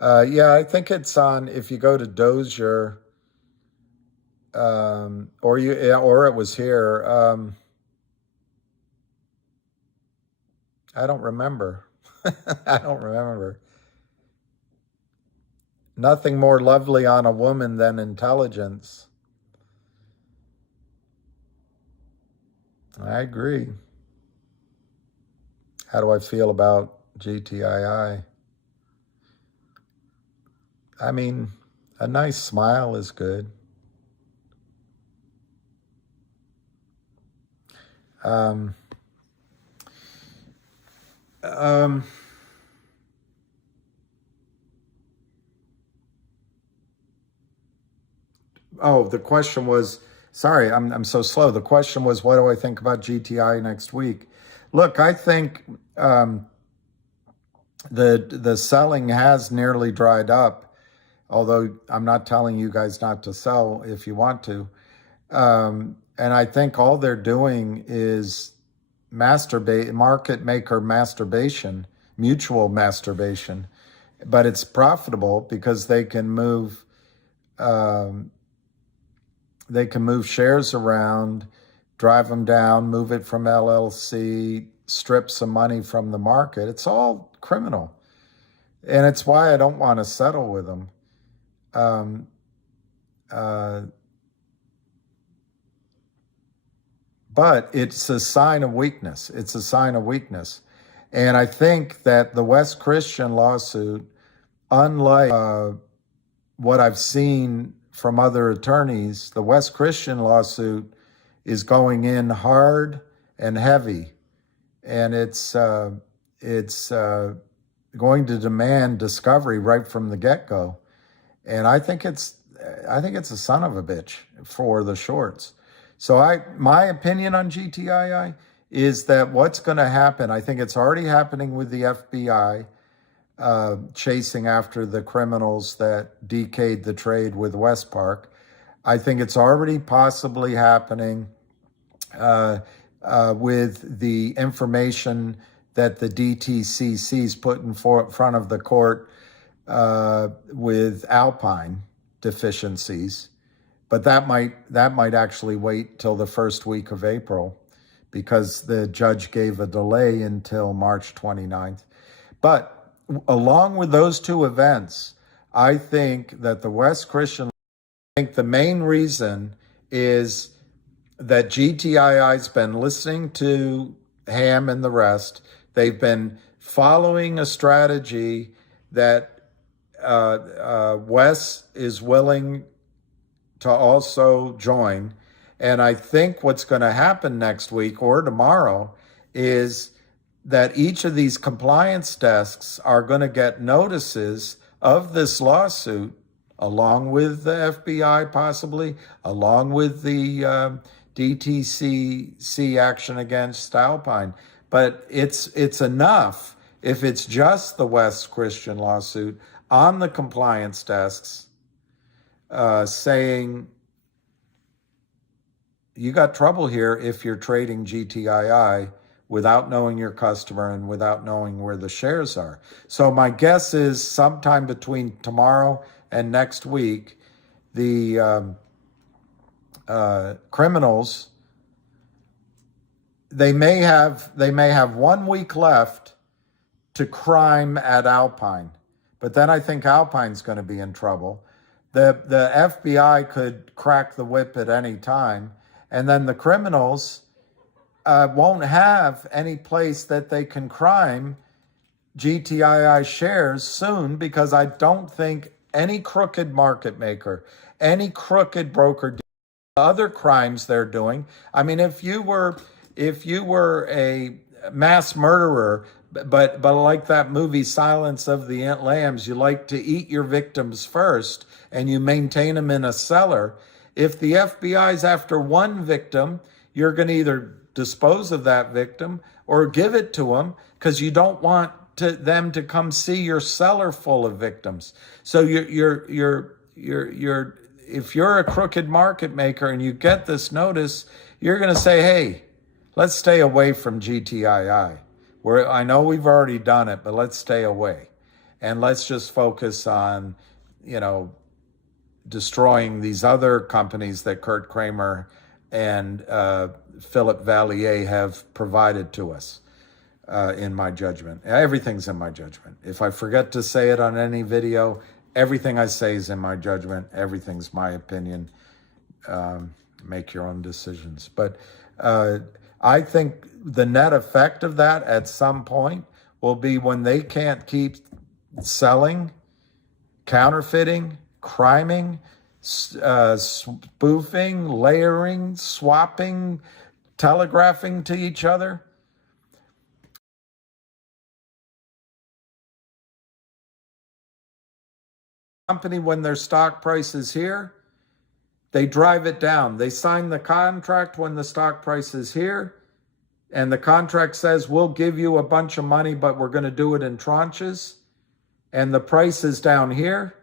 Yeah, I think it's on, if you go to Dozier, or it was here. I don't remember. I don't remember. Nothing more lovely on a woman than intelligence. I agree. How do I feel about GTII? I mean, a nice smile is good. Oh, the question was, sorry, I'm so slow. The question was, what do I think about GTI next week? Look, I think the selling has nearly dried up, although I'm not telling you guys not to sell if you want to. And I think all they're doing is market maker masturbation, mutual masturbation, but it's profitable because they can move shares around, drive them down, move it from LLC, strip some money from the market. It's all criminal. And it's why I don't want to settle with them. But it's a sign of weakness. It's a sign of weakness. And I think that the West Christian lawsuit, unlike what I've seen from other attorneys, the West Christian lawsuit is going in hard and heavy. And it's going to demand discovery right from the get-go. And I think it's a son of a bitch for the shorts. So my opinion on GTII is that what's going to happen, I think it's already happening with the FBI chasing after the criminals that decayed the trade with West Park. I think it's already possibly happening with the information that the DTCC's put in front of the court with Alpine deficiencies. But that might actually wait till the first week of April because the judge gave a delay until March 29th. But along with those two events, I think that the West Christian, I think the main reason is that GTII's been listening to Ham and the rest. They've been following a strategy that Wes is willing to also join. And I think what's going to happen next week or tomorrow is that each of these compliance desks are going to get notices of this lawsuit, along with the FBI possibly, along with the DTCC action against Alpine. But it's enough if it's just the West Christian lawsuit on the compliance desks saying you got trouble here if you're trading GTII without knowing your customer and without knowing where the shares are. So my guess is sometime between tomorrow and next week, the criminals, they may have 1 week left to crime at Alpine, But then I think Alpine's going to be in trouble. The FBI could crack the whip at any time, and then the criminals won't have any place that they can crime GTII shares soon, because I don't think any crooked market maker, any crooked broker, other crimes they're doing. I mean, if you were a mass murderer, but like that movie Silence of the Lambs, you like to eat your victims first and you maintain them in a cellar. If the FBI's after one victim, you're going to either dispose of that victim or give it to them, because you don't want them to come see your cellar full of victims. So if you're a crooked market maker and you get this notice, you're going to say, hey, let's stay away from GTII. I know we've already done it, but let's stay away. And let's just focus on, destroying these other companies that Kurt Kramer and Philip Vallier have provided to us, in my judgment. Everything's in my judgment. If I forget to say it on any video, everything I say is in my judgment. Everything's my opinion. Make your own decisions. But I think the net effect of that at some point will be when they can't keep selling, counterfeiting, criming, spoofing, layering, swapping, telegraphing to each other. Company, when their stock price is here, they drive it down. They sign the contract when the stock price is here, and the contract says, we'll give you a bunch of money, but we're going to do it in tranches, and the price is down here.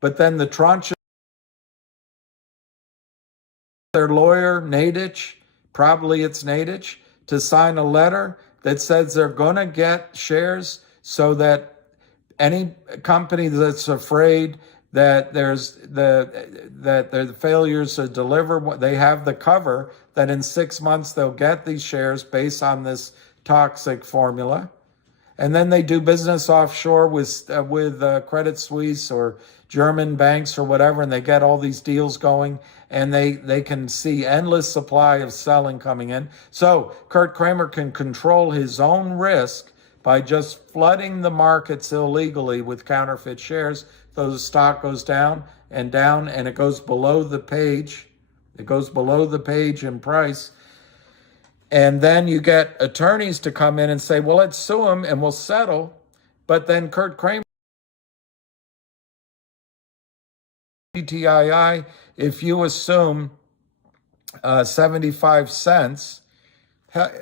But then the tranches, their lawyer, Nadich, probably it's Nadich, to sign a letter that says they're going to get shares, so that any company that's afraid that the failures to deliver, they have the cover that in 6 months they'll get these shares based on this toxic formula. And then they do business offshore with Credit Suisse or German banks or whatever, and they get all these deals going, and they can see endless supply of selling coming in. So Kurt Kramer can control his own risk by just flooding the markets illegally with counterfeit shares. So the stock goes down, and it goes below the page. It goes below the page in price. And then you get attorneys to come in and say, well, let's sue him and we'll settle. But then Kurt Kramer, GTII, if you assume 75 cents,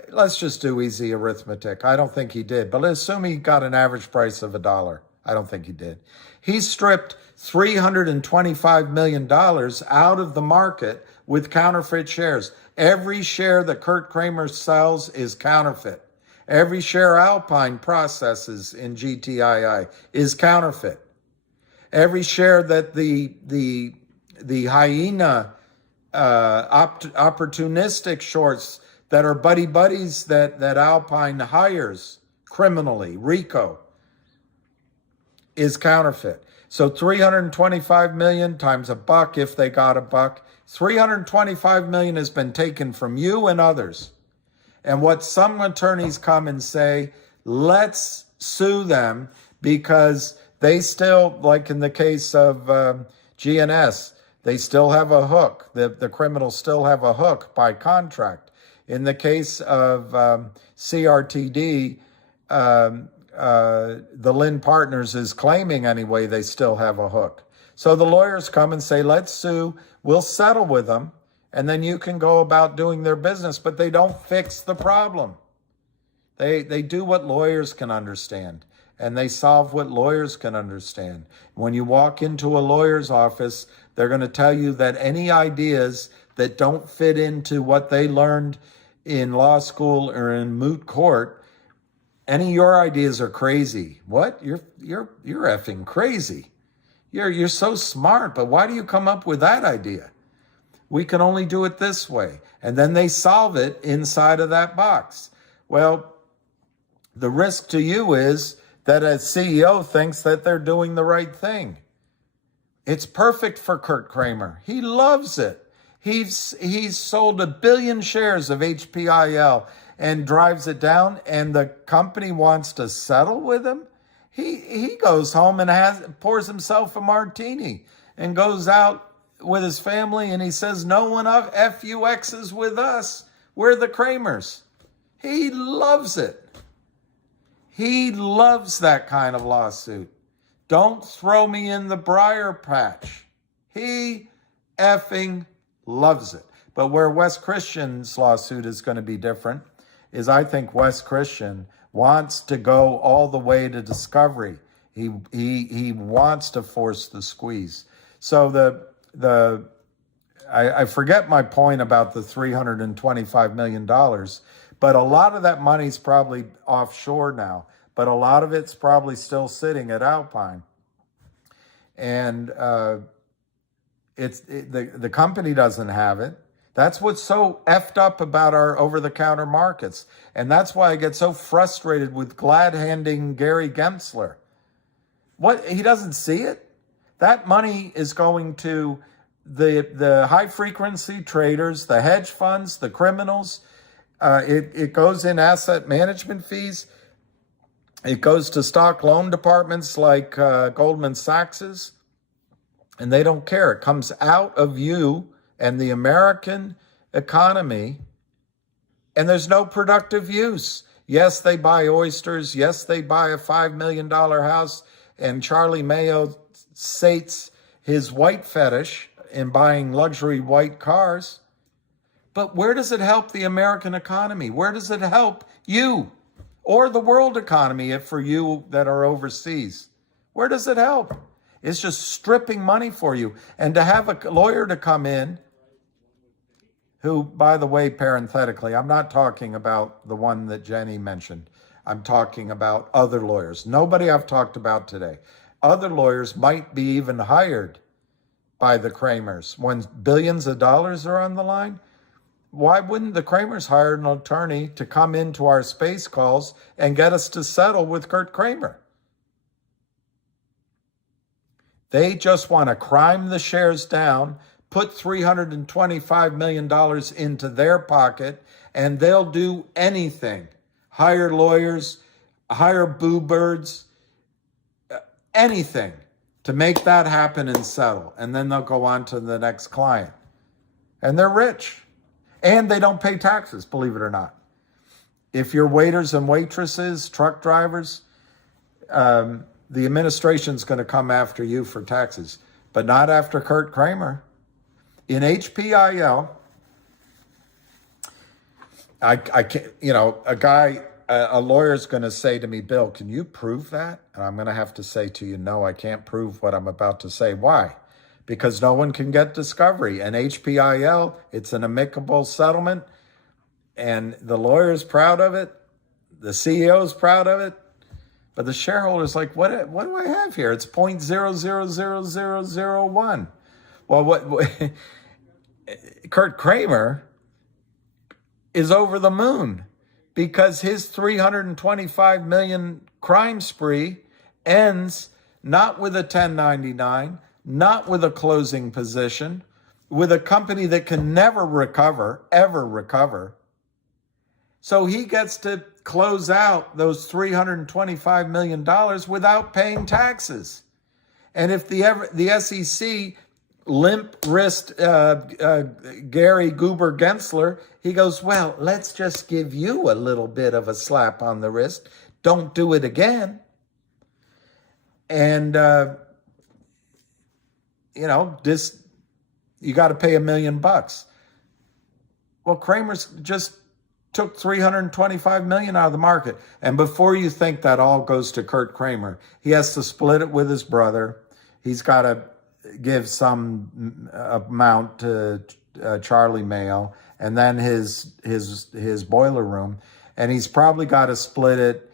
let's just do easy arithmetic. I don't think he did, but let's assume he got an average price of $1. I don't think he did. He stripped $325 million out of the market with counterfeit shares. Every share that Kurt Kramer sells is counterfeit. Every share Alpine processes in GTII is counterfeit. Every share that the hyena opportunistic shorts that are buddies that Alpine hires criminally, RICO, is counterfeit. So 325 million times $1 if they got $1. 325 million has been taken from you and others. And what some attorneys come and say, let's sue them because they still, like in the case of GNS, they still have a hook. The criminals still have a hook by contract. In the case of CRTD, the Lynn Partners is claiming anyway they still have a hook. So the lawyers come and say, let's sue, we'll settle with them, and then you can go about doing their business. But they don't fix the problem. They do what lawyers can understand, and they solve what lawyers can understand. When you walk into a lawyer's office, they're going to tell you that any ideas that don't fit into what they learned in law school or in moot court, any of your ideas are crazy. What? You're effing crazy. You're so smart, but why do you come up with that idea? We can only do it this way. And then they solve it inside of that box. Well, the risk to you is that a CEO thinks that they're doing the right thing. It's perfect for Kurt Kramer. He loves it. He's sold 1 billion shares of HPIL and drives it down, and the company wants to settle with him. He goes home and pours himself a martini and goes out with his family, and he says, no one FUXs with us. We're the Kramers. He loves it. He loves that kind of lawsuit. Don't throw me in the briar patch. He effing loves it. But where Wes Christian's lawsuit is going to be different is I think Wes Christian wants to go all the way to discovery. He wants to force the squeeze. So I forget my point about the $325 million, but a lot of that money's probably offshore now, but a lot of it's probably still sitting at Alpine. And the company doesn't have it. That's what's so effed up about our over-the-counter markets. And that's why I get so frustrated with glad-handing Gary Gensler. What? He doesn't see it? That money is going to the high-frequency traders, the hedge funds, the criminals. It goes in asset management fees. It goes to stock loan departments like Goldman Sachs's. And they don't care. It comes out of you and the American economy, and there's no productive use. Yes, they buy oysters. Yes, they buy a $5 million house, and Charlie Mayo sates his white fetish in buying luxury white cars. But where does it help the American economy? Where does it help you or the world economy if for you that are overseas? Where does it help? It's just stripping money for you. And to have a lawyer to come in who, by the way, parenthetically, I'm not talking about the one that Jenny mentioned. I'm talking about other lawyers. Nobody I've talked about today. Other lawyers might be even hired by the Kramers when billions of dollars are on the line. Why wouldn't the Kramers hire an attorney to come into our space calls and get us to settle with Kurt Kramer? They just want to crime the shares down, put $325 million into their pocket, and they'll do anything. Hire lawyers, hire boo birds, anything to make that happen and settle. And then they'll go on to the next client. And they're rich. And they don't pay taxes, believe it or not. If you're waiters and waitresses, truck drivers, the administration's going to come after you for taxes, but not after Kurt Kramer. In HPIL, I can't, a lawyer's going to say to me, Bill, can you prove that? And I'm going to have to say to you, no, I can't prove what I'm about to say. Why? Because no one can get discovery. And HPIL, it's an amicable settlement, and the lawyer's proud of it. The CEO's proud of it. But the shareholder's like, what do I have here? It's 0.000001. Well, what Kurt Kramer is over the moon because his $325 million crime spree ends not with a 1099, not with a closing position, with a company that can never recover, ever recover. So he gets to close out those $325 million without paying taxes. And if the SEC limp-wrist Gary Goober Gensler, he goes, well, let's just give you a little bit of a slap on the wrist. Don't do it again. And, you got to pay $1 million. Well, Kramer's just took $325 million out of the market. And before you think that all goes to Kurt Kramer, he has to split it with his brother. He's got to give some amount to Charlie Mayo, and then his boiler room. And he's probably got to split it,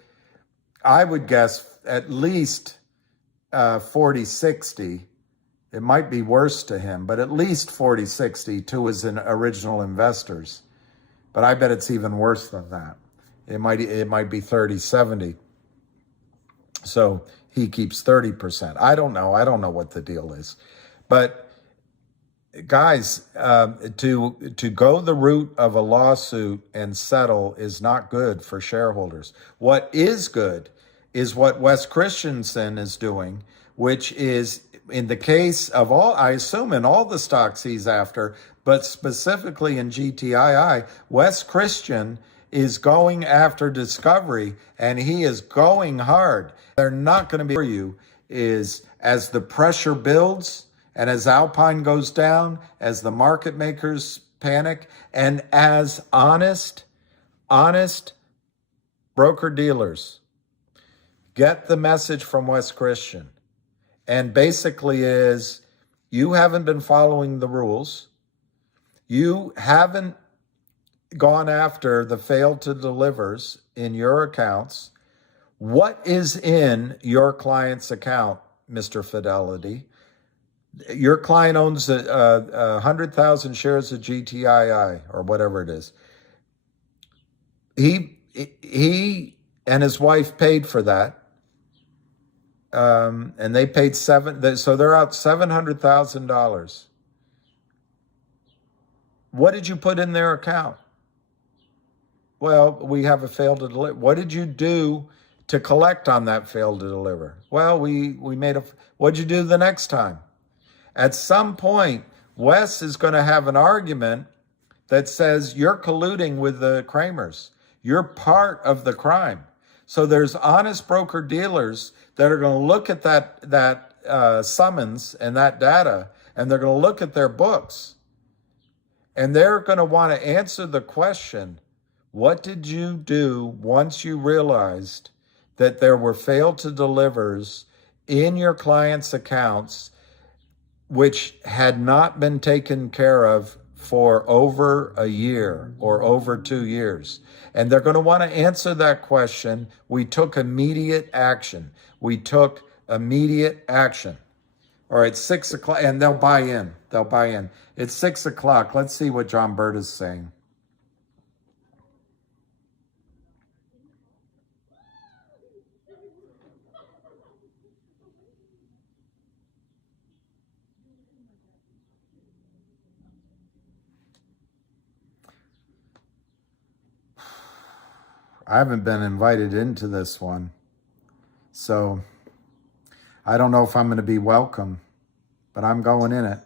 I would guess, at least 40-60. It might be worse to him, but at least 40-60 to his original investors. But I bet it's even worse than that. It might be 30-70. So he keeps 30%. I don't know. I don't know what the deal is. But guys, to go the route of a lawsuit and settle is not good for shareholders. What is good is what Wes Christensen is doing, which is in the case of all, I assume in all the stocks he's after, but specifically in GTII, Wes Christian is going after discovery, and he is going hard. They're not going to be for you is as the pressure builds and as Alpine goes down, as the market makers panic, and as honest broker dealers get the message from Wes Christian. And basically is you haven't been following the rules. You haven't gone after the failed to delivers in your accounts. What is in your client's account, Mr. Fidelity? Your client owns 100,000 shares of GTII or whatever it is. He and his wife paid for that. And they paid so they're out $700,000. What did you put in their account? Well, we have a failed to deliver. What did you do to collect on that failed to deliver? Well, we made what'd you do the next time? At some point, Wes is going to have an argument that says you're colluding with the Kramers. You're part of the crime. So there's honest broker dealers that are going to look at that summons and that data, and they're going to look at their books, and they're going to want to answer the question, what did you do once you realized that there were failed to delivers in your client's accounts which had not been taken care of for over a year or over 2 years? And they're going to want to answer that question. We took immediate action. We took immediate action. All right, 6 o'clock, and they'll buy in. They'll buy in. It's 6 o'clock. Let's see what John Bird is saying. I haven't been invited into this one, so I don't know if I'm going to be welcome, but I'm going in it.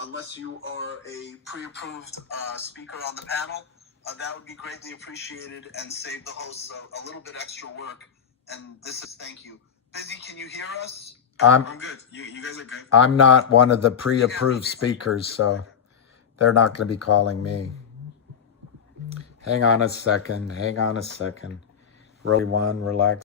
Unless you are a pre-approved speaker on the panel, that would be greatly appreciated and save the hosts a little bit extra work. And this is thank you. Busy, can you hear us? I'm good. You guys are good. I'm not one of the pre-approved speakers, so they're not going to be calling me. Hang on a second. Everyone, relax.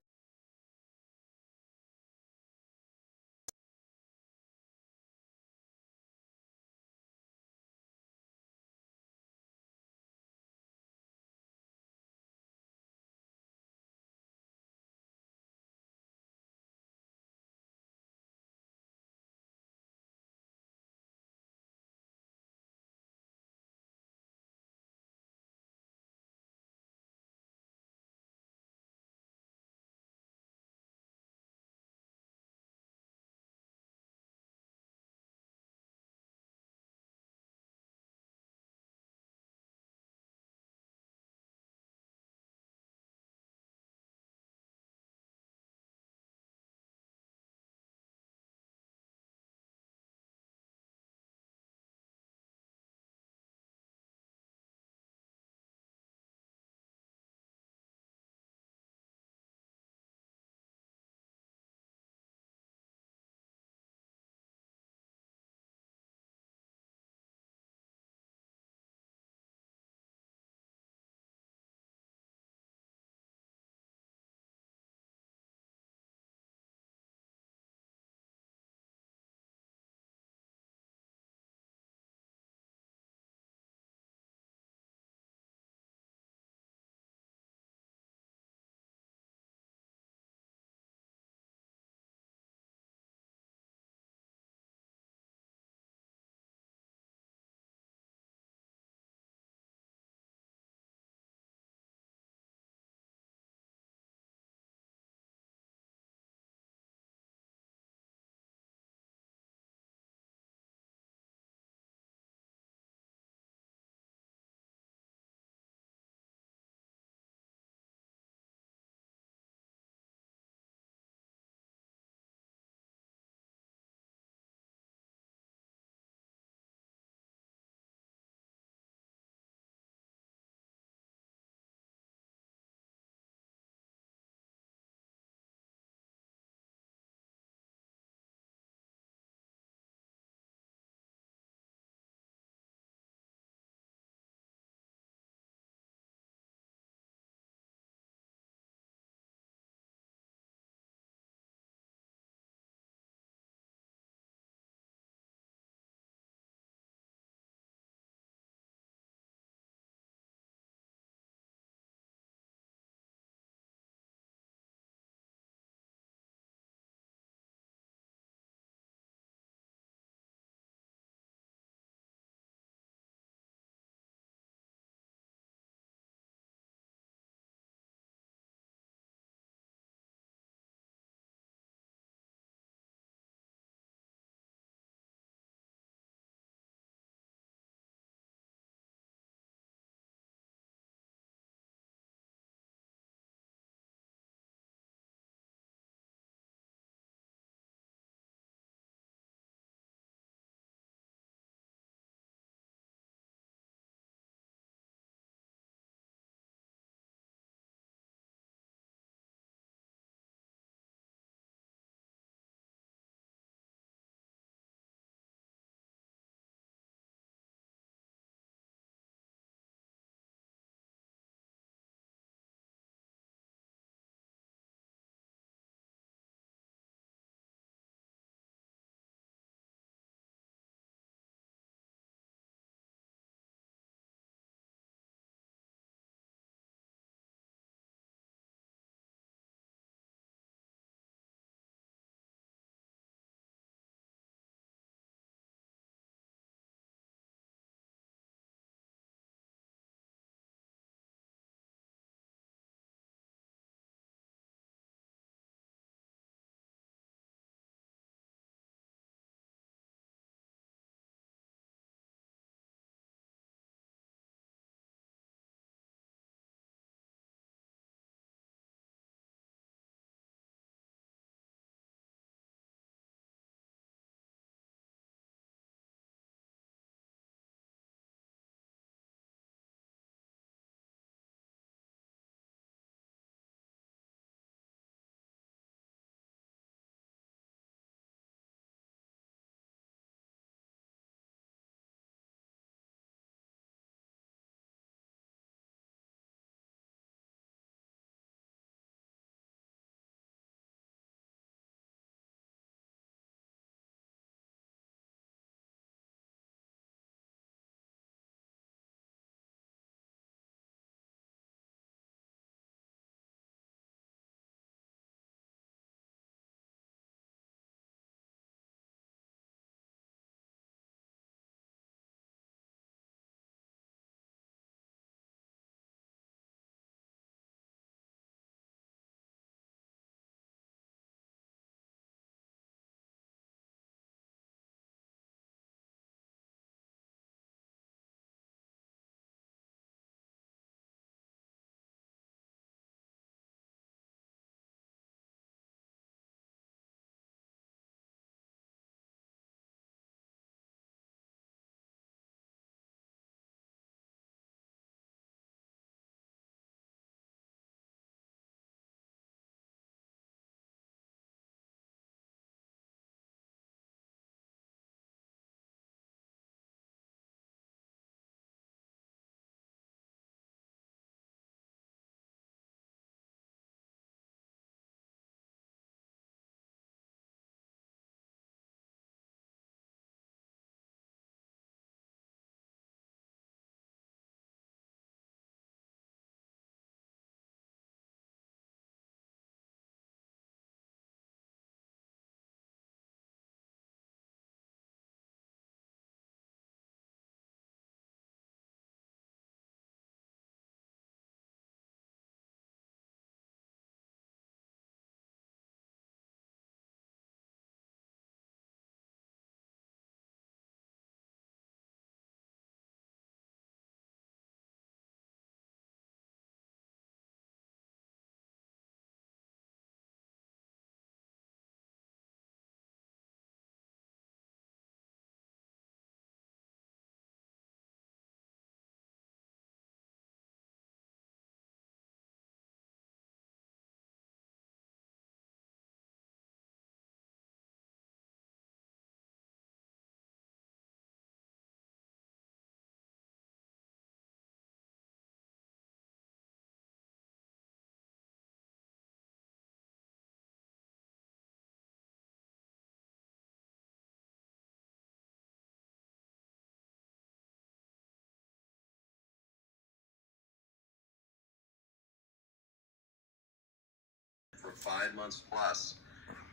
5 months plus,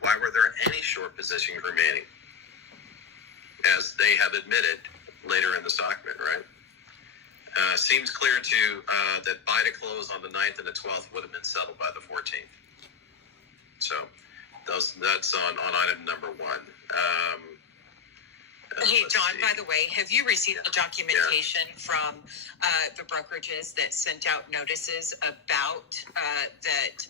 why were there any short positions remaining? As they have admitted later in this document, right? Seems clear that buy to close on the 9th and the 12th would have been settled by the 14th. So that's on item number 1. Hey, John, by the way, have you received the documentation from the brokerages that sent out notices about that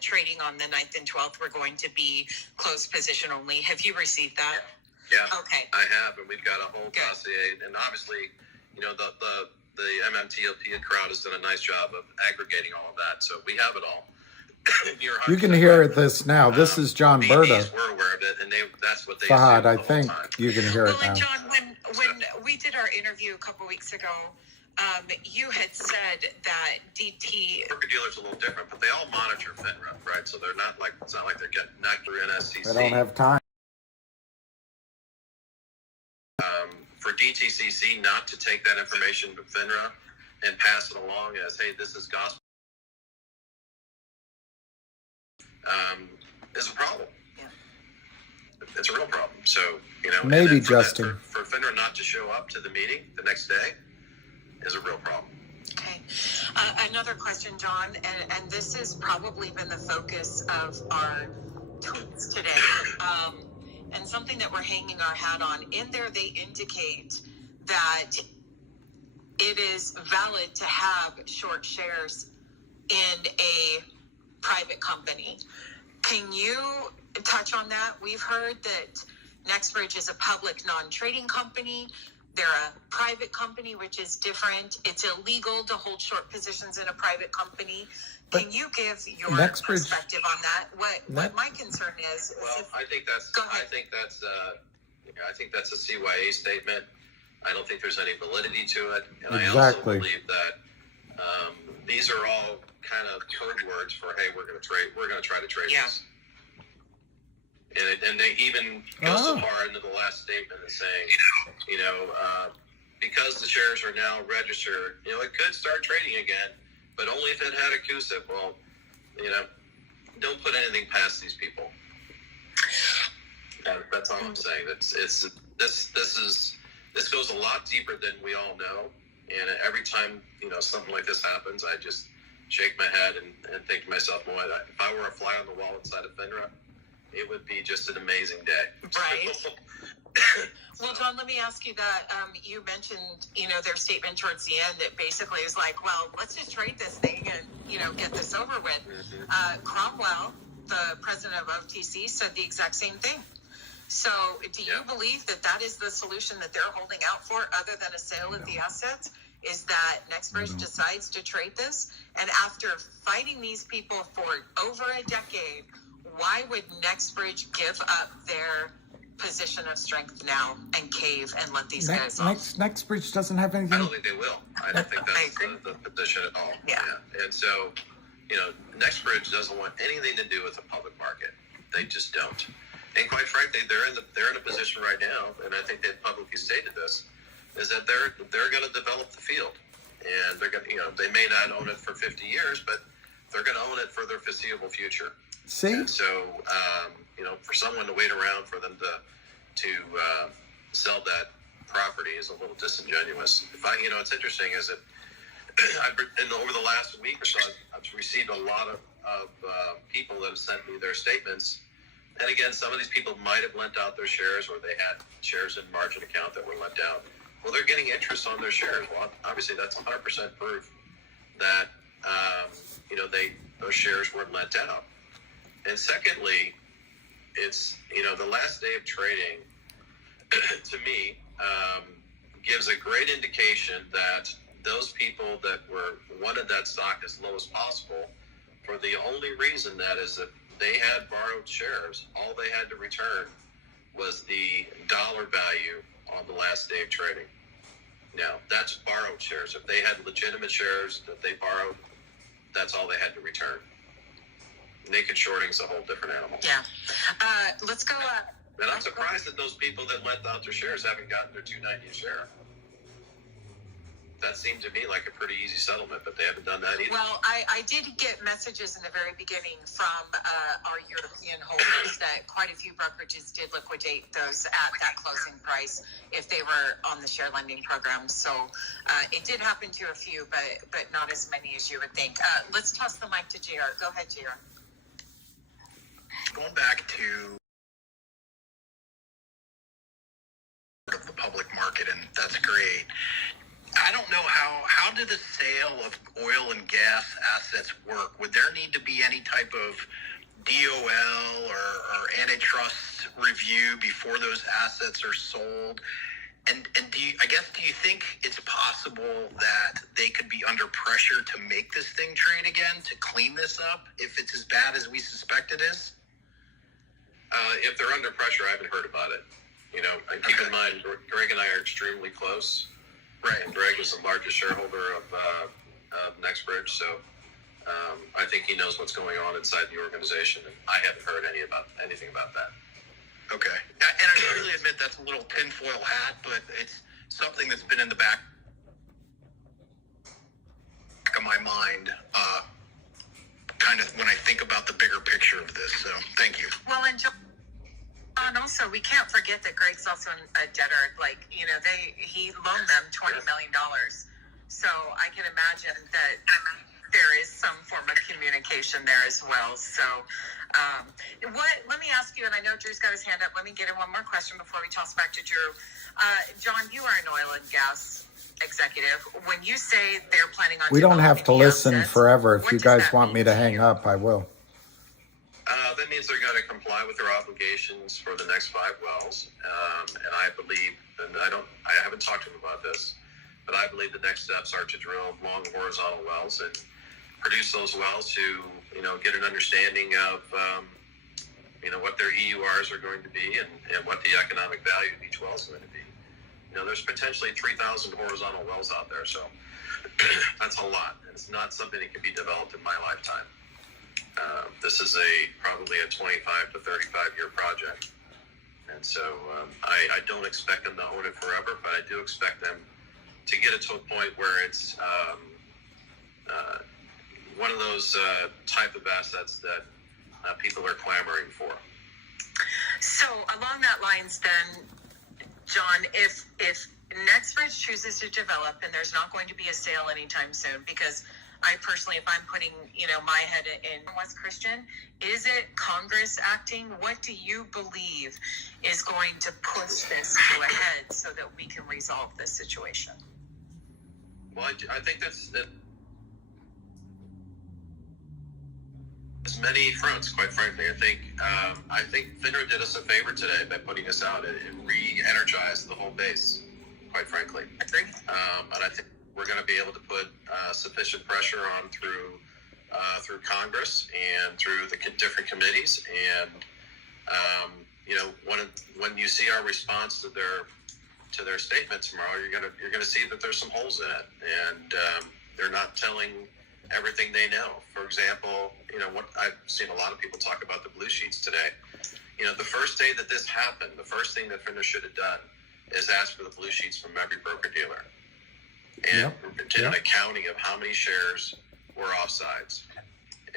trading on the 9th and 12th were going to be closed position only? Have you received that? Yeah. Okay. I have, and we've got a whole dossier. And obviously, you know, the MMTLP crowd has done a nice job of aggregating all of that. So we have it all. You can hear this now. This is John Berta. We're aware of it, and that's what they Fahad, I the whole think time. you can hear it Well, now. and John, when we did our interview a couple weeks ago, you had said that DT... Broker dealers are a little different, but they all monitor Finra, right? So they're not like, it's not like they're getting knocked through NSCC. I don't have time. For DTCC not to take that information to Finra and pass it along as, hey, this is gospel, is a problem. Yeah. It's a real problem. So, you know, Maybe, and then Justin. For Finra not to show up to the meeting the next day is a real problem. Okay. Another question, John, and this has probably been the focus of our tweets today, and something that we're hanging our hat on. In there, they indicate that it is valid to have short shares in a private company. Can you touch on that? We've heard that NextBridge is a public non-trading company. They're a private company, which is different. It's illegal to hold short positions in a private company. But can you give your NextBridge, perspective on that? What my concern is Well, I think that's a CYA statement. I don't think there's any validity to it, and I also believe that these are all kind of code words for, hey, we're going to try to trade this. And they even go so far into the last statement as saying, because the shares are now registered, it could start trading again, but only if it had a CUSIP. Well, don't put anything past these people. That's all I'm saying. This goes a lot deeper than we all know, and every time something like this happens, I just shake my head and think to myself, boy, if I were a fly on the wall inside of Finra, it would be just an amazing day. Right. Well, John, let me ask you that. You mentioned, their statement towards the end that basically is like, well, let's just trade this thing and, get this over with. Mm-hmm. Cromwell, the president of OTC, said the exact same thing. So do you believe that is the solution that they're holding out for, other than a sale of the assets, is that NextBridge decides to trade this? And after fighting these people for over a decade, why would NextBridge give up their position of strength now and cave and let these guys off? NextBridge doesn't have anything. I don't think they will. I don't think that's the position at all. Yeah. And so, NextBridge doesn't want anything to do with the public market. They just don't. And quite frankly, they're in a position right now, and I think they've publicly stated this, is that they're going to develop the field, and they're going they may not own it for 50 years, but they're going to own it for their foreseeable future. See? And so, for someone to wait around for them to sell that property is a little disingenuous. It's interesting is that over the last week or so, I've received a lot of people that have sent me their statements. And again, some of these people might have lent out their shares, or they had shares in margin account that were lent out. Well, they're getting interest on their shares. Well, obviously, that's 100% proof that those shares were lent out. And secondly, it's the last day of trading to me gives a great indication that those people that wanted that stock as low as possible, for the only reason that is that they had borrowed shares. All they had to return was the dollar value on the last day of trading. Now, that's borrowed shares. If they had legitimate shares that they borrowed, that's all they had to return. Naked shorting is a whole different animal. Yeah. Let's go. And I'm surprised that those people that lent out their shares haven't gotten their $2.90 a share. that seemed to me like a pretty easy settlement, but they haven't done that either. Well, I did get messages in the very beginning from our European holders that quite a few brokerages did liquidate those at that closing price if they were on the share lending program. So it did happen to a few, but not as many as you would think. Let's toss the mic to JR. Go ahead, JR. Going back to the public market, and that's great. I don't know how did the sale of oil and gas assets work? Would there need to be any type of DOL or antitrust review before those assets are sold? And do you think it's possible that they could be under pressure to make this thing trade again, to clean this up, if it's as bad as we suspect it is? If they're under pressure, I haven't heard about it. You know, and keep in mind, Greg and I are extremely close. Right. And Greg was the largest shareholder of NextBridge, so I think he knows what's going on inside the organization, and I haven't heard anything about that. Okay. And I really admit that's a little tinfoil hat, but it's something that's been in the back of my mind, kind of when I think about the bigger picture of this. So thank you. Well, and John, also, we can't forget that Greg's also a debtor. Like, you know, he loaned them $20 million. So I can imagine that there is some form of communication there as well. So let me ask you, and I know Drew's got his hand up. Let me get in one more question before we toss back to Drew. John, you are an oil and gas executive. When you say they're planning on We don't have to listen assets, forever. If you guys want me mean to hang up, I will. That means they're going to comply with their obligations for the next 5 wells, and I believe, and I haven't talked to them about this, but I believe the next steps are to drill long horizontal wells and produce those wells to, you know, get an understanding of, you know, what their EURs are going to be and what the economic value of each well is going to be. You know, there's potentially 3,000 horizontal wells out there, so that's a lot. It's not something that can be developed in my lifetime. This is probably a 25 to 35 year project. And so I don't expect them to own it forever, but I do expect them to get it to a point where it's one of those type of assets that people are clamoring for. So along that lines then, John, if NextBridge chooses to develop and there's not going to be a sale anytime soon, because I personally, if I'm putting, you know, my head in West Christian, is it Congress acting? What do you believe is going to push this to a head so that we can resolve this situation? Well, I think that's many fronts, quite frankly. I think Finra did us a favor today by putting us out and re-energized the whole base, quite frankly. Agree. And I think we're going to be able to put sufficient pressure on through Congress and through the different committees. And you know, when you see our response to their statement tomorrow, you're gonna see that there's some holes in it, and they're not telling everything they know. For example, you know, what I've seen a lot of people talk about the blue sheets today. You know, the first day that this happened, the first thing that Finra should have done is ask for the blue sheets from every broker dealer. And did an accounting of how many shares were offsides.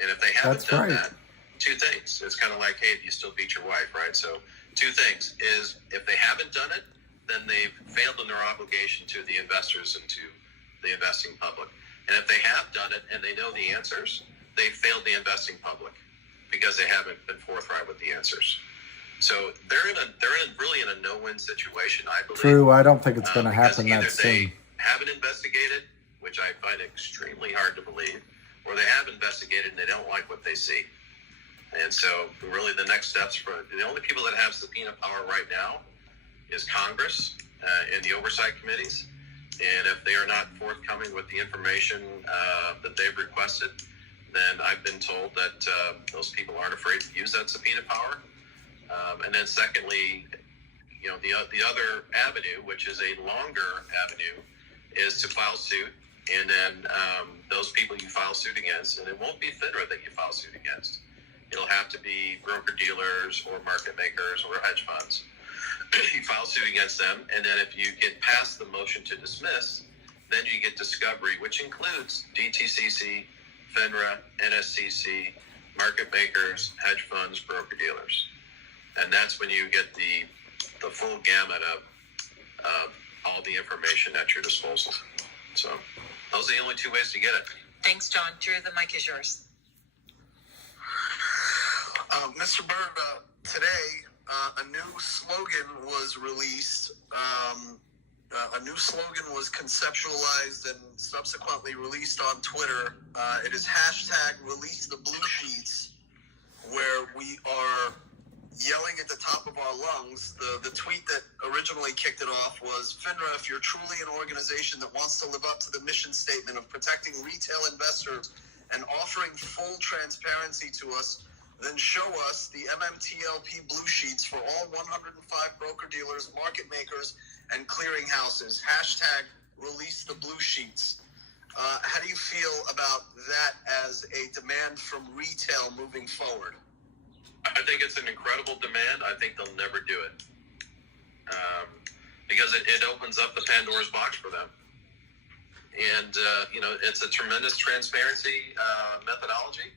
And if they haven't done that, 2 things. It's kind of like, hey, if you still beat your wife, right? So 2 things is, if they haven't done it, then they've failed in their obligation to the investors and to the investing public. And if they have done it and they know the answers, they failed the investing public because they haven't been forthright with the answers. So they're really in a no-win situation, I believe. True, I don't think it's going to happen that soon. They haven't investigated, which I find extremely hard to believe, or they have investigated and they don't like what they see. And so really the next steps for the only people that have subpoena power right now is Congress and the oversight committees. And if they are not forthcoming with the information that they've requested, then I've been told that those people aren't afraid to use that subpoena power. And then secondly, you know, the other avenue, which is a longer avenue, is to file suit. And then those people you file suit against, and it won't be Finra that you file suit against. It'll have to be broker-dealers or market makers or hedge funds. You file suit against them, and then if you get past the motion to dismiss, then you get discovery, which includes DTCC, Finra, NSCC, market makers, hedge funds, broker dealers, and that's when you get the full gamut of all the information at your disposal. So those are the only two ways to get it. Thanks, John. Drew, the mic is yours. Mr. Bird, today a new slogan was released. A new slogan was conceptualized and subsequently released on Twitter. It is #ReleaseTheBlueSheets, where we are yelling at the top of our lungs. The tweet that originally kicked it off was, Finra, if you're truly an organization that wants to live up to the mission statement of protecting retail investors and offering full transparency to us, then show us the MMTLP blue sheets for all 105 broker-dealers, market makers, and clearinghouses. #ReleaseTheBlueSheets. How do you feel about that as a demand from retail moving forward? I think it's an incredible demand. I think they'll never do it because it opens up the Pandora's box for them. And, it's a tremendous transparency methodology.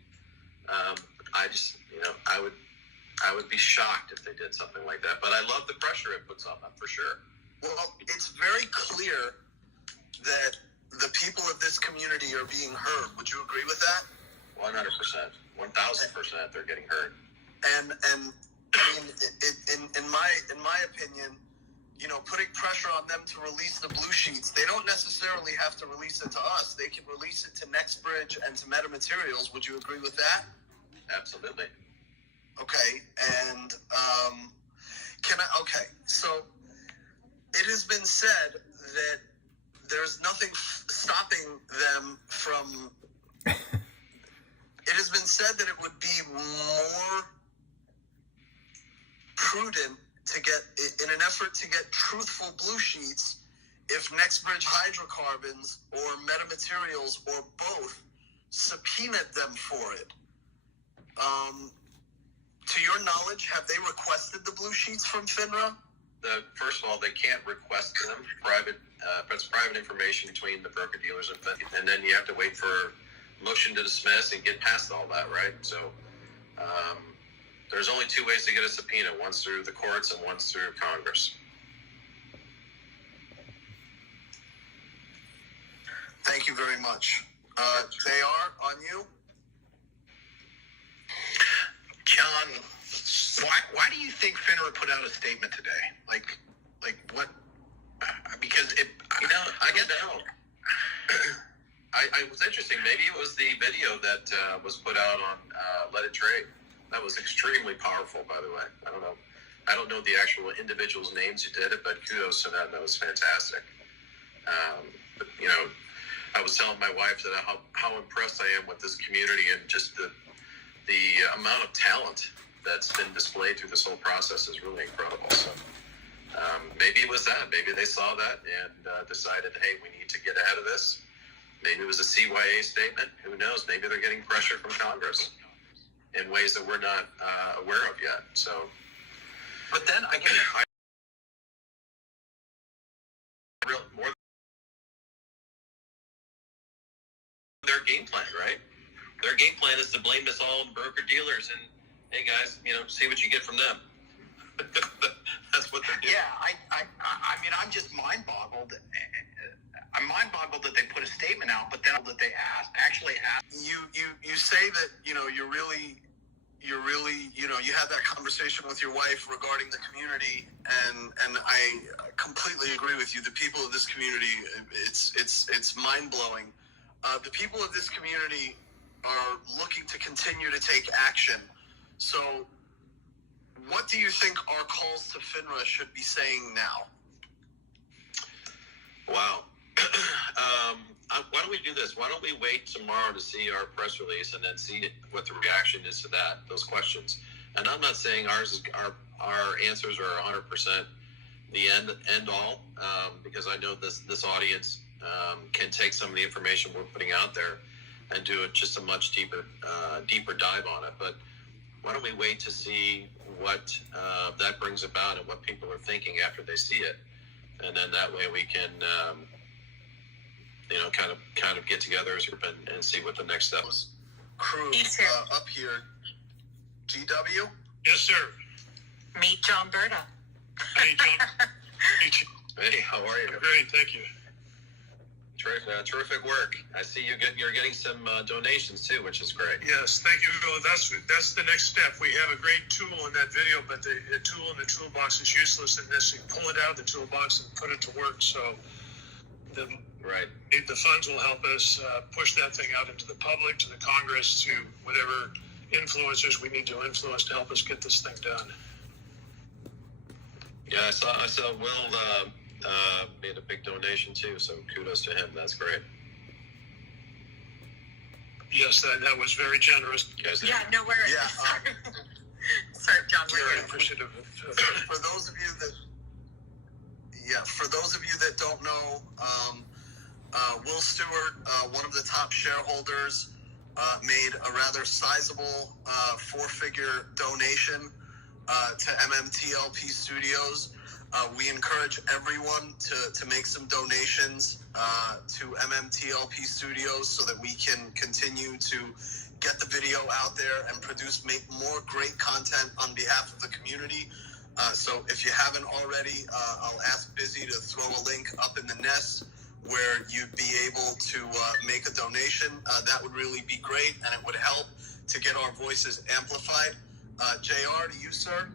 I would be shocked if they did something like that. But I love the pressure it puts on them, for sure. Well, it's very clear that the people of this community are being heard. Would you agree with that? 100%, 1,000%, they're getting heard. And I mean, in my opinion, putting pressure on them to release the blue sheets, they don't necessarily have to release it to us. They can release it to NextBridge and to MetaMaterials. Would you agree with that? Absolutely. Okay, and so it has been said that there's nothing stopping them from. It has been said that it would be more prudent to get, in an effort to get truthful blue sheets, if NextBridge Hydrocarbons or MetaMaterials or both subpoenaed them for it. To your knowledge, have they requested the blue sheets from Finra? First of all, they can't request them. It's private information between the broker dealers and Finra, and then you have to wait for motion to dismiss and get past all that, right? So there's only two ways to get a subpoena: once through the courts and once through Congress. Thank you very much. They are on you. John, why do you think Finra put out a statement today? Like what? Because it, I get that. It was interesting. Maybe it was the video that was put out on Let It Trade. That was extremely powerful, by the way. I don't know the actual individuals' names who did it, but kudos to them. That was fantastic. But, I was telling my wife that how impressed I am with this community and just the amount of talent that's been displayed through this whole process is really incredible. So maybe it was that. Maybe they saw that and decided, hey, we need to get ahead of this. Maybe it was a CYA statement. Who knows? Maybe they're getting pressure from Congress in ways that we're not aware of yet. So, but then more their game plan, right? Their game plan is to blame us all on broker dealers and, hey guys, see what you get from them. That's what they're doing. Yeah, I mean, I'm just mind-boggled. I'm mind-boggled that they put a statement out, but then that they actually asked. You say that you're really you had that conversation with your wife regarding the community, and I completely agree with you. The people of this community, it's mind-blowing. The people of this community are looking to continue to take action. So what do you think our calls to Finra should be saying now? Wow. Why don't we do this? Why don't we wait tomorrow to see our press release and then see what the reaction is to those questions? And I'm not saying our answers are 100% the end all, because I know this audience can take some of the information we're putting out there and do it just a much deeper dive on it. But why don't we wait to see what that brings about and what people are thinking after they see it, and then that way we can kind of get together and see what the next step is. Crew up here. GW? Yes, sir. Meet John Berta. Hey, John. Hey, how are you? Great, thank you. Terrific work. I see you're getting some donations too, which is great. Yes, thank you. Well, that's the next step. We have a great tool in that video, but the tool in the toolbox is useless unless you pull it out of the toolbox and put it to work. So the funds will help us push that thing out into the public, to the Congress, to whatever influencers we need to influence to help us get this thing done. Yeah, I saw Will made a big donation too, so kudos to him. That's great. Yes, that was very generous. Yeah, no worries. Yeah. Sorry, John. Very appreciative. For those of you that don't know, Will Stewart, one of the top shareholders, made a rather sizable 4-figure donation to MMTLP Studios. We encourage everyone to make some donations to MMTLP Studios so that we can continue to get the video out there and make more great content on behalf of the community. So if you haven't already, I'll ask Busy to throw a link up in the nest where you'd be able to make a donation. That would really be great, and it would help to get our voices amplified. JR, to you, sir.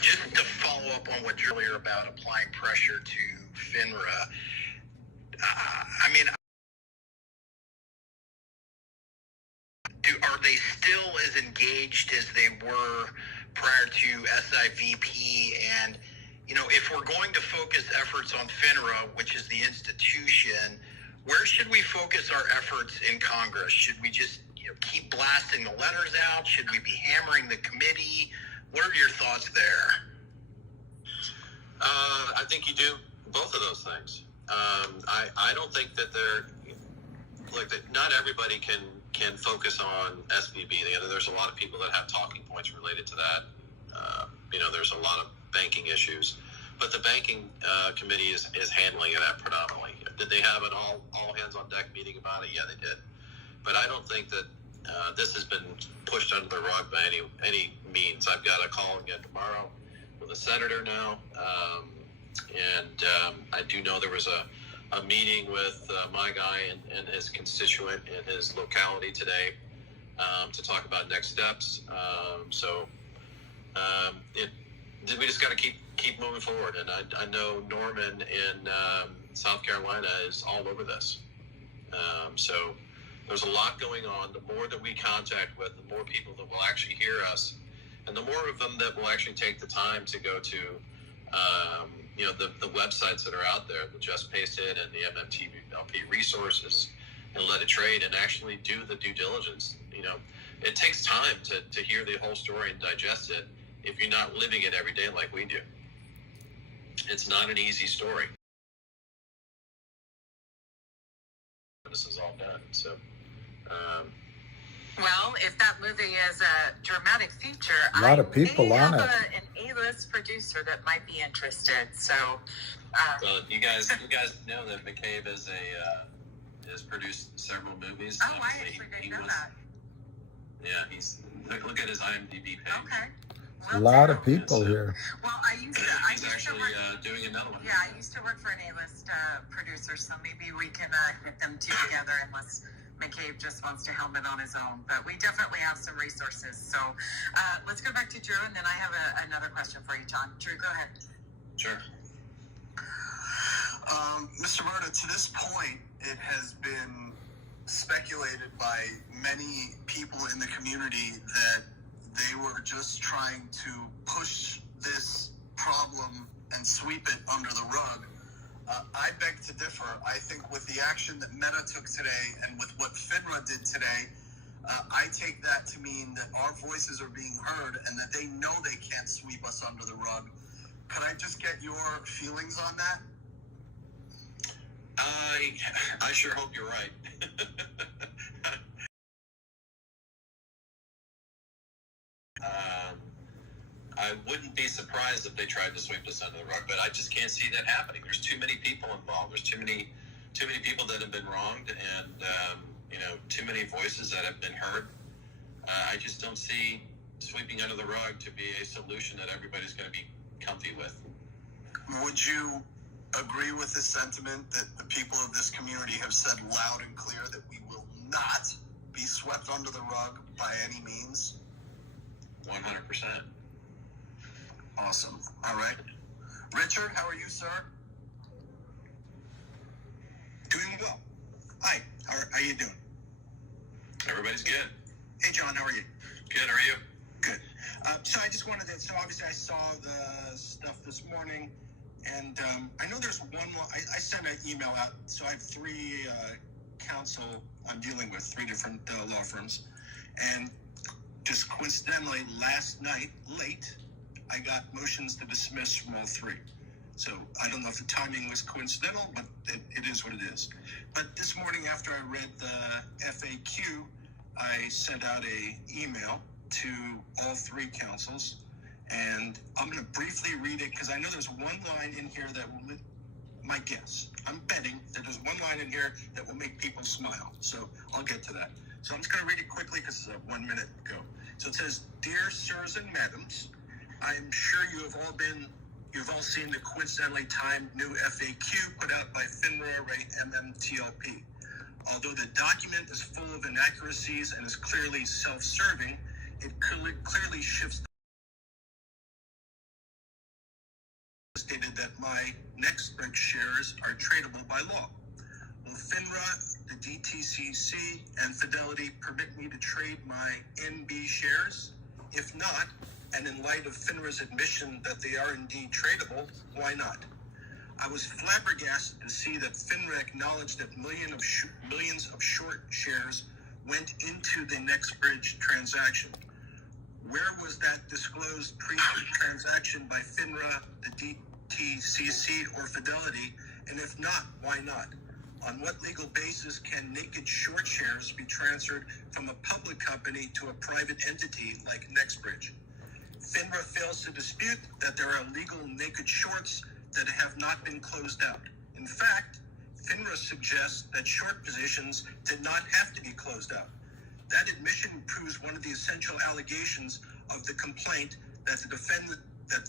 Just to follow up on what you earlier about applying pressure to Finra, are they still as engaged as they were prior to SIVP? And, if we're going to focus efforts on Finra, which is the institution, where should we focus our efforts in Congress? Should we just keep blasting the letters out? Should we be hammering the committee? What are your thoughts there? I think you do both of those things. I don't think that not everybody can focus on SVB. There's a lot of people that have talking points related to that. There's a lot of banking issues, but the banking committee is handling it predominantly. Did they have an all hands on deck meeting about it? Yeah, they did. But I don't think that this has been pushed under the rug by any means. I've got a call again tomorrow with a senator now, and I do know there was a meeting with my guy and his constituent in his locality today to talk about next steps. We just got to keep moving forward. And I know Norman in South Carolina is all over this. So there's a lot going on. The more that we contact with, the more people that will actually hear us, and the more of them that will actually take the time to go to, the websites that are out there, the Just Pasted and the MMTLP resources, and let it trade and actually do the due diligence. It takes time to hear the whole story and digest it if you're not living it every day like we do. It's not an easy story. This is all done. So, well, if that movie is a dramatic feature, a lot of people on it. An A-list producer that might be interested. So, well, you guys know that McCabe has produced several movies. Oh, I actually didn't know that. Yeah, he's look at his IMDb page. Okay. A lot of people here. Well, He's actually doing another one. Yeah, I used to work for an A-list producer, so maybe we can get them two together unless McCabe just wants to helm it on his own. But we definitely have some resources. So let's go back to Drew, and then I have another question for you, John. Drew, go ahead. Sure. Mr. Murda, to this point, it has been speculated by many people in the community that they were just trying to push this problem and sweep it under the rug. I beg to differ. I think with the action that Meta took today and with what Finra did today, I take that to mean that our voices are being heard and that they know they can't sweep us under the rug. Could I just get your feelings on that? I sure hope you're right. I wouldn't be surprised if they tried to sweep us under the rug, but I just can't see that happening. There's too many people involved. There's too many too many people that have been wronged, and too many voices that have been heard. I just don't see sweeping under the rug to be a solution that everybody's going to be comfy with. Would you agree with the sentiment that the people of this community have said loud and clear that we will not be swept under the rug by any means? 100%. Awesome. All right. Richard, how are you, sir? Doing well. Hi, how are you doing? Everybody's good. Hey, John, how are you? Good, how are you? Good. So I just wanted to, so obviously I saw the stuff this morning, and I know there's one more, I sent an email out, so I have three counsel I'm dealing with, three different law firms, and just coincidentally, last night, late, I got motions to dismiss from all three. So I don't know if the timing was coincidental, but it is what it is. But this morning after I read the FAQ, I sent out an email to all three counsels, and I'm going to briefly read it because I know there's one line in here that will, my guess, I'm betting that there's one line in here that will make people smile. So I'll get to that. So I'm just going to read it quickly because it's 1 minute ago. So it says, "Dear sirs and madams, I'm sure you've all seen the coincidentally timed new FAQ put out by Finra MMTLP. Although the document is full of inaccuracies and is clearly self-serving, it clearly shifts stated that my NextBridge shares are tradable by law. Will Finra, the DTCC, and Fidelity permit me to trade my NB shares? If not, and in light of Finra's admission that they are indeed tradable, why not? I was flabbergasted to see that Finra acknowledged that millions of short shares went into the NextBridge transaction. Where was that disclosed pre-transaction by Finra, the DTCC, or Fidelity? And if not, why not? On what legal basis can naked short shares be transferred from a public company to a private entity like NextBridge? Finra fails to dispute that there are legal naked shorts that have not been closed out. In fact, Finra suggests that short positions did not have to be closed out. That admission proves one of the essential allegations of the complaint, that the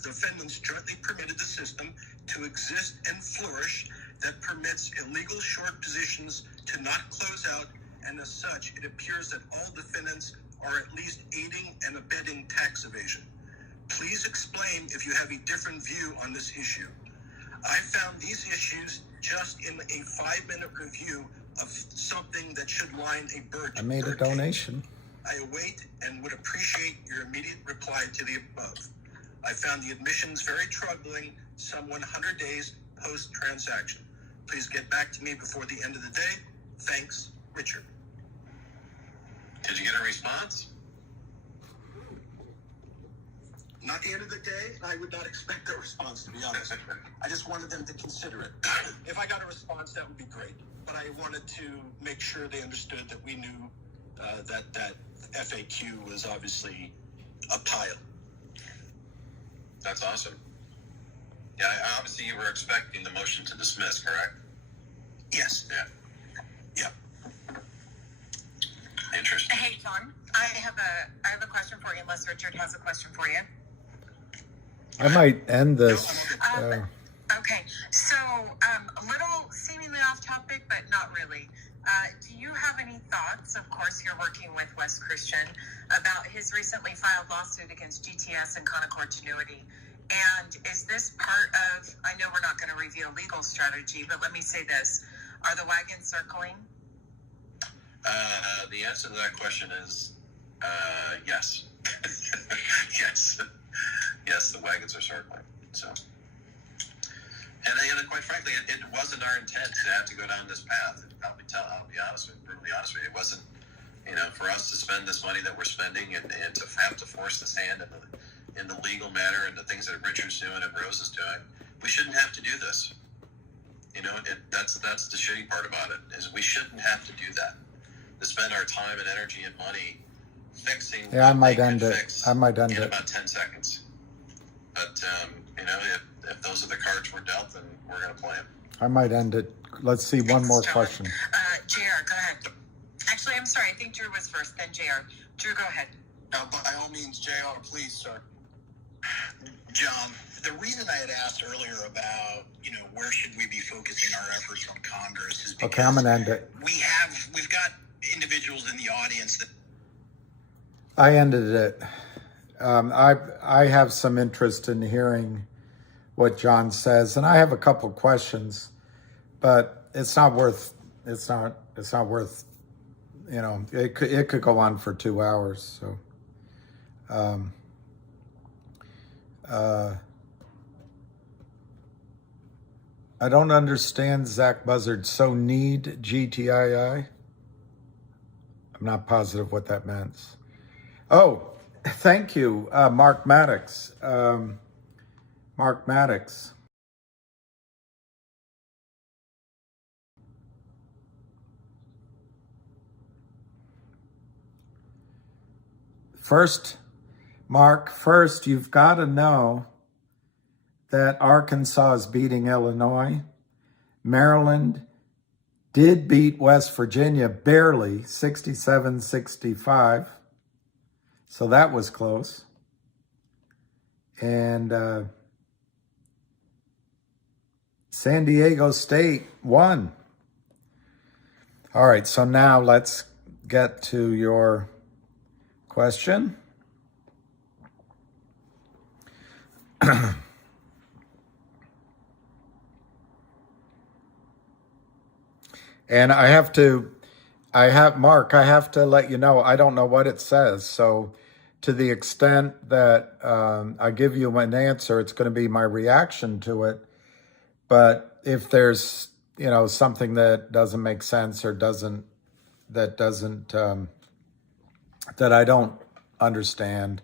defendants jointly permitted the system to exist and flourish that permits illegal short positions to not close out, and as such, it appears that all defendants are at least aiding and abetting tax evasion. Please explain if you have a different view on this issue. I found these issues just in a 5-minute review of something that should line a bird. I made a donation. I await and would appreciate your immediate reply to the above. I found the admissions very troubling, some 100 days post-transaction. Please get back to me before the end of the day. Thanks, Richard. Did you get a response? Not the end of the day. I would not expect a response, to be honest. I just wanted them to consider it. If I got a response, that would be great. But I wanted to make sure they understood that we knew that FAQ was obviously a pile. That's awesome. Yeah, obviously you were expecting the motion to dismiss, correct? Yes. Yeah. Interesting. Hey, John, I have a question for you, unless Richard has a question for you. I might end this. Okay, so a little seemingly off topic, but not really. Do you have any thoughts? Of course, you're working with Wes Christian about his recently filed lawsuit against GTS and Continuity. And is this part of, I know we're not going to reveal legal strategy, but let me say this. Are the wagons circling? The answer to that question is yes. Yes, the wagons are circling. So, and quite frankly, it wasn't our intent to have to go down this path. I'll be honest with you, brutally honest with you. It wasn't, for us to spend this money that we're spending and to have to force this hand in the legal matter and the things that Richard's doing and Rose is doing. We shouldn't have to do this. That's the shitty part about it, is we shouldn't have to do that. To spend our time and energy and money fixing. Yeah, I might end it. In about 10 seconds. But if those are the cards we're dealt, then we're going to play them. I might end it let's see, one more question. JR, go ahead. Actually, I'm sorry. I think Drew was first, then JR. Drew, go ahead. By all means, JR, please, sir. John, the reason I had asked earlier about, where should we be focusing our efforts from Congress is because Okay, I'm gonna end it. we've got individuals in the audience that I ended it. I have some interest in hearing what John says, and I have a couple questions, but it's not worth. It could go on for 2 hours. So, I don't understand Zach Buzzard. So need GTII? I'm not positive what that meant. Oh, thank you, Mark Maddox. Mark Maddox. First, Mark, you've got to know that Arkansas is beating Illinois. Maryland did beat West Virginia barely, 67-65. So that was close. And San Diego State won. All right, so now let's get to your question. And Mark, I have to let you know, I don't know what it says. So to the extent that I give you an answer, it's going to be my reaction to it. But if there's, something that doesn't make sense or that I don't understand,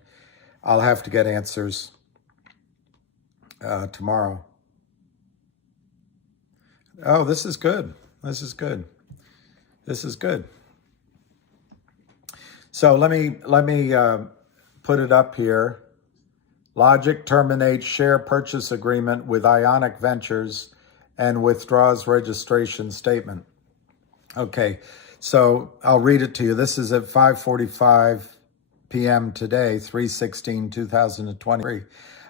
I'll have to get answers tomorrow. Oh, this is good. This is good. So let me put it up here. Logic terminates share purchase agreement with Ionic Ventures and withdraws registration statement. Okay, so I'll read it to you. This is at 5:45 p.m. today, 3/16/2023.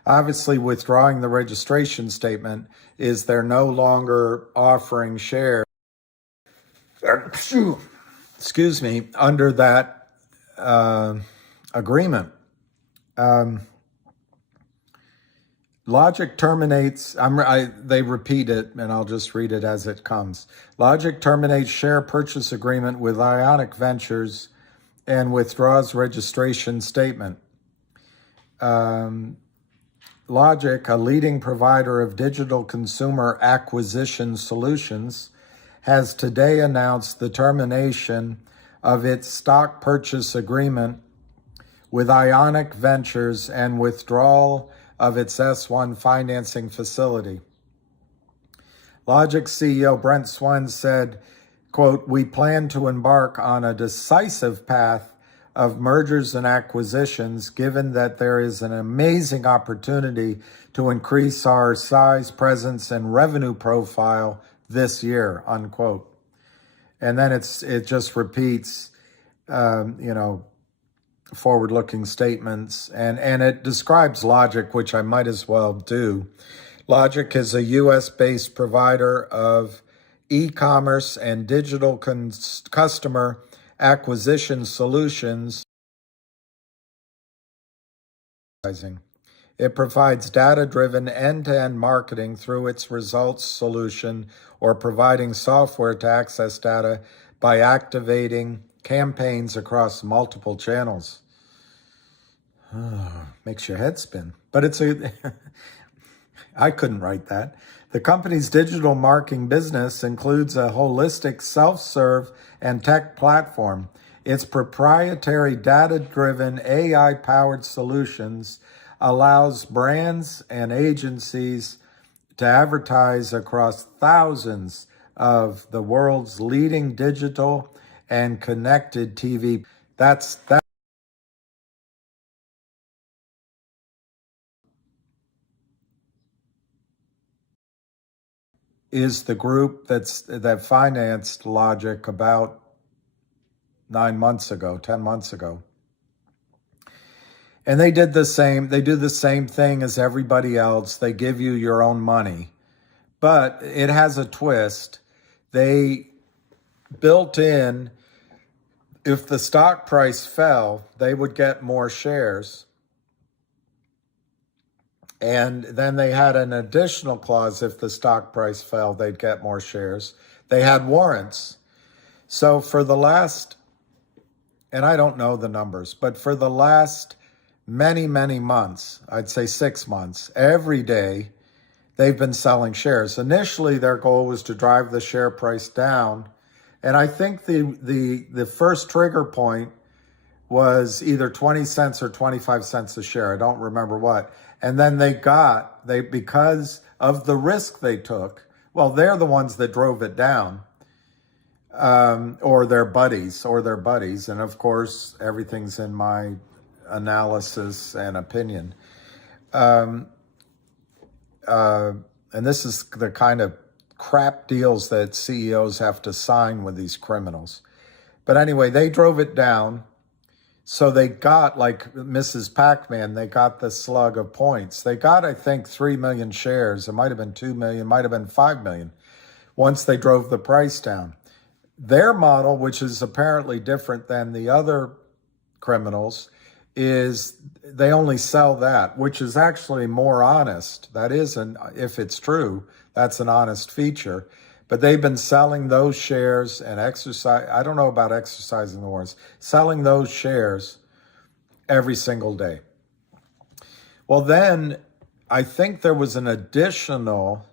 Obviously, withdrawing the registration statement is they're no longer offering shares. Excuse me, under that agreement. Logic terminates, they repeat it, and I'll just read it as it comes. Logic terminates share purchase agreement with Ionic Ventures and withdraws registration statement. Logic, a leading provider of digital consumer acquisition solutions, has today announced the termination of its stock purchase agreement with Ionic Ventures and withdrawal of its S1 financing facility. Logic CEO Brent Swan said, quote, "We plan to embark on a decisive path of mergers and acquisitions, given that there is an amazing opportunity to increase our size, presence, and revenue profile this year," unquote. And then it just repeats, forward-looking statements, and it describes Logic, which I might as well do. Logic is a U.S.-based provider of e-commerce and digital customer acquisition solutions. It provides data-driven end-to-end marketing through its results solution or providing software to access data by activating campaigns across multiple channels. Makes your head spin. But I couldn't write that. The company's digital marketing business includes a holistic self-serve and tech platform. Its proprietary data-driven AI-powered solutions allows brands and agencies to advertise across thousands of the world's leading digital and connected TV. That's is the group that financed Logic about 10 months ago. And they do the same thing as everybody else. They give you your own money, but it has a twist. They built in, if the stock price fell, they would get more shares. And then they had an additional clause, if the stock price fell, they'd get more shares. They had warrants. So for the last, and I don't know the numbers, but for the last many, many months, I'd say 6 months, every day, they've been selling shares. Initially, their goal was to drive the share price down. And I think the first trigger point was either 20 cents or 25 cents a share. I don't remember what. And then because of the risk they took, well, they're the ones that drove it down, or their buddies. And of course, everything's in my analysis and opinion. And this is the kind of crap deals that CEOs have to sign with these criminals. But anyway, they drove it down. So they got, like Mrs. Pac-Man, they got the slug of points. They got, I think, 3 million shares. It might have been 2 million, might have been 5 million, once they drove the price down. Their model, which is apparently different than the other criminals, is they only sell that, which is actually more honest. That is, if it's true, that's an honest feature. But they've been selling those shares and I don't know about exercising the warrants, selling those shares every single day. Well, then I think there was an additional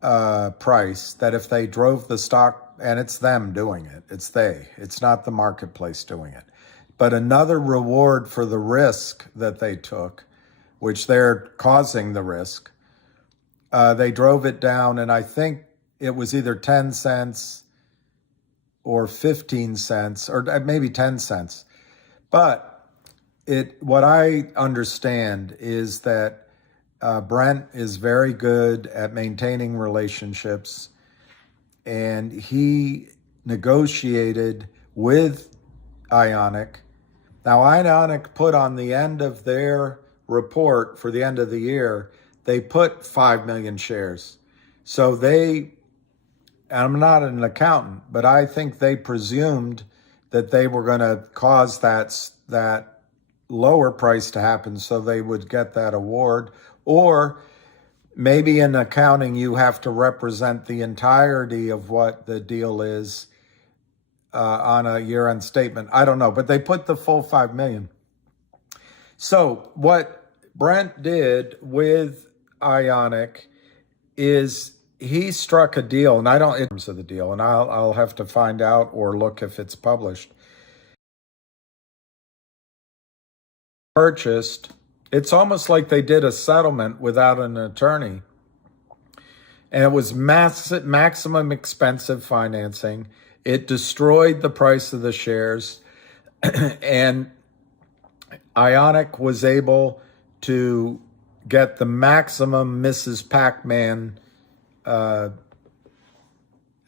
price that if they drove the stock, and it's them doing it, it's not the marketplace doing it, but another reward for the risk that they took, which they're causing the risk. They drove it down, and I think it was either 10 cents or 15 cents, or maybe 10 cents. But what I understand is that Brent is very good at maintaining relationships, and he negotiated with Ionic. Now, Ionic put on the end of their report for the end of the year, they put 5 million shares. So I'm not an accountant, but I think they presumed that they were going to cause that lower price to happen so they would get that award. Or maybe in accounting, you have to represent the entirety of what the deal is on a year-end statement. I don't know, but they put the full 5 million. So what Brent did with Ionic is he struck a deal, and I don't in terms of the deal, and I'll have to find out or look if it's published. Purchased, it's almost like they did a settlement without an attorney, and it was maximum expensive financing. It destroyed the price of the shares, and Ionic was able to get the maximum Mrs. Pac-Man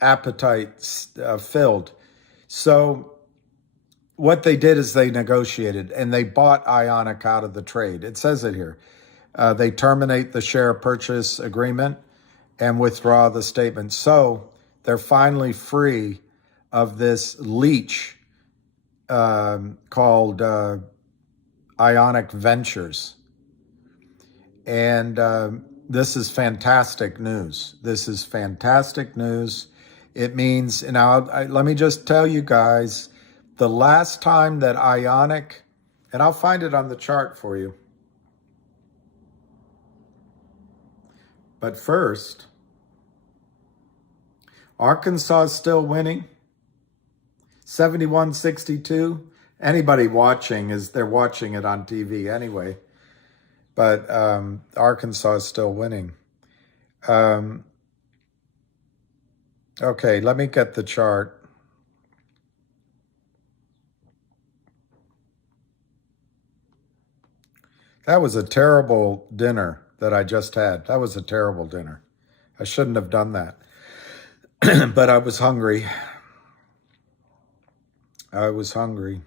appetite filled. So what they did is they negotiated, and they bought Ionic out of the trade. It says it here. They terminate the share purchase agreement and withdraw the statement. So they're finally free of this leech called Ionic Ventures. And this is fantastic news. This is fantastic news. It means, now let me just tell you guys, the last time that Ionic, and I'll find it on the chart for you. But first, Arkansas is still winning, 71-62. Anybody watching, they're watching it on TV anyway. But Arkansas is still winning. Okay, let me get the chart. That was a terrible dinner that I just had. That was a terrible dinner. I shouldn't have done that. But I was hungry. I was hungry.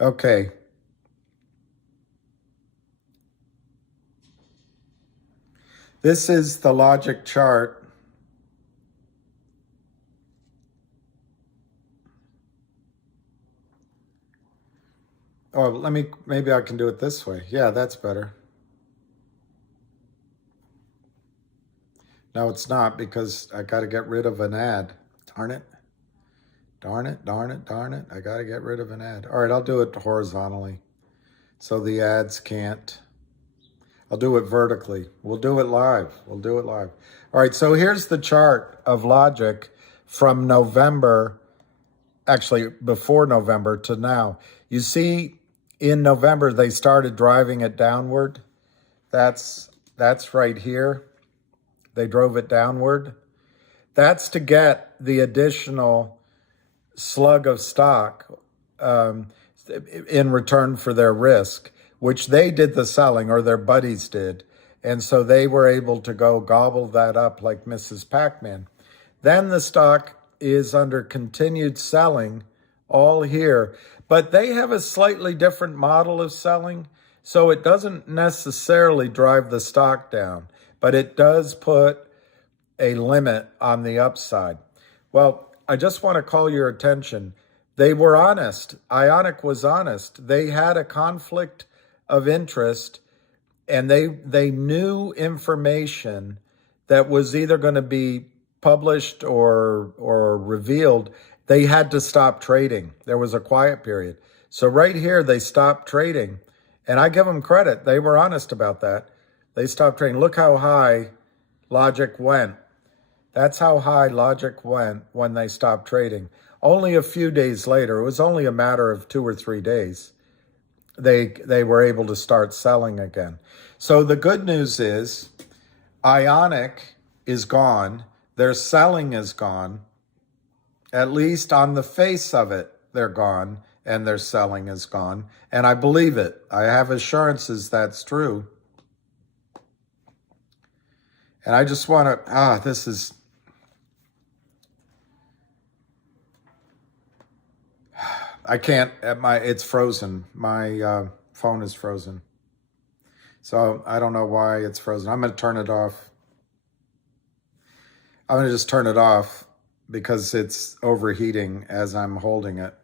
Okay. This is the logic chart. Oh, maybe I can do it this way. Yeah, that's better. No, it's not, because I got to get rid of an ad. Darn it. Darn it, darn it, darn it. I got to get rid of an ad. All right, I'll do it horizontally so the ads can't. I'll do it vertically. We'll do it live. We'll do it live. All right, so here's the chart of logic from November, actually before November to now. You see, in November, they started driving it downward. That's right here. They drove it downward. That's to get the additional slug of stock in return for their risk, which they did the selling, or their buddies did. And so they were able to go gobble that up like Mrs. Pac-Man. Then the stock is under continued selling all here, but they have a slightly different model of selling. So it doesn't necessarily drive the stock down, but it does put a limit on the upside. Well, I just want to call your attention. They were honest. Ionic was honest. They had a conflict of interest, and they knew information that was either going to be published or revealed. They had to stop trading. There was a quiet period. So right here, they stopped trading. And I give them credit. They were honest about that. They stopped trading. Look how high Logic went. That's how high Logic went when they stopped trading. Only a few days later, it was only a matter of 2 or 3 days, they were able to start selling again. So the good news is Ionic is gone. Their selling is gone. At least on the face of it, they're gone, and their selling is gone. And I believe it. I have assurances that's true. And I just want to, this is, I can't, it's frozen. My phone is frozen. So I don't know why it's frozen. I'm going to turn it off. I'm going to just turn it off because it's overheating as I'm holding it.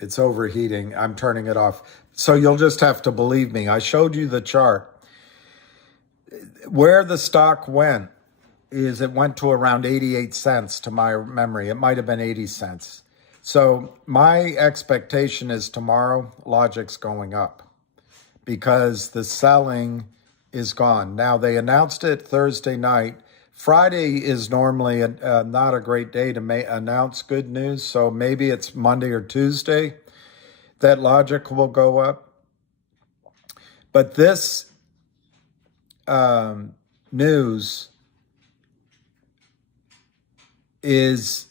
It's overheating. I'm turning it off. So you'll just have to believe me. I showed you the chart. Where the stock went is it went to around 88 cents to my memory. It might have been 80 cents. So my expectation is tomorrow Logic's going up because the selling is gone. Now, they announced it Thursday night. Friday is normally not a great day to announce good news, so maybe it's Monday or Tuesday that Logic will go up. But this news is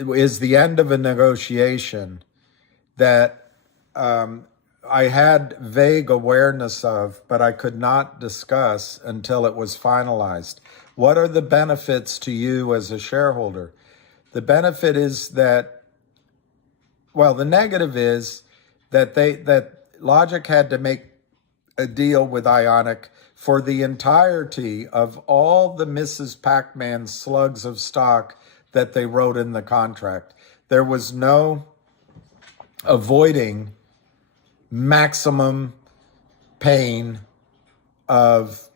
the end of a negotiation that I had vague awareness of, but I could not discuss until it was finalized. What are the benefits to you as a shareholder? The benefit is that, well, the negative is that Logic had to make a deal with Ionic for the entirety of all the Mrs. Pac-Man slugs of stock that they wrote in the contract. There was no avoiding maximum pain of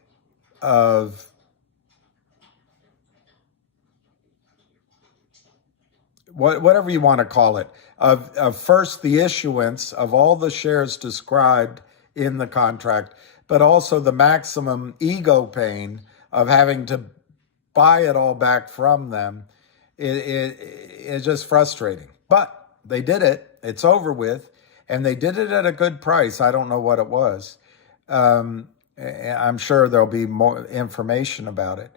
whatever you want to call it, of first the issuance of all the shares described in the contract, but also the maximum ego pain of having to buy it all back from them. It's just frustrating. But they did it. It's over with. And they did it at a good price. I don't know what it was. I'm sure there'll be more information about it.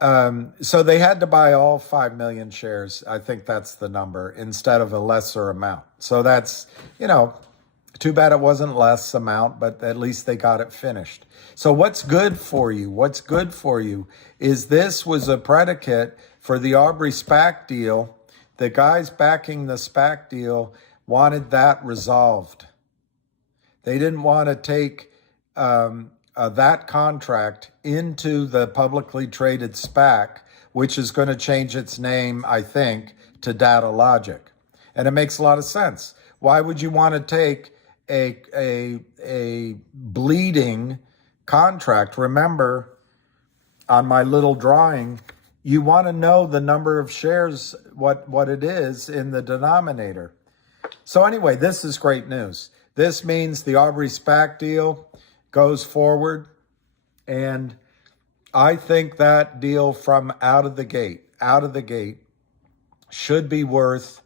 So they had to buy all 5 million shares. I think that's the number, instead of a lesser amount. So that's, too bad it wasn't less amount, but at least they got it finished. So what's good for you? What's good for you is this was a predicate for the Aubrey SPAC deal. The guys backing the SPAC deal wanted that resolved. They didn't want to take that contract into the publicly traded SPAC, which is going to change its name, I think, to Data Logic. And it makes a lot of sense. Why would you want to take a bleeding contract? Remember, on my little drawing, you want to know the number of shares, what it is in the denominator. So anyway, this is great news. This means the Aubrey SPAC deal goes forward, and I think that deal from out of the gate should be worth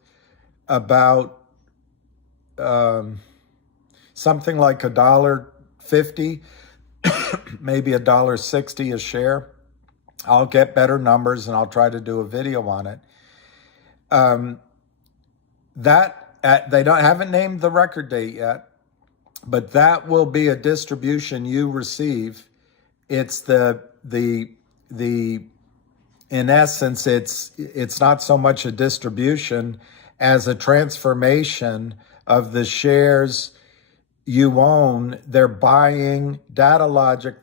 about something like $1.50, maybe $1.60 a share. I'll get better numbers and I'll try to do a video on it. They haven't named the record date yet, but that will be a distribution you receive. It's in essence, it's not so much a distribution as a transformation of the shares you own. They're buying Data Logic,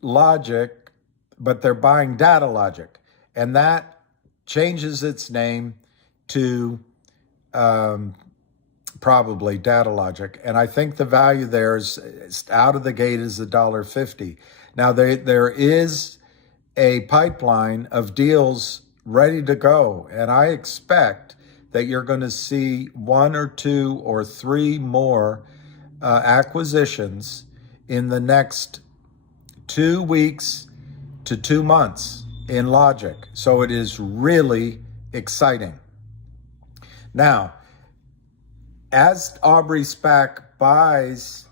Logic, but they're buying Data Logic, and that changes its name to probably Data Logic. And I think the value there is out of the gate is $1.50. Now there is a pipeline of deals ready to go, and I expect that you're going to see 1 or 2 or 3 more acquisitions in the next 2 weeks to 2 months in Logic. So it is really exciting. Now, as Aubrey SPAC buys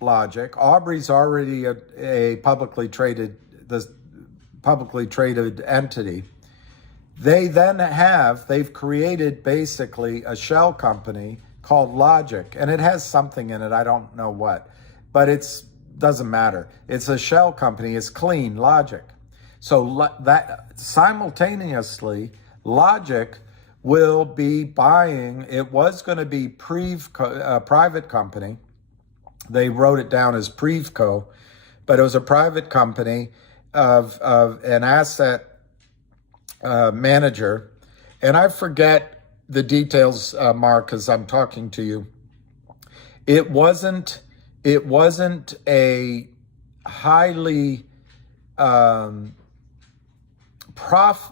Logic, Aubrey's already a publicly traded entity. They've created basically a shell company called Logic, and it has something in it, I don't know what, but doesn't matter. It's a shell company, it's clean, Logic. So that simultaneously, Logic will be buying, it was going to be a private company. They wrote it down as Prevco, but it was a private company of an asset manager. And I forget the details, Mark, as I'm talking to you. It wasn't a highly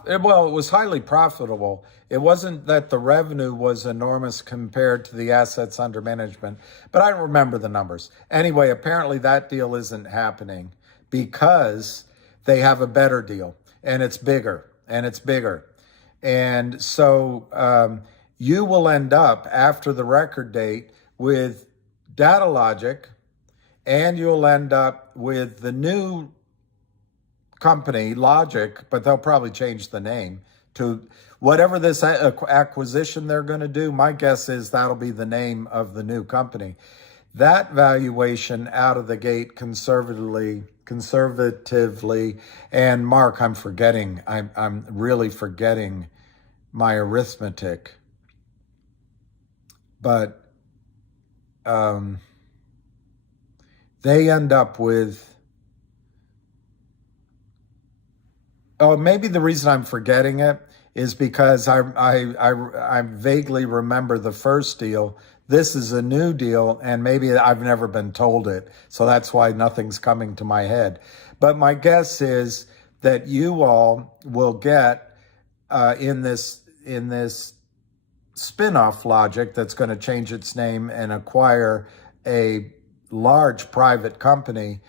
it was highly profitable. It wasn't that the revenue was enormous compared to the assets under management, but I don't remember the numbers. Anyway, apparently that deal isn't happening because they have a better deal, and it's bigger. And so you will end up after the record date with Data Logic, and you'll end up with the new company, Logic, but they'll probably change the name to whatever this acquisition they're going to do. My guess is that'll be the name of the new company. That valuation out of the gate conservatively, and Mark, I'm really forgetting my arithmetic, but they end up with, maybe the reason I'm forgetting it is because I vaguely remember the first deal. This is a new deal, and maybe I've never been told it, so that's why nothing's coming to my head. But my guess is that you all will get in this spin-off Logic that's going to change its name and acquire a large private company,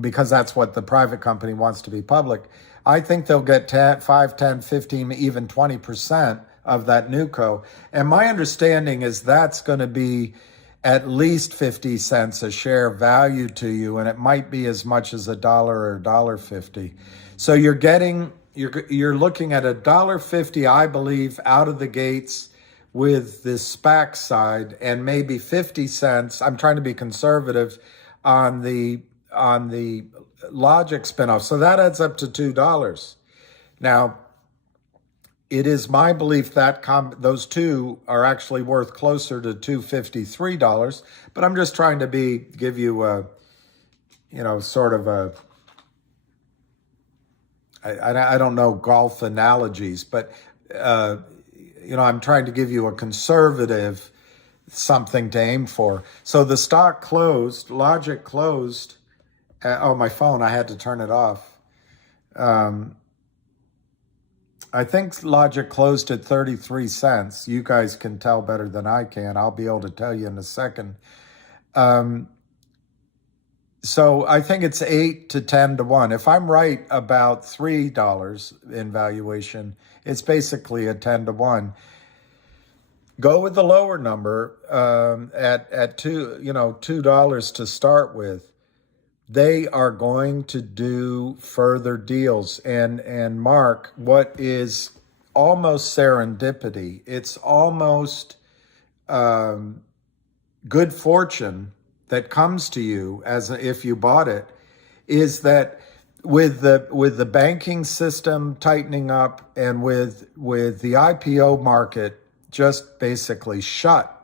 because that's what the private company wants to be public. I think they'll get 5, 10, 15, even 20% of that new co. And my understanding is that's going to be at least 50 cents a share value to you, and it might be as much as $1 or $1.50. So you're looking at $1.50, I believe, out of the gates with this SPAC side, and maybe 50 cents. I'm trying to be conservative on the Logic spinoff. So that adds up to $2. Now, it is my belief that those two are actually worth closer to $253, but I'm just trying to give you a, sort of a, I don't know golf analogies, but, I'm trying to give you a conservative something to aim for. So the stock closed, Logic closed, my phone, I had to turn it off. I think Logic closed at 33 cents. You guys can tell better than I can. I'll be able to tell you in a second. So I think it's 8 to 10 to 1. If I'm right about $3 in valuation, it's basically a 10 to 1. Go with the lower number at $2 to start with. They are going to do further deals. And Mark, what is almost serendipity, it's almost good fortune that comes to you as if you bought it, is that with the banking system tightening up and with the IPO market just basically shut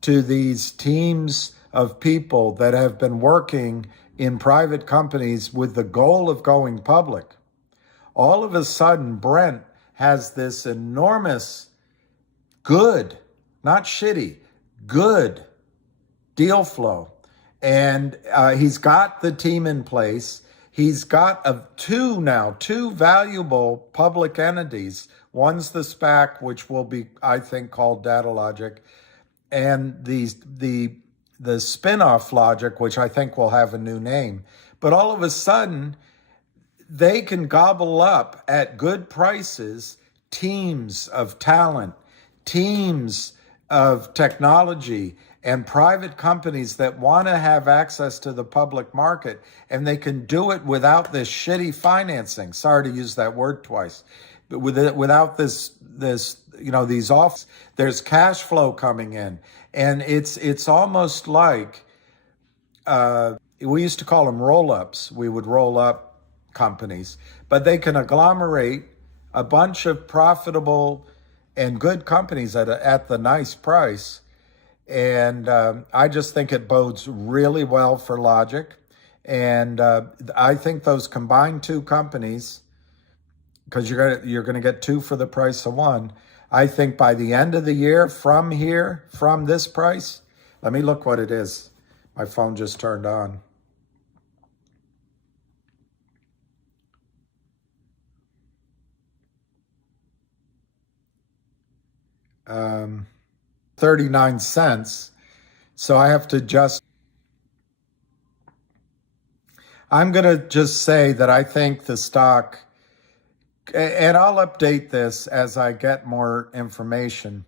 to these teams of people that have been working in private companies with the goal of going public. All of a sudden, Brent has this enormous good, not shitty, good deal flow. And he's got the team in place. He's got two valuable public entities. One's the SPAC, which will be, I think, called Data Logic, and the spin-off Logic, which I think will have a new name. But all of a sudden, they can gobble up at good prices teams of talent, teams of technology, and private companies that want to have access to the public market, and they can do it without this shitty financing. Sorry to use that word twice, but without these offs, there's cash flow coming in, and it's almost like we used to call them roll-ups. We would roll up companies, but they can agglomerate a bunch of profitable and good companies at the nice price. And I just think it bodes really well for Logic. And I think those combined two companies, because you're gonna get two for the price of one, I think by the end of the year, from this price, let me look what it is. My phone just turned on. Um, 39 cents. So I have to I'm going to just say that I think the stock, and I'll update this as I get more information,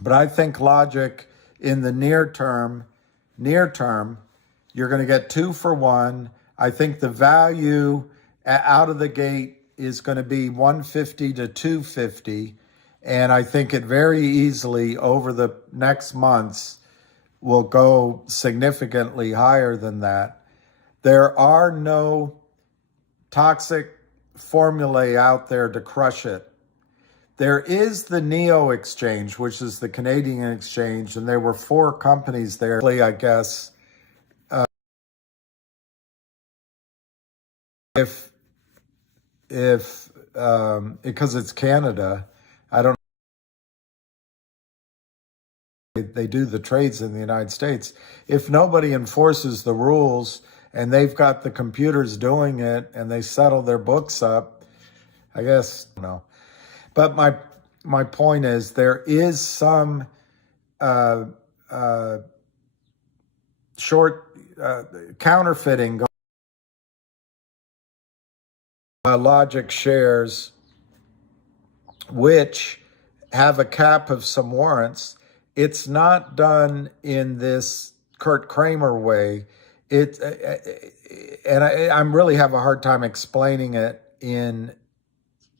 but I think Logic in the near term, you're going to get 2 for 1. I think the value out of the gate is going to be 150 to 250. And I think it very easily over the next months will go significantly higher than that. There are no toxic formulae out there to crush it. There is the NEO exchange, which is the Canadian exchange, and there were 4 companies there, I guess. Because it's Canada, I don't know. They do the trades in the United States. If nobody enforces the rules and they've got the computers doing it and they settle their books up, I guess, no. But my point is there is some short counterfeiting going on. Logic shares, which have a cap of some warrants, it's not done in this Kurt Kramer way. I'm really have a hard time explaining it in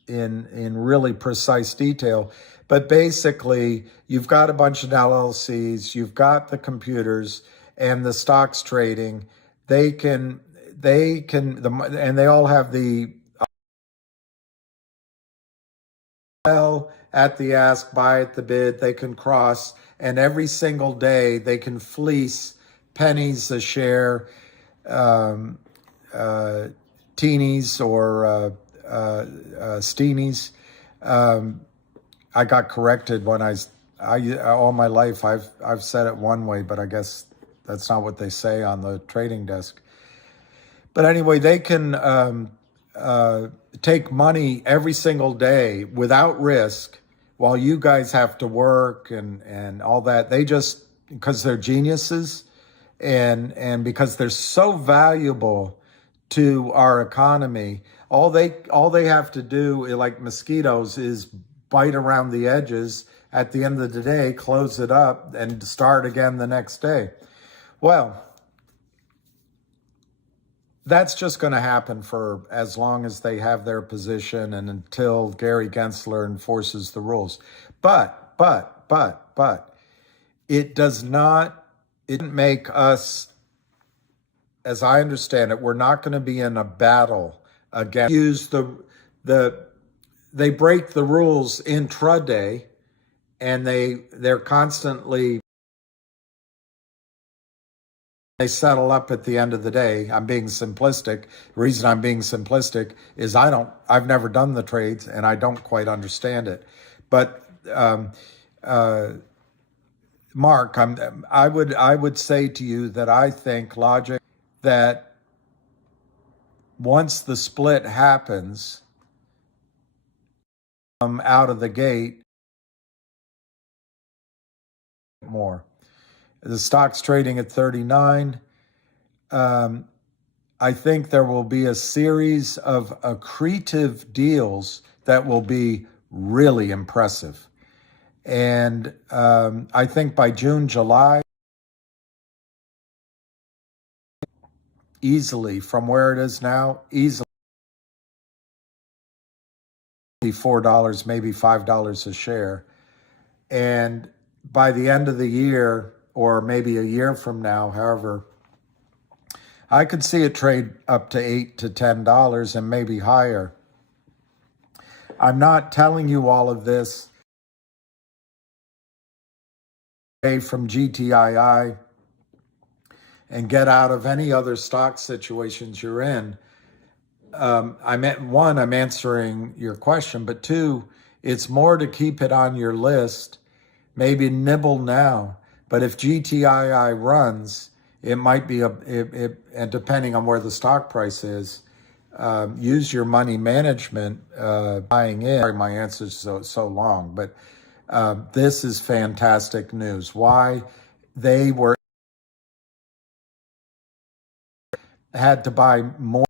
really precise detail. But basically, you've got a bunch of LLCs, you've got the computers and the stocks trading. And they all have the sell at the ask, buy at the bid. They can cross, and every single day they can fleece pennies a share, teenies or steenies. I got corrected when I all my life I've said it one way, but I guess that's not what they say on the trading desk. But anyway, they can take money every single day without risk, while you guys have to work and all that. They just, because they're geniuses and because they're so valuable to our economy, all they have to do, like mosquitoes, is bite around the edges. At the end of the day, close it up and start again the next day. Well, that's just going to happen for as long as they have their position and until Gary Gensler enforces the rules. But it didn't make us, as I understand it, we're not going to be in a battle against they break the rules intraday, and they're constantly, they settle up at the end of the day. I'm being simplistic. The reason I'm being simplistic is I've never done the trades and I don't quite understand it. But Mark, I would say to you that I think logic that once the split happens, out of the gate more. The stock's trading at 39. I think there will be a series of accretive deals that will be really impressive. And I think by June, July, easily from where it is now, easily $4, maybe $5 a share. And by the end of the year, or maybe a year from now, however, I could see it trade up to $8 to $10 and maybe higher. I'm not telling you all of this from GTII and get out of any other stock situations you're in. I'm answering your question, but two, it's more to keep it on your list. Maybe nibble now, but if GTII runs, it might be and depending on where the stock price is, use your money management buying in. Sorry, my answer is so long, but this is fantastic news. Why they had to buy more,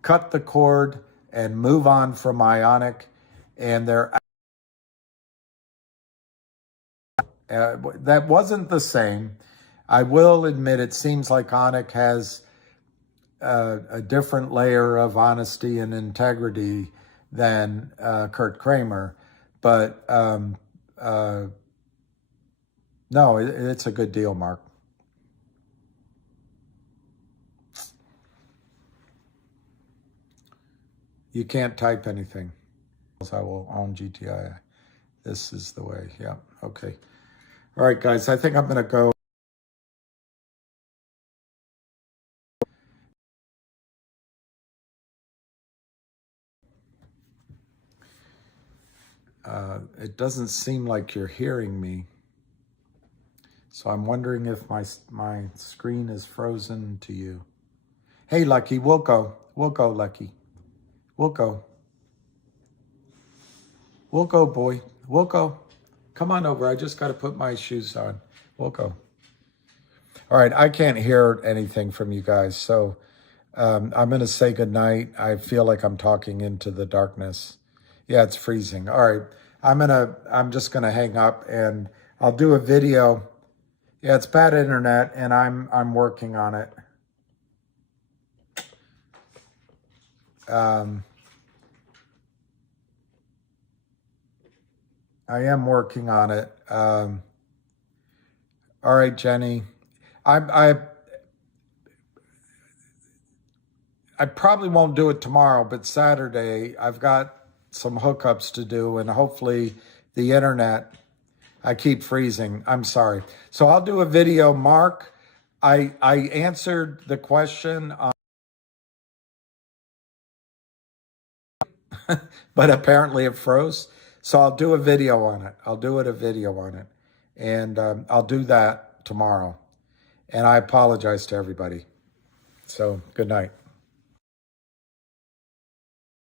cut the cord and move on from Ionic, and that wasn't the same. I will admit it seems like Ionic has a different layer of honesty and integrity than Kurt Kramer, but no, it's a good deal, Mark. You can't type anything. I will own GTII. This is the way. Yeah. Okay. All right, guys. I think I'm going to go. It doesn't seem like you're hearing me. So I'm wondering if my screen is frozen to you. Hey, Lucky, we'll go. We'll go, Lucky. We'll go. We'll go, boy. We'll go. Come on over. I just got to put my shoes on. We'll go. All right. I can't hear anything from you guys. So I'm going to say goodnight. I feel like I'm talking into the darkness. Yeah, it's freezing. All right. I'm just gonna hang up and I'll do a video. Yeah, it's bad internet and I'm working on it. I am working on it. All right, Jenny. I probably won't do it tomorrow, but Saturday I've got some hookups to do, and hopefully the internet. I keep freezing. I'm sorry. So I'll do a video. Mark, I answered the question, but apparently it froze. So I'll do a video on it. And I'll do that tomorrow. And I apologize to everybody. So good night.